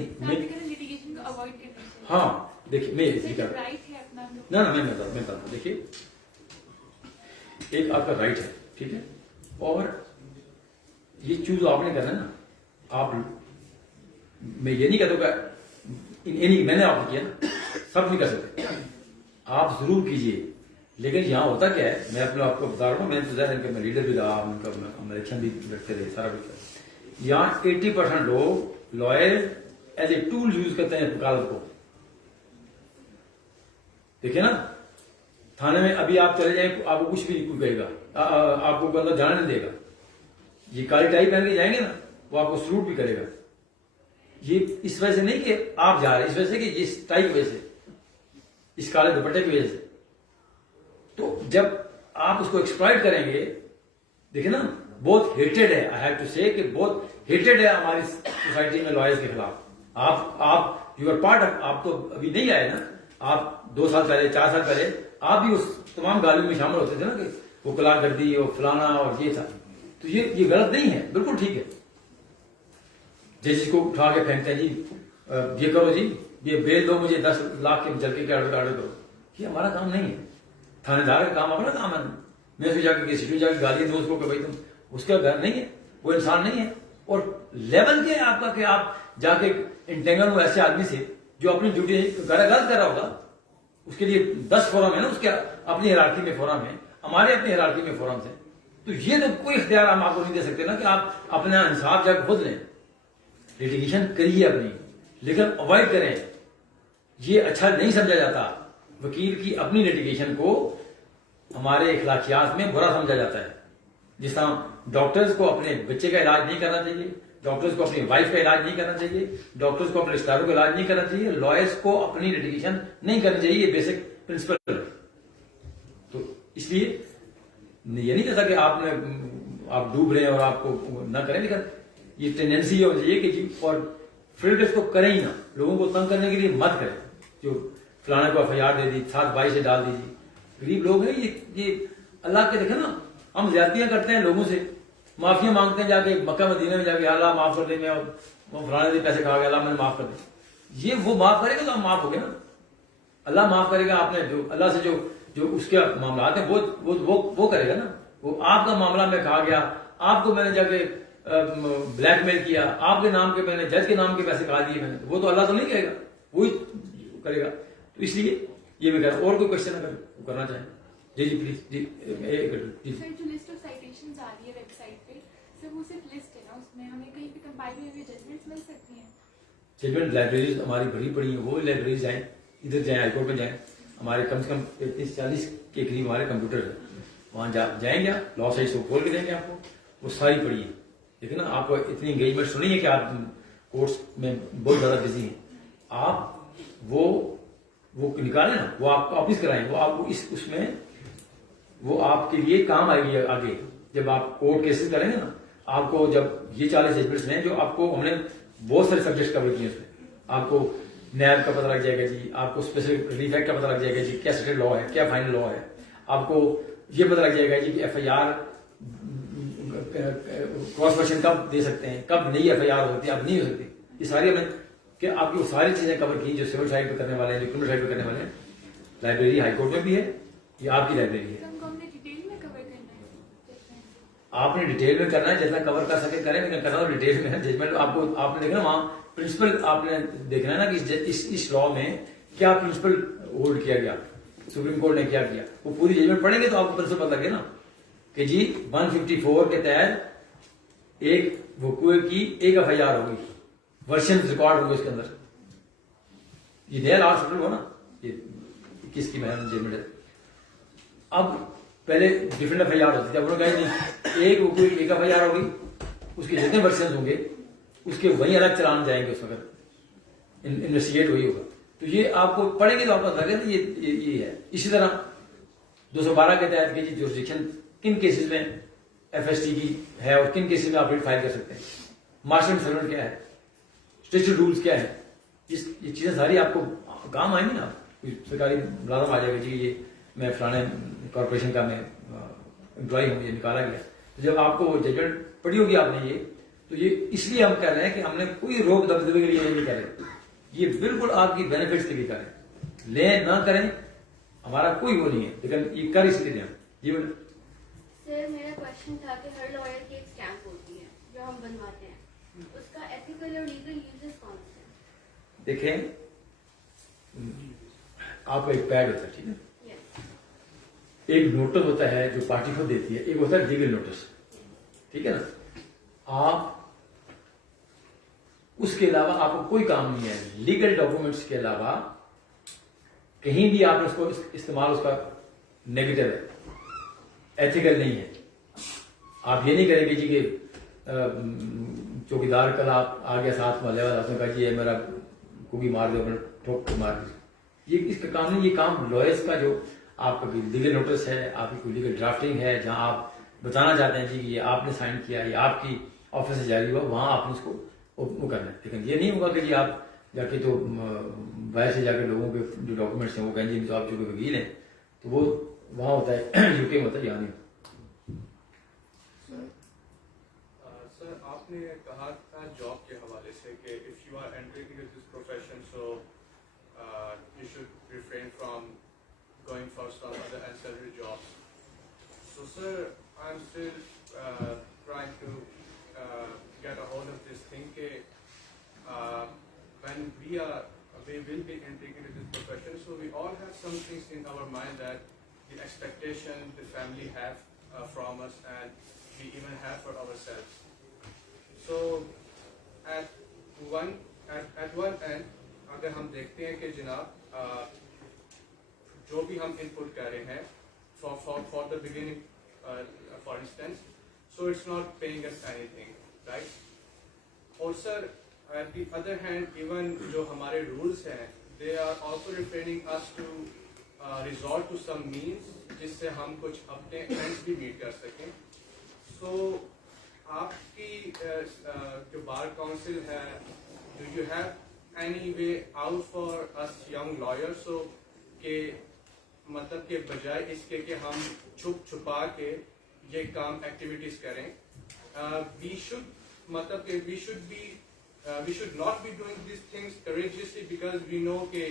ہاں دیکھیے میں بتا ہوں, دیکھیے ایک آپ کا رائٹ ہے, ٹھیک ہے, اور یہ چوز آپ نے کرنا ہے نا. آپ میں یہ نہیں کہتا کہ میں نے آپ نے کیا نا, سب نہیں کر سکتے, آپ ضرور کیجئے. لیکن یہاں ہوتا کیا ہے, میں اپنے آپ کو بتا رہا ہوں, میں تو ظاہر ہے کہ میں لیڈر بھی رہا, ان کا الیکشن بھی لڑتے رہے, سارا کچھ. یہاں 80% لوگ lawyer as a tool use کرتے ہیں وکالت کو. دیکھیں نا تھانے میں ابھی آپ چلے جائیں, آپ کو کچھ بھی نہیں کہے گا, آپ کو بندہ جانے نہیں دے گا. یہ کالی ٹائی پہن کے جائیں گے نا, وہ آپ کو سلوٹ بھی کرے گا. یہ اس وجہ سے نہیں کہ آپ جا رہے, اس وجہ سے کہ اس ٹائی کی وجہ سے, اس کالے دوپٹے کی وجہ سے. تو جب آپ اس کو ایکسپلائٹ کریں گے, دیکھیں نا بہت ہیٹڈ ہے, آئی ہیو ٹو سے کہ بہت ہیٹڈ ہے ہماری سوسائٹی میں لائرز کے خلاف. آپ یو آر پارٹ آف, آپ تو ابھی نہیں آئے نا, آپ 2 سال پہلے 4 سال پہلے آپ بھی اس تمام گالیوں میں شامل ہوتے تھے نا کہ وہ کلا گردی اور فلانا اور یہ تھا. تو یہ غلط نہیں ہے, بالکل ٹھیک ہے. جس کو اٹھا کے پھینکتے ہیں جی یہ کرو جی, یہ بیل دو مجھے 10 لاکھ کے جلکے کے آرڈر کرو, یہ ہمارا کام نہیں ہے. تھانے دار کا کام اپنا کام ہے. میں اسے جا کے کسی کو جا کے گالی دوں اس کو کہ بھائی تم, اس کا گھر نہیں ہے, وہ انسان نہیں ہے. اور لیول کیا ہے آپ کا کہ آپ جا کے انٹینگل ہو ایسے آدمی سے جو اپنی ڈیوٹی غلط کر رہا ہوگا. اس کے لیے 10 فورم ہے نا, اس کے اپنی ہیرارکی میں فورم ہے, ہمارے اپنی ہیرارکی میں فورمز ہیں. تو یہ تو کوئی اختیار ہم آپ کو نہیں دے سکتے نا کہ آپ اپنا انصاف جا کے خود لیں. لیٹیگیشن کریے اپنی, لیکن اوائڈ کریں. یہ اچھا نہیں سمجھا جاتا, وکیل کی اپنی لیٹیگیشن کو ہمارے اخلاقیات میں برا سمجھا جاتا ہے. جس طرح ڈاکٹرز کو اپنے بچے کا علاج نہیں کرنا چاہیے, ڈاکٹرز کو اپنی وائف کا علاج نہیں کرنا چاہیے, ڈاکٹرز کو اپنے رشتہ داروں کا علاج نہیں کرنا چاہیے, لائرز کو اپنی لیٹیگیشن نہیں کرنی چاہیے. یہ بیسک پرنسپل ہے. تو اس لیے یہ نہیں کہتا کہ آپ نے آپ ڈوب رہے ہیں اور آپ کو نہ کریں, لیکن یہ ٹینڈنسی یہ ہونی چاہیے کہ جی اور فیلڈ ٹیسٹ تو کریں ہی نہ, لوگوں کو تنگ کرنے کے لیے مت کریں. جو فلانے کو FIR دے دی, 7/22 سے ڈال دیجیے. غریب لوگ ہیں یہ اللہ کے دیکھیں نا, ہم زیادتیاں کرتے ہیں لوگوں سے, معافیاں مانگتے ہیں جا کے مکہ مدینہ میں جا کے, اللہ معاف کر دیں, میں وہ فلانے سے پیسے کھا گیا, اللہ مجھے معاف کر دیں. یہ وہ معاف کرے گا تو ہم معاف ہو گئے نا, اللہ معاف کرے گا. آپ نے جو اللہ سے جو اس کے معاملات ہیں وہ کرے گا نا. وہ آپ کا معاملہ میں کھا گیا, آپ کو میں نے جا کے بلیک میل کیا, آپ کے نام کے میں نے جج کے نام کے پیسے کھا دیے میں نے, وہ تو اللہ تو نہیں کہے گا, وہی کرے گا. تو اس لیے یہ میں کہہ رہا ہوں. اور کوئی کوشچن اگر کرنا چاہیں جی پلیز. جی سر جو لسٹ آف سائٹیشنز آ رہی ہے ویب سائٹ پہ, سر وہ صرف لسٹ ہے نا, اس میں ہمیں کہیں پہ کمپائل ہوئے ججمنٹس مل سکتی ہیں؟ ججمنٹ لائبریریز ہماری بڑی بڑی ہیں, وہ لائبریریز جائیں, ادھر جائیں, ہائی کورٹ میں جائیں. ہمارے کم سے کم 35-40 کے قریب ہمارے کمپیوٹر ہیں, وہاں جائیں گے, لا سائٹ سے کھول کے دیں گے آپ کو, وہ ساری پڑھی ہے. لیکن نا آپ کو اتنی انگیجمنٹ سنی ہے کہ آپ کورس میں بہت زیادہ بزی ہیں. آپ وہ نکالیں نا, وہ آپ کو واپس کرائیں, وہ آپ کو اس میں وہ آپ کے لیے کام آئے گی آگے. جب آپ کورٹ کیسز کریں گے نا, آپ کو جب یہ 40 ججمنٹس ہیں جو آپ کو ہم نے بہت سارے سبجیکٹ کور کیے, اس میں آپ کو نیب کا پتہ لگ جائے گا جی, آپ کو اسپیشل ریلیف ایکٹ کا پتہ لگ جائے گا جی, کیا اسٹیٹ لا ہے, کیا فائنل لا ہے. آپ کو یہ پتہ لگ جائے گا جی کہ FIR کراس ورژن کب دے سکتے ہیں, کب نئی FIR ہوتی ہے, اب نہیں ہو سکتی. یہ ساری ہمیں کہ آپ کی وہ ساری چیزیں کور کی جو سول سائڈ پہ کرنے والے ہیں, جو کرمنل سائڈ پہ کرنے والے ہیں. لائبریری ہائی کورٹ میں بھی ہے, یہ آپ کی لائبریری ہے. آپ نے ڈیٹیل میں کرنا ہے, جتنا کور کر سکے کریں, لیکن کرنا تو ڈیٹیل میں ہے. ججمنٹ آپ نے دیکھنا وہاں پرنسپل آپ نے دیکھنا ہے نا کہ اس لا میں کیا پرنسپل ہولڈ کیا گیا, سپریم کورٹ نے کیا کیا. وہ پوری ججمنٹ پڑھیں گے تو آپ کو پرنسپل پتہ لگے نا کہ جی 154 کے تحت ایک وقوع کی ایک FIR ہوگی, ورژن ریکارڈ ہوگی اس کے اندر. یہ نیا لا سیٹل ہو نا, یہ 21 کی ججمنٹ ہے. اب پہلے ڈفرنٹ FIR ہوتی تھی, اب انہوں نے کہا نہیں, ایک وقوع کی ایک FIR ہوگی, اس کے جتنے ورژن ہوں گے اس کے وہیں الگ چلان جائیں گے, اس وقت انویسٹیگیٹ وہی ہوگا. تو یہ آپ کو پڑھیں گے تو آپ کو پتہ لگے یہ ہے. اسی طرح 212 کے تحت کہ جی جورسڈکشن کن کیسز میں FST کی ہے اور کن کیسز میں آپ ریٹ فائل کر سکتے ہیں, مارشل سرونٹ کیا ہے, اسٹیچو رولز کیا ہے. یہ چیزیں ساری آپ کو کام آئیں گی نا. کوئی سرکاری ملازم آ جائے گا جی یہ میں فلانے کارپوریشن کا میں امپلائی ہوں, یہ نکالا گیا. تو جب آپ کو ججمنٹ پڑھی ہوگی آپ نے تو یہ اس لیے ہم کہہ رہے ہیں کہ ہم نے کوئی روک دبدبے کے لیے نہیں کہہ رہے, یہ بالکل آپ کی بینیفٹس کے لیے کریں. لیں نہ کریں ہمارا کوئی وہ نہیں ہے, لیکن یہ کر اس لیے جی. سر میرا کوشچن تھا کہ ہر لائر کی ایک اسٹیمپ ہوتی ہے جو ہم بنواتے ہیں, اس کا ایتھیکل اور لیگل یوزز کون سے ہیں؟ دیکھیں آپ کا ایک پیڈ ہوتا ہے, ٹھیک ہے, ایک نوٹس ہوتا ہے جو پارٹی کو دیتی ہے, ایک ہوتا ہے لیگل نوٹس, ٹھیک ہے نا. آپ اس کے علاوہ آپ کو کوئی کام نہیں ہے لیگل ڈاکومنٹس کے علاوہ کہیں بھی آپ نے اس کو استعمال اس کا نیگیٹو ہے, ایتھیکل نہیں ہے. آپ یہ نہیں کریں گے جی کہ چوکیدار کل آپ آ گیا ساتھ محلے والا, اس نے کہا جی یہ میرا کوگی مار دو, ٹھوک کے مار دو. یہ اس کا کام نہیں. یہ کام لوئرس کا جو آپ کا لیگل نوٹس ہے, آپ کی کوئی لیگل ڈرافٹنگ ہے جہاں آپ بتانا چاہتے ہیں جی کہ یہ آپ نے سائن کیا, یہ آپ کی آفس سے جاری ہوا, وہاں آپ نے اس کو وہ کرنا ہے. لیکن یہ نہیں ہوگا کہ جی آپ جا کے تو باہر سے جا کے لوگوں کے جو ڈاکومنٹس ہیں وہ کہیں جی تو آپ جو وکیل ہیں, تو وہ وہاں ہوتا ہے, UK میں ہوتا ہے, یہاں نہیں. سر آپ نے کہا تھا جاب کے حوالے سے کہ if you are entering into this profession so you should refrain from going for some other ancillary jobs. So sir, I'm still trying to get a hold of this thing that when we will be entering into this profession, so we all have some things in our mind that the expectation the family have from us and we even have for ourselves. So at one end اگر ہم دیکھتے ہیں کہ جناب جو بھی ہم input کر رہے ہیں for the beginning for instance, so it's not paying us anything, right? اور سر at the other hand even جو ہمارے rules ہیں they are also refraining us to resort to some means جس سے ہم کچھ اپنے ends بھی meet کر سکیں. So آپ کی جو بار کاؤنسل ہے, do you have any way out for us young lawyers so کہ مطلب کہ بجائے اس کے کہ ہم چھپ چھپا کے یہ کام ایکٹیویٹیز کریں, we should مطلب کہ we should not be doing these things courageously because we know کہ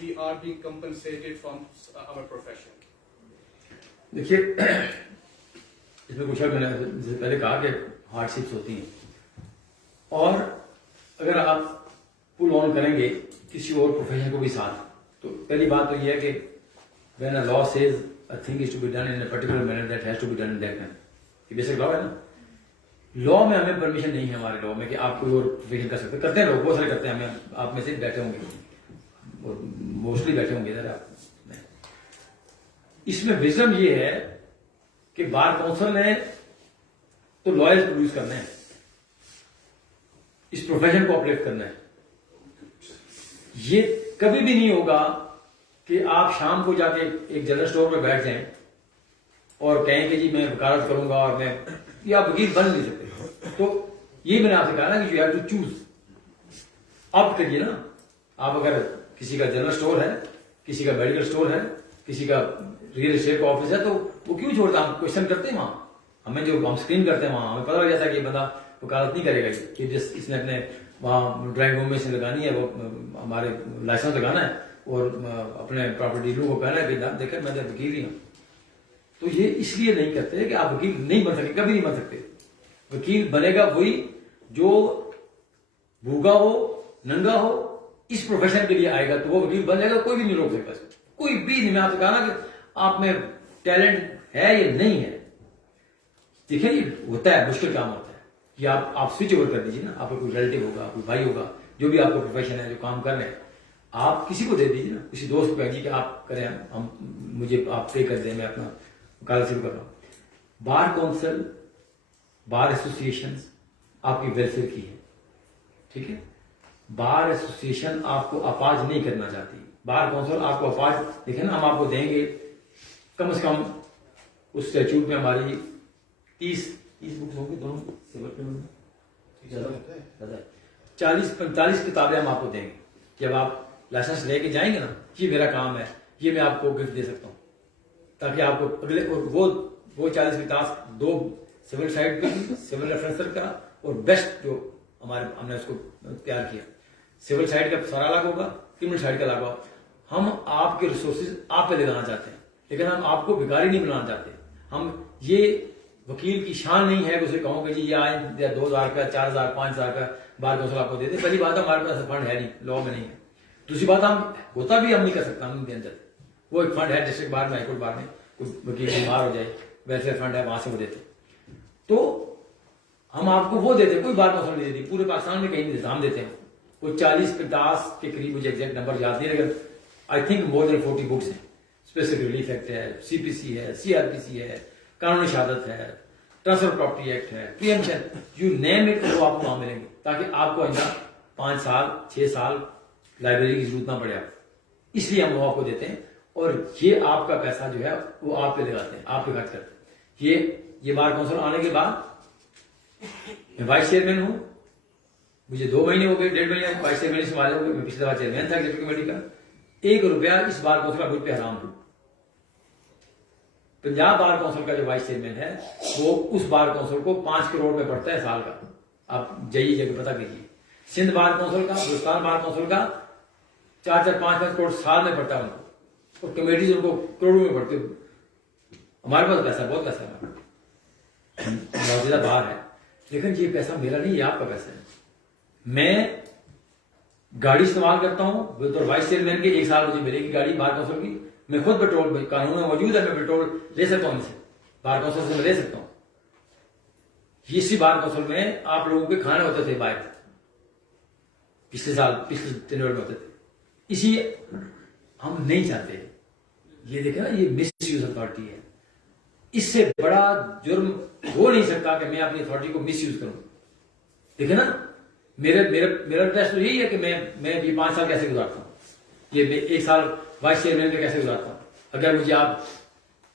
we are being compensated from our profession. دیکھیے اس میں کچھ میں نے پہلے کہا کہ ہارڈ شپس ہوتی ہیں, اور اگر آپ پل آن کریں گے کسی اور پروفیشن کو بھی ساتھ, تو پہلی بات تو یہ ہے کہ when a law says a thing is to be done in a particular manner, that has to be done in that manner. یہ بیسک لا ہے نا. لا میں ہمیں پرمیشن نہیں ہے ہمارے لا میں کہ آپ کوئی اور پروفیشن کر سکتے, کرتے ہیں لوگ بہت سارے کرتے ہیں, ہمیں آپ میں سے بیٹھے ہوں گے, موسٹلی بیٹھے ہوں گے ادھر آپ. اس میں وزڈم یہ ہے کہ بار کونسل نے تو لائرز پروڈیوس کرنا ہے, اس پروفیشن کو اپلیفٹ کرنا ہے. یہ کبھی بھی نہیں ہوگا کہ آپ شام کو جا کے ایک جنرل اسٹور پہ بیٹھ جائیں اور کہیں کہ جی میں وکالت کروں گا, اور میں یہ آپ وکیل بن نہیں سکتے. تو یہ میں نے آپ سے کہا نا کہ یو ہیو ٹو چوز, آپ کریے نا. آپ اگر کسی کا جنرل اسٹور ہے, کسی کا میڈیکل اسٹور ہے, کسی کا ریئل اسٹیٹ کا آفس ہے, تو وہ کیوں چھوڑتا ہے؟ ہم کوشچن کرتے ہیں وہاں, ہمیں جو ہم اسکرین کرتے ہیں وہاں ہمیں پتا لگ جاتا ہے کہ یہ بندہ وکالت نہیں کرے گا, کہ جس اس نے اپنے وہاں ڈرائنگ روم میں سے لگانی ہے, وہ ہمارے لائسنس لگانا ہے اور اپنے پراپرٹی ڈیلر کو کہنا ہے کہ دیکھیں میں تو وکیل ہی ہوں. تو یہ اس لیے نہیں کرتے کہ آپ وکیل نہیں بن سکتے, کبھی نہیں بن سکتے. وکیل بنے گا وہی جو بھوکا ہو, ننگا ہو, اس پروفیشن کے لیے آئے گا تو وہ وکیل بن جائے گا, کوئی بھی نہیں روک سکتا, کوئی بھی نہیں. میں آپ سے کہا نا کہ آپ میں ٹیلنٹ ہے یا نہیں ہے, دیکھیں یہ ہوتا ہے, مشکل کام ہوتا ہے. یہ آپ سوئچ اوور کر دیجیے نا, آپ کا کوئی ریلیٹو ہوگا, کوئی بھائی ہوگا, جو بھی آپ کا پروفیشن ہے, جو کام کر رہے ہیں, آپ کسی کو دے دیجیے نا, کسی دوست کو کہیے کہ آپ کریں, ہم مجھے آپ پے کر دیں, میں اپنا وکالت شروع کر رہا ہوں. بار کونسل, بار ایسوسیشنز آپ کی ویلفیئر کی ہے, ٹھیک ہے. بار ایسوسیشن آپ کو اپاج نہیں کرنا چاہتی, بار کونسل آپ کو اپاج, دیکھیں نا ہم آپ کو دیں گے کم از کم اس اسٹیچوٹ میں ہماری 30 بکس ہوں گی, دونوں سول میں 40-45 کتابیں ہم آپ کو دیں گے. جب آپ لائسنس لے کے جائیں گے نا, یہ میرا کام ہے, یہ میں آپ کو گفٹ دے سکتا ہوں, تاکہ آپ کو اگلے, اور وہ 40 کتاب 2 سول سائٹ پہ, سول ریفرنس کرا, اور بیسٹ جو ہم نے اس کو تیار کیا. سول سائٹ کا سارا الگ ہوگا, کرمنل سائٹ کا الگ ہوگا. ہم آپ کے ریسورسز آپ پہ لگانا چاہتے ہیں, لیکن ہم آپ کو بھکاری نہیں بنانا چاہتے. ہم یہ وکیل کی شان نہیں ہے کہ اسے کہوں کہ جی یہ آئیں 2,000 کا, 4,000, 5,000 کا بار کونسل آپ کو دے دیں. پہلی بات ہمارے پاس فنڈ ہے نہیں, لا میں نہیں ہے. دوسری بات ہم ہوتا بھی ہم نہیں کر سکتے, ہم نہیں دینا چاہتے. وہ ایک فنڈ ہے ڈسٹرکٹ بار میں, ہائی کورٹ بار میں, کوئی وکیل بیمار ہو جائے, ویلفیئر فنڈ ہے, وہاں سے وہ دیتے. تو ہم آپ کو وہ دیتے, کوئی بار کونسل نہیں دیتی. پورے پاکستان میں کہیں نظام دیتے ہیں, وہ 40-50 کے قریب, مجھے ایگزیکٹ نمبر یاد نہیں, لیکن I think more than 40 books ہیں. اسپیسیفک ریلیف ایکٹ ہے, سی پی سی ہے, سی آر پی سی ہے, قانون شہادت ہے, ٹرانسفر پراپرٹی ایکٹ ہے, پریمپشن, یو نیم اٹ, وہ آپ کو وہاں ملیں گے, تاکہ آپ کو آئندہ 5 سال 6 سال لائبریری کی ضرورت نہ پڑے. آپ اس لیے ہم وہ آپ کو دیتے ہیں, اور یہ آپ کا پیسہ جو ہے وہ آپ پہ لگاتے ہیں, آپ پہ خرچ کرتے ہیں. یہ بار کونسل آنے کے بعد میں وائس چیئرمین ہوں, مجھے 2 مہینے ہو گئے, 1.5 مہینے وائس چیئرمین سنبھالے ہو گئے. میں پچھلی دفعہ چیئرمین تھا ایگزیکٹو کمیٹی کا. 1 روپیہ اس بار کونسل کا مجھ پہ حرام ہو. پنجاب بار کونسل کا جو وائس چیئرمین ہے وہ اس بار کونسل کو 5 کروڑ میں پڑتا ہے سال کا, آپ جائیے جگہ پتہ کیجیے. سندھ بار کونسل کا, بلوچستان بار کونسل کا 4-5 کروڑ سال میں پڑتا ہے ان کو, اور کمیٹیز ان کو کروڑوں میں پڑتی. ہمارے پاس پیسہ, بہت پیسہ ہے, بہت زیادہ باہر ہے, لیکن یہ پیسہ میرا نہیں, یہ آپ کا پیسہ ہے. میں گاڑی استعمال کرتا ہوں بطور وائس چیئرمین کے, 1 سال مجھے ملے گی گاڑی بار کونسل کی. میں خود پیٹرول, قانون میں موجود ہے, میں پیٹرول لے سکتا ہوں, ان سے بار کونسل سے میں لے سکتا ہوں. اسی بار کونسل میں آپ لوگوں کے کھانے ہوتے تھے باہر, پچھلے سال, پچھلے تنویر میں ہوتے تھے. اسی ہم نہیں چاہتے. یہ دیکھیں نا, یہ مس یوز اتھارٹی ہے. اس سے بڑا جرم ہو نہیں سکتا کہ میں اپنی اتھارٹی کو مس یوز کروں. دیکھیں نا, میرا ٹیسٹ تو یہی ہے کہ میں یہ 5 سال کیسے گزارتا ہوں, یہ 1 سال وائس چیئرمین میں کیسے گزارتا ہوں. اگر مجھے آپ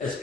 SP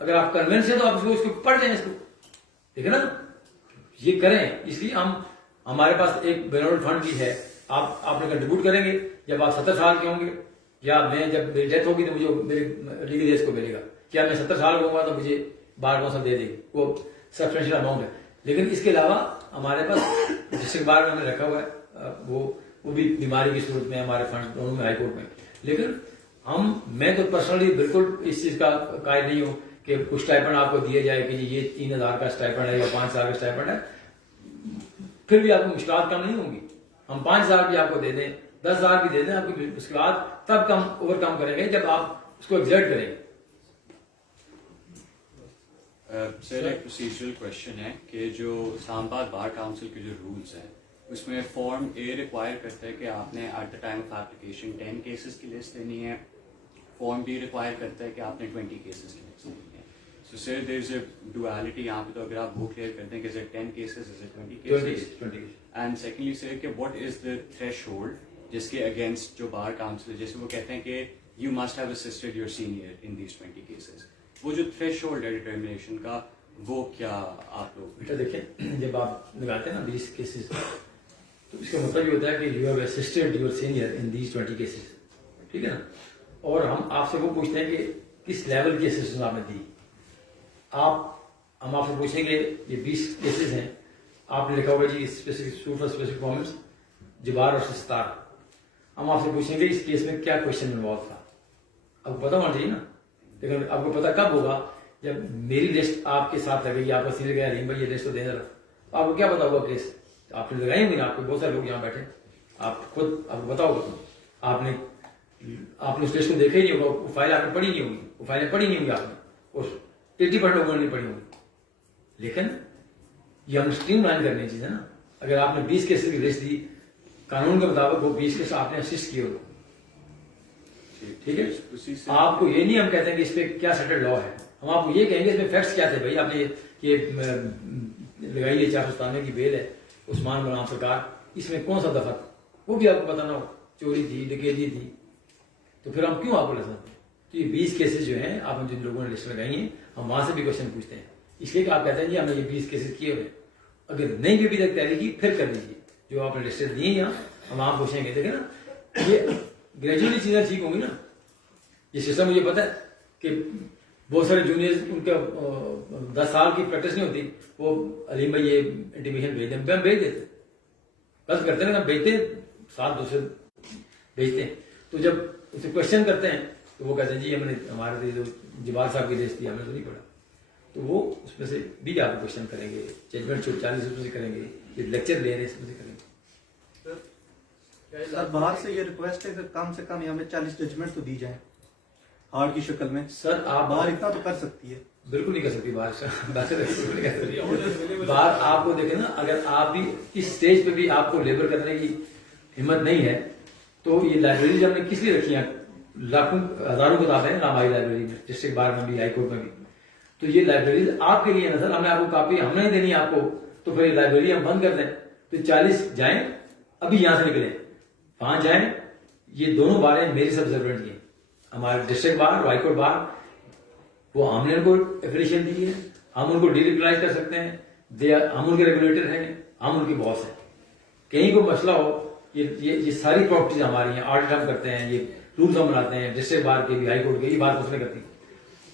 اگر آپ کنوینس ہیں تو آپ اس کو پڑھ دیں اس کو, ٹھیک ہے نا. یہ کریں, اس لیے ہمارے پاس ایک بینول فنڈ بھی ہے, آپ نے کنٹریبیوٹ کریں گے جب آپ 70 سال کے ہوں گے, یا میں جب میری ڈیتھ ہوگی تو مجھے میرے لیگل ایج کو ملے گا, کیا میں 70 سال کا ہوں گا تو مجھے بار کونسل دے دے گی, وہ سبسٹینشیل اماؤنٹ ہے. لیکن اس کے علاوہ ہمارے پاس ڈسٹرکٹ بار میں ہم نے رکھا ہوا ہے, وہ بھی بیماری کی صورت میں ہمارے فنڈ دونوں میں ہائی کورٹ میں. لیکن میں تو پرسنلی بالکل اس چیز کا قائل نہیں ہوں کہ کچھ اسٹائپنڈ آپ کو دیا جائے کہ جی یہ 3,000 کا اسٹائپنڈ ہے یا 5,000 کا اسٹائپنڈ ہے. پھر بھی آپ کو مشکلات کم نہیں ہوں گی. ہم 5,000 بھی آپ کو دے دیں, 10,000 بھی دے دیں, آپ کی مشکلات تب اوور کم کریں گے جب آپ اس کو ایگزرٹ کریں گے. سر ایک پروسیجرل کویشچن ہے کہ جو اسلام آباد بار کاؤنسل کے جو رولز ہیں اس میں فارم اے ریکوائر کرتا ہے کہ آپ نے at the time of application 10 cases کی لسٹ دینی ہے. فارم بی ریکوائر کرتا ہے کہ آپ نے 20 کیسز کی لسٹ دینی ہے. سو سر دیر از اے ڈویلٹی یہاں پہ, تو اگر آپ وہ کلیئر کر دیں کہ is it 10 cases, is it 20 cases, and secondly sir کہ واٹ از دا تھریش ہولڈ جس کے اگینسٹ جو بار کاؤنسل ہے, جیسے وہ کہتے ہیں کہ you must have assisted your senior in these 20 cases, وہ جو تھریش ہولڈ ہے ڈٹرمنیشن کا وہ کیا آپ لوگ بیٹا دیکھیں, جب آپ لگاتے ہیں نا 20 کیسز تو اس کا مطلب یہ ہوتا ہے کہ you have assisted your senior in these 20 cases, ٹھیک ہے نا. اور ہم آپ سے وہ پوچھتے ہیں کہ کس لیول کی اسسٹنس آپ نے دی. ہم آپ سے پوچھیں گے یہ 20 کیسز ہیں, آپ نے لکھا ہوگا جی اسپیسیفک سوٹ اور اسپیسیفک پرفارمنس جبار اور ستار. ہم آپ سے پوچھیں گے اس کیس میں کیا کوشچن انوالو تھا, آپ کو پتا ہونا چاہیے نا. لیکن آپ کو پتا کب ہوگا جب میری لسٹ آپ کے ساتھ لگے گی, آپ کا سینئر گیا رحیم بھائی یہ لسٹ تو دے ذرا, آپ کو کیا پتا ہوگا کیس آپ نے لگائی ہوگی نا. آپ کو بہت سارے لوگ یہاں بیٹھے, آپ خود آپ کو پتا ہوگا, آپ نے اس لسٹ کو دیکھا ہی نہیں ہوگا, وہ فائل آپ نے پڑھی نہیں ہوگی, وہ فائلیں پڑھی نہیں ہوگی آپ نے, اور 80% لوگوں نے نہیں پڑھی ہوگی. لیکن یہ ہم اسٹریم لائن کرنے چیز ہے نا. اگر آپ نے 20 کیسز کی لسٹ دی قانون کے مطابق, وہ 20 کیس آپ نے اسسٹ کیے ہوگا, ٹھیک ہے. آپ کو یہ نہیں ہم کہتے ہیں کہ اس پہ کیا سیٹلڈ لا ہے, ہم آپ کو یہ کہیں گے اس میں فیکٹس کیا تھے. بھائی آپ نے یہ لگائی ہے 497 کی بیل ہے عثمان غلام سرکار, اس میں کون سا دفعہ وہ بھی آپ کو پتا نہ ہو, چوری تھی, ڈکیتی تھی, تو پھر ہم کیوں آپ کو لسٹ ہیں. تو یہ 20 کیسز جو ہیں آپ جن لوگوں نے لسٹ لگائی ہیں, ہم وہاں سے بھی کوشچن پوچھتے ہیں, اس لیے کہ آپ کہتے ہیں جی ہم نے یہ 20 کیسز کیے ہوئے, اگر نہیں بھی ابھی تک تیاری کی پھر کر لیجیے جو آپ نے لسٹ دی ہیں. یہاں ہم آپ پوچھیں گے, دیکھیں نا یہ گریجویٹلی چیزیں ٹھیک ہوں گی نا. یہ سسٹم مجھے پتا ہے کہ بہت سارے جونیئر ان کا 10 سال کی پریکٹس نہیں ہوتی, وہ علیم بھائی یہ انٹیمیشن بھیج دیں, ہم بھیج دیتے, بس کرتے ہیں نا, بھیجتے ہیں ساتھ دوسرے بھیجتے ہیں. تو جب اسے کوشچن کرتے ہیں تو وہ کہتے ہیں جی ہم نے ہمارے جو جبار صاحب کی لسٹ تھی ہم نے تو نہیں پڑھا. تو وہ اس میں سے بھی آپ کو کوشچن کریں گے, ججمنٹ 40 اس میں سے کریں گے, یہ لیکچر لے رہے ہیں اس میں سے کریں گے. سر باہر سے یہ ریکویسٹ ہے کہ کم سے کم یہاں میں 40 ججمنٹ تو دی جائیں ہارڈ کی شکل میں. سر آپ باہر اتنا تو کر سکتی ہے. بالکل نہیں کر سکتی باہر آپ کو دیکھیں نا, اگر آپ بھی اس سٹیج پہ بھی آپ کو لیبر کرنے کی ہمت نہیں ہے تو یہ لائبریریز ہم نے کس لیے رکھی ہیں, لاکھوں ہزاروں کتابیں ہیں ہماری لائبریری میں, ڈسٹرکٹ بار میں بھی, ہائی کورٹ میں بھی. تو یہ لائبریریز آپ کے لیے نا سر, ہم نے آپ کو کاپی ہم نہیں دینی آپ کو, تو پھر یہ لائبریری ہم بند کر دیں. تو 40 جائیں, ابھی یہاں سے نکلیں, 5 جائیں. یہ دونوں باریں میری سب ضرورت ہیں, ہمارے ڈسٹرکٹ بار اور ہائی کورٹ بار, وہ ہم نے ان کو ایفیلیشن دی ہے, ہم ان کو ڈیلیگلائز کر سکتے ہیں, ہم ان کے ریگولیٹر ہیں, ہم ان کے باس ہیں. کہیں کوئی مسئلہ ہو, یہ ساری پراپرٹیز ہماری ہیں, آڈٹ ہم کرتے ہیں, یہ رولز ہم بناتے ہیں, ڈسٹرکٹ بار کے بھی, ہائی کورٹ کے, یہ بات مسئلہ کرتی.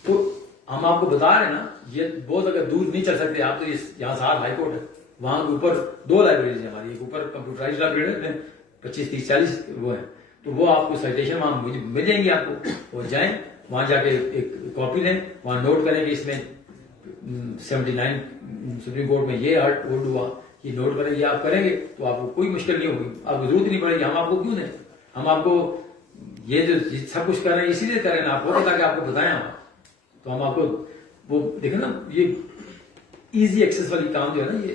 تو ہم آپ کو بتا رہے ہیں نا, یہ بہت اگر دور نہیں چل سکتے آپ, تو یہاں ساتھ ہائی کورٹ ہے, وہاں اوپر 2 لائبریریز ہیں ہماری, ایک اوپر کمپیوٹرائز لائبریری ہے 25, 30, 40 وہ ہیں, تو وہ آپ کو سائٹیشن وہاں مل جائیں گی آپ کو, وہ جائیں وہاں جا کے ایک کاپی لیں, وہاں نوٹ کریں کہ اس میں 79 سپریم کورٹ میں یہ ووٹ ہوا, یہ نوٹ کریں, یہ آپ کریں گے تو آپ کو کوئی مشکل نہیں ہوگی, آپ کو ضرورت نہیں پڑے گی. ہم آپ کو کیوں دیں, ہم آپ کو یہ جو سب کچھ کر رہے ہیں اسی لیے کر رہے ہیں آپ کو, تاکہ آپ کو بتائیں. تو ہم آپ کو وہ دیکھیں نا, یہ ایزی ایکسیس والی کام جو ہے نا یہ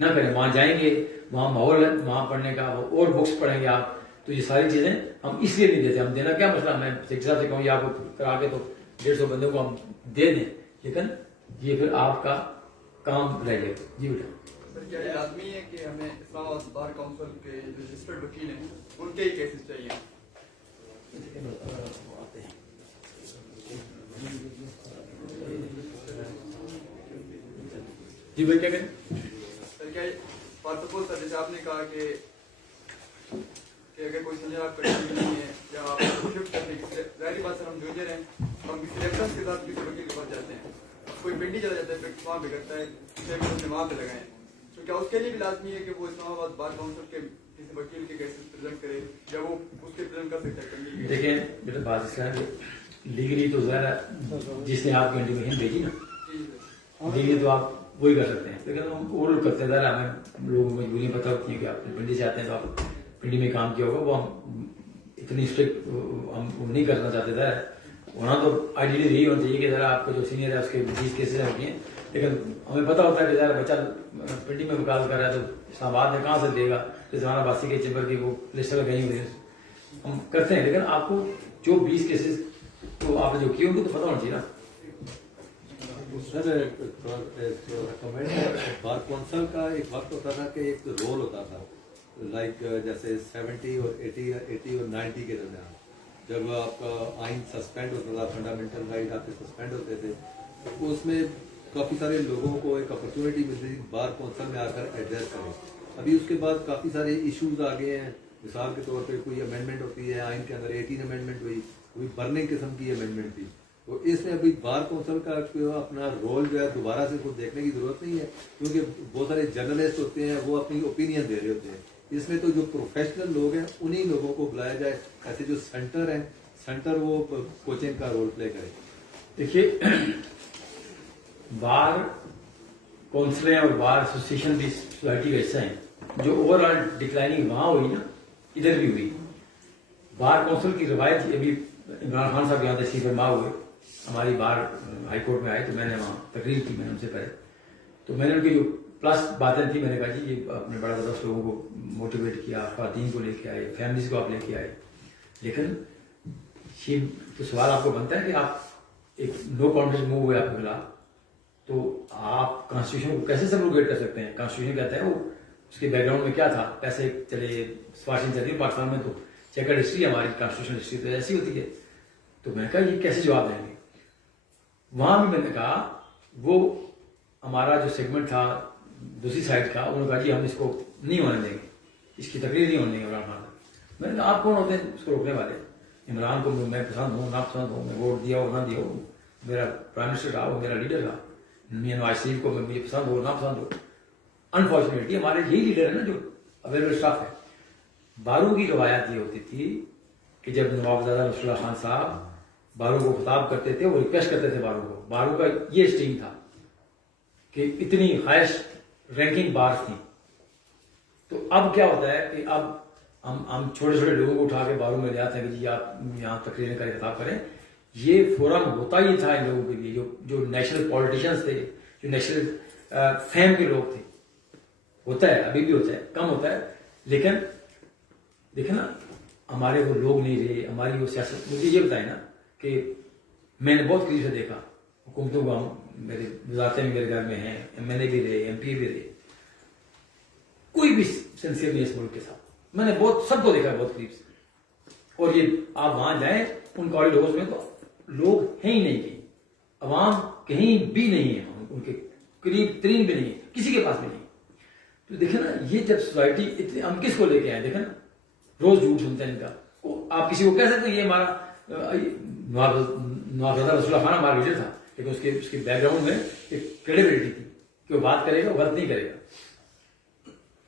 نہ کریں. وہاں جائیں گے, وہاں ماحول ہے وہاں پڑھنے کا, اور بکس پڑھیں گے آپ, تو یہ ساری چیزیں ہم اس لیے نہیں دیتے. ہم دینا کیا مسئلہ, میں سیکھ صاحب سے کہوں یہ آپ کو کرا کے تو 150 بندوں کو ہم دے دیں, لیکن یہ پھر آپ کا کام رہ جائے. جی بیٹا. سر کیا یہ لازمی ہے کہ ہمیں اسلام آباد بار کونسل کے جو رجسٹرڈ وکیل ہیں ان کے ہی کیسز چاہیے؟ آتے ہیں جی بھائی کیا کہیں؟ سر کیا فار سپوز سر جیسے آپ نے کہا کہ اگر کوئی سمجھے آپ کرتے نہیں ہے یا آپ شفٹ کرتے ہیں، ظاہری بات سر ہم جوجر ہیں، ہم کسی ریفرنس کے ساتھ کسی وکیل کے پاس جاتے ہیں، کوئی پنڈی چلا جاتا ہے وہاں پہ کرتا ہے نے وہاں پہ لگائے، تو کیا اس کے لیے بھی لازمی ہے کہ وہ اسلام آباد بار کاؤنسل کے کسی وکیل کے کیسز پریزنٹ کرے یا وہ اس کے پریزنٹ کر سکتا ہے کنڈی؟ دیکھیں بیٹا بات اس کا لیگلی تو ظاہر جس نے آپ کو انٹیمیشن بھیجی نا، لیگلی تو آپ وہی کر سکتے ہیں، لیکن ہم وہ لوگ کرتے ہیں ظاہر ہمیں لوگوں کو مجبوریاں پتہ ہوتی ہیں کہ آپ پنڈی سے آتے ہیں تو آپ پنڈی میں کام کیا ہوگا، وہ ہم اتنی اسٹرکٹ ہم نہیں کرنا چاہتے تھے، وہاں تو آئیڈیلی یہی ہونا چاہیے کہ ذرا آپ کا جو سینئر ہے اس کے 20 کیسز ہوتی ہیں، لیکن ہمیں پتہ ہوتا ہے کہ ذرا بچہ پنڈی میں وکالت کر رہا ہے تو اسلام آباد میں کہاں سے دے گا، رضوانہ باسی کے چیمبر کی وہ لسٹ لگائی ہوئی ہے، ہم کرتے ہیں، لیکن آپ کو جو 20 کیسز تو آپ نے جو کیے ان کو تو پتہ ہونا چاہیے نا۔ سر بار کونسل کا ایک وقت ہوتا تھا کہ ایک رول ہوتا تھا لائک جیسے 70 اور 80 اور 90 کے درمیان جب آپ کا آئین سسپینڈ ہوتا تھا، فنڈامنٹل رائٹ آپ کے سسپینڈ ہوتے تھے، تو اس میں کافی سارے لوگوں کو ایک اپرچونیٹی ملتی تھی بار کونسل میں آ کر ایڈریس کریں۔ ابھی اس کے بعد کافی سارے ایشوز آ گئے ہیں، مثال کے طور پہ کوئی امینڈمنٹ ہوتی ہے، آئین کے اندر 18 امینڈمنٹ ہوئی، کوئی برننگ قسم کی امینڈمنٹ تھی، تو اس میں ابھی بار کونسل کا اپنا رول جو ہے دوبارہ سے خود دیکھنے کی ضرورت نہیں ہے، کیونکہ بہت سارے جرنلسٹ ہوتے ہیں وہ اپنی اوپینین دے رہے ہوتے ہیں، اس میں تو جو پروفیشنل لوگ ہیں انہی لوگوں کو بلایا جائے، ایسے جو سینٹر ہیں سینٹر وہ کوچنگ کا رول پلے کرے۔ دیکھیے بار کونسلیں اور بار ایسوسیشن بھی سوسائٹی کا حصہ ہیں، جو اوور آل ڈکلائننگ وہاں ہوئی نا ادھر بھی ہوئی۔ بار کونسل کی روایت ابھی عمران خان صاحب یہاں تشریف فرما ہوئے، ہماری بار ہائی کورٹ میں آئے تو میں نے وہاں تقریر کی، میں نے ان سے پہلے تو میں نے ان کی جو پلس باتیں تھیں میں نے کہا جی یہ آپ نے بڑا زبردست لوگوں کو موٹیویٹ کیا، خواتین کو لے کے آئے، فیملیز کو آپ لے کے آئے، لیکن یہ تو سوال آپ کو بنتا ہے کہ آپ ایک نو کانفیڈنس موو ہوئے آپ کے خلاف تو آپ کانسٹیٹیوشن کو کیسے سبروگیٹ کر سکتے ہیں؟ کانسٹیٹیوشن کہتا ہے وہ اس کے بیک گراؤنڈ میں کیا تھا، پیسے چلے سفارشیں چلتی ہیں پاکستان میں تو چیکر ہسٹری ہماری کانسٹیٹیوشن ہسٹری تو ایسی ہوتی ہے، تو میں نے کہا یہ کیسے جواب دیں گے؟ وہاں بھی میں نے کہا وہ ہمارا جو سیگمنٹ تھا دوسری سائڈ کا، انہوں نے کہا جی ہم اس کو نہیں ہونے دیں گے، اس کی تقریر نہیں ہونے دیں گے عمران خان۔ میں نے کہا آپ کون ہوتے ہیں اس کو روکنے والے؟ عمران کو میں پسند ہوں نہ پسند ہوں، میں ووٹ دیا ہو نہ دیا ہو، میرا پرائم منسٹر رہا ہو، میرا لیڈر رہا، میاں نواز شریف کو مجھے پسند ہو نہ پسند ہو، انفارچونیٹلی ہمارے یہی لیڈر ہے نا جو اویلیبل اسٹاف ہے۔ بارو کی روایت یہ ہوتی تھی کہ جب نوابزادہ نصر اللہ خان صاحب بارو کو خطاب کرتے تھے وہ ریکویسٹ کرتے تھے بارو کو، بارو کا یہ اسٹیم تھا کہ اتنی ہائیسٹ رینکنگ بارس تھیں، تو اب کیا ہوتا ہے کہ اب ہم چھوٹے چھوٹے لوگوں کو اٹھا کے بارو میں لے آتے ہیں کہ جی آپ یہاں تقریریں کریں خطاب کریں۔ یہ فورم ہوتا ہی تھا ان لوگوں کے لیے جو نیشنل پولیٹیشنز تھے، جو نیشنل فیم کے لوگ تھے، ہوتا ہے ابھی بھی ہوتا ہے، کم ہوتا ہے، لیکن دیکھیں نا ہمارے وہ لوگ نہیں رہے، ہماری وہ سیاست۔ مجھے یہ بتائیں نا کہ میں نے بہت قریب سے دیکھا حکومتوں کو، ہم میرے وزارتیں میرے گھر میں ہیں، ایم ایل اے بھی رہے، ایم پی بھی رہے، کوئی بھی سنسیئر نہیں اس ملک کے ساتھ، میں نے بہت سب کو دیکھا بہت قریب سے، اور یہ آپ وہاں جائیں ان کاریڈورز میں تو لوگ ہیں ہی نہیں، کہیں عوام کہیں بھی نہیں ہے، ان کے قریب ترین بھی نہیں ہے، کسی کے پاس بھی نہیں۔ تو دیکھیں نا یہ جب سوسائٹی اتنے، ہم کس کو لے کے آئے؟ دیکھیں نا روز جھوٹ سنتے ہیں ان کا، آپ کسی کو کہہ سکتے ہیں یہ ہمارا نوابزادہ رسول اللہ خان ہمارا لیڈر تھا، لیکن اس کے بیک گراؤنڈ میں ایک کریڈیبلٹی تھی کہ وہ بات کرے گا، وہ غلط نہیں کرے گا۔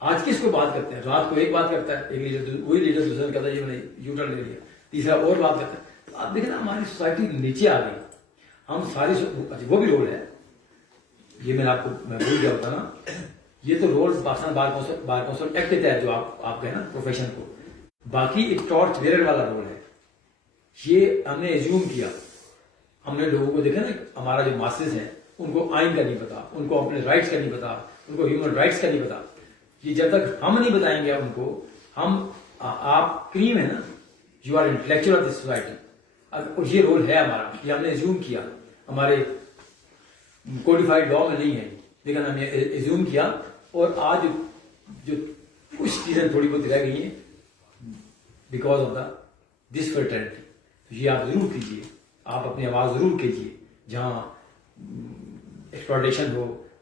آج کس کو بات کرتے ہیں؟ رات کو ایک بات کرتا ہے ایک لیڈر، وہی لیڈر دوسرے کہتا ہے یہ میں نے یو ٹرن لے لیا، تیسرا اور بات کرتا ہے۔ تو آپ دیکھیں نا ہماری سوسائٹی نیچے آ گئی، ہم ساری وہ بھی رول ہے، یہ میں آپ کو میں بھول گیا ہوتا نا، یہ تو rule Pakistan bar council act کے تحت جو آپ کہیں نا پروفیشن کو، باقی ایک ٹارچ بیرر والا رول ہے۔ یہ ہم نے ایزیوم کیا، ہم نے لوگوں کو دیکھا نا ہمارا جو ماسز ہیں ان کو آئین کا نہیں پتا، ان کو اپنے رائٹس کا نہیں پتا، ان کو ہیومن رائٹس کا نہیں پتا۔ یہ جب تک ہم نہیں بتائیں گے ان کو، ہم آپ کریم ہے نا، you are intellectual of this society, اور یہ رول ہے ہمارا، یہ ہم نے ایزیوم کیا، ہمارے کوڈیفائڈ لا میں نہیں ہے لیکن ہم نے ایزیوم کیا، اور آج جو کچھ چیزیں تھوڑی بہت رہ گئی ہیں بیکاز آف دا دس فرٹرنٹی، یہ آپ ضرور کیجیے، آپ اپنی آواز ضرور کیجیے، جہاں ایکسپلوٹیشن ہو،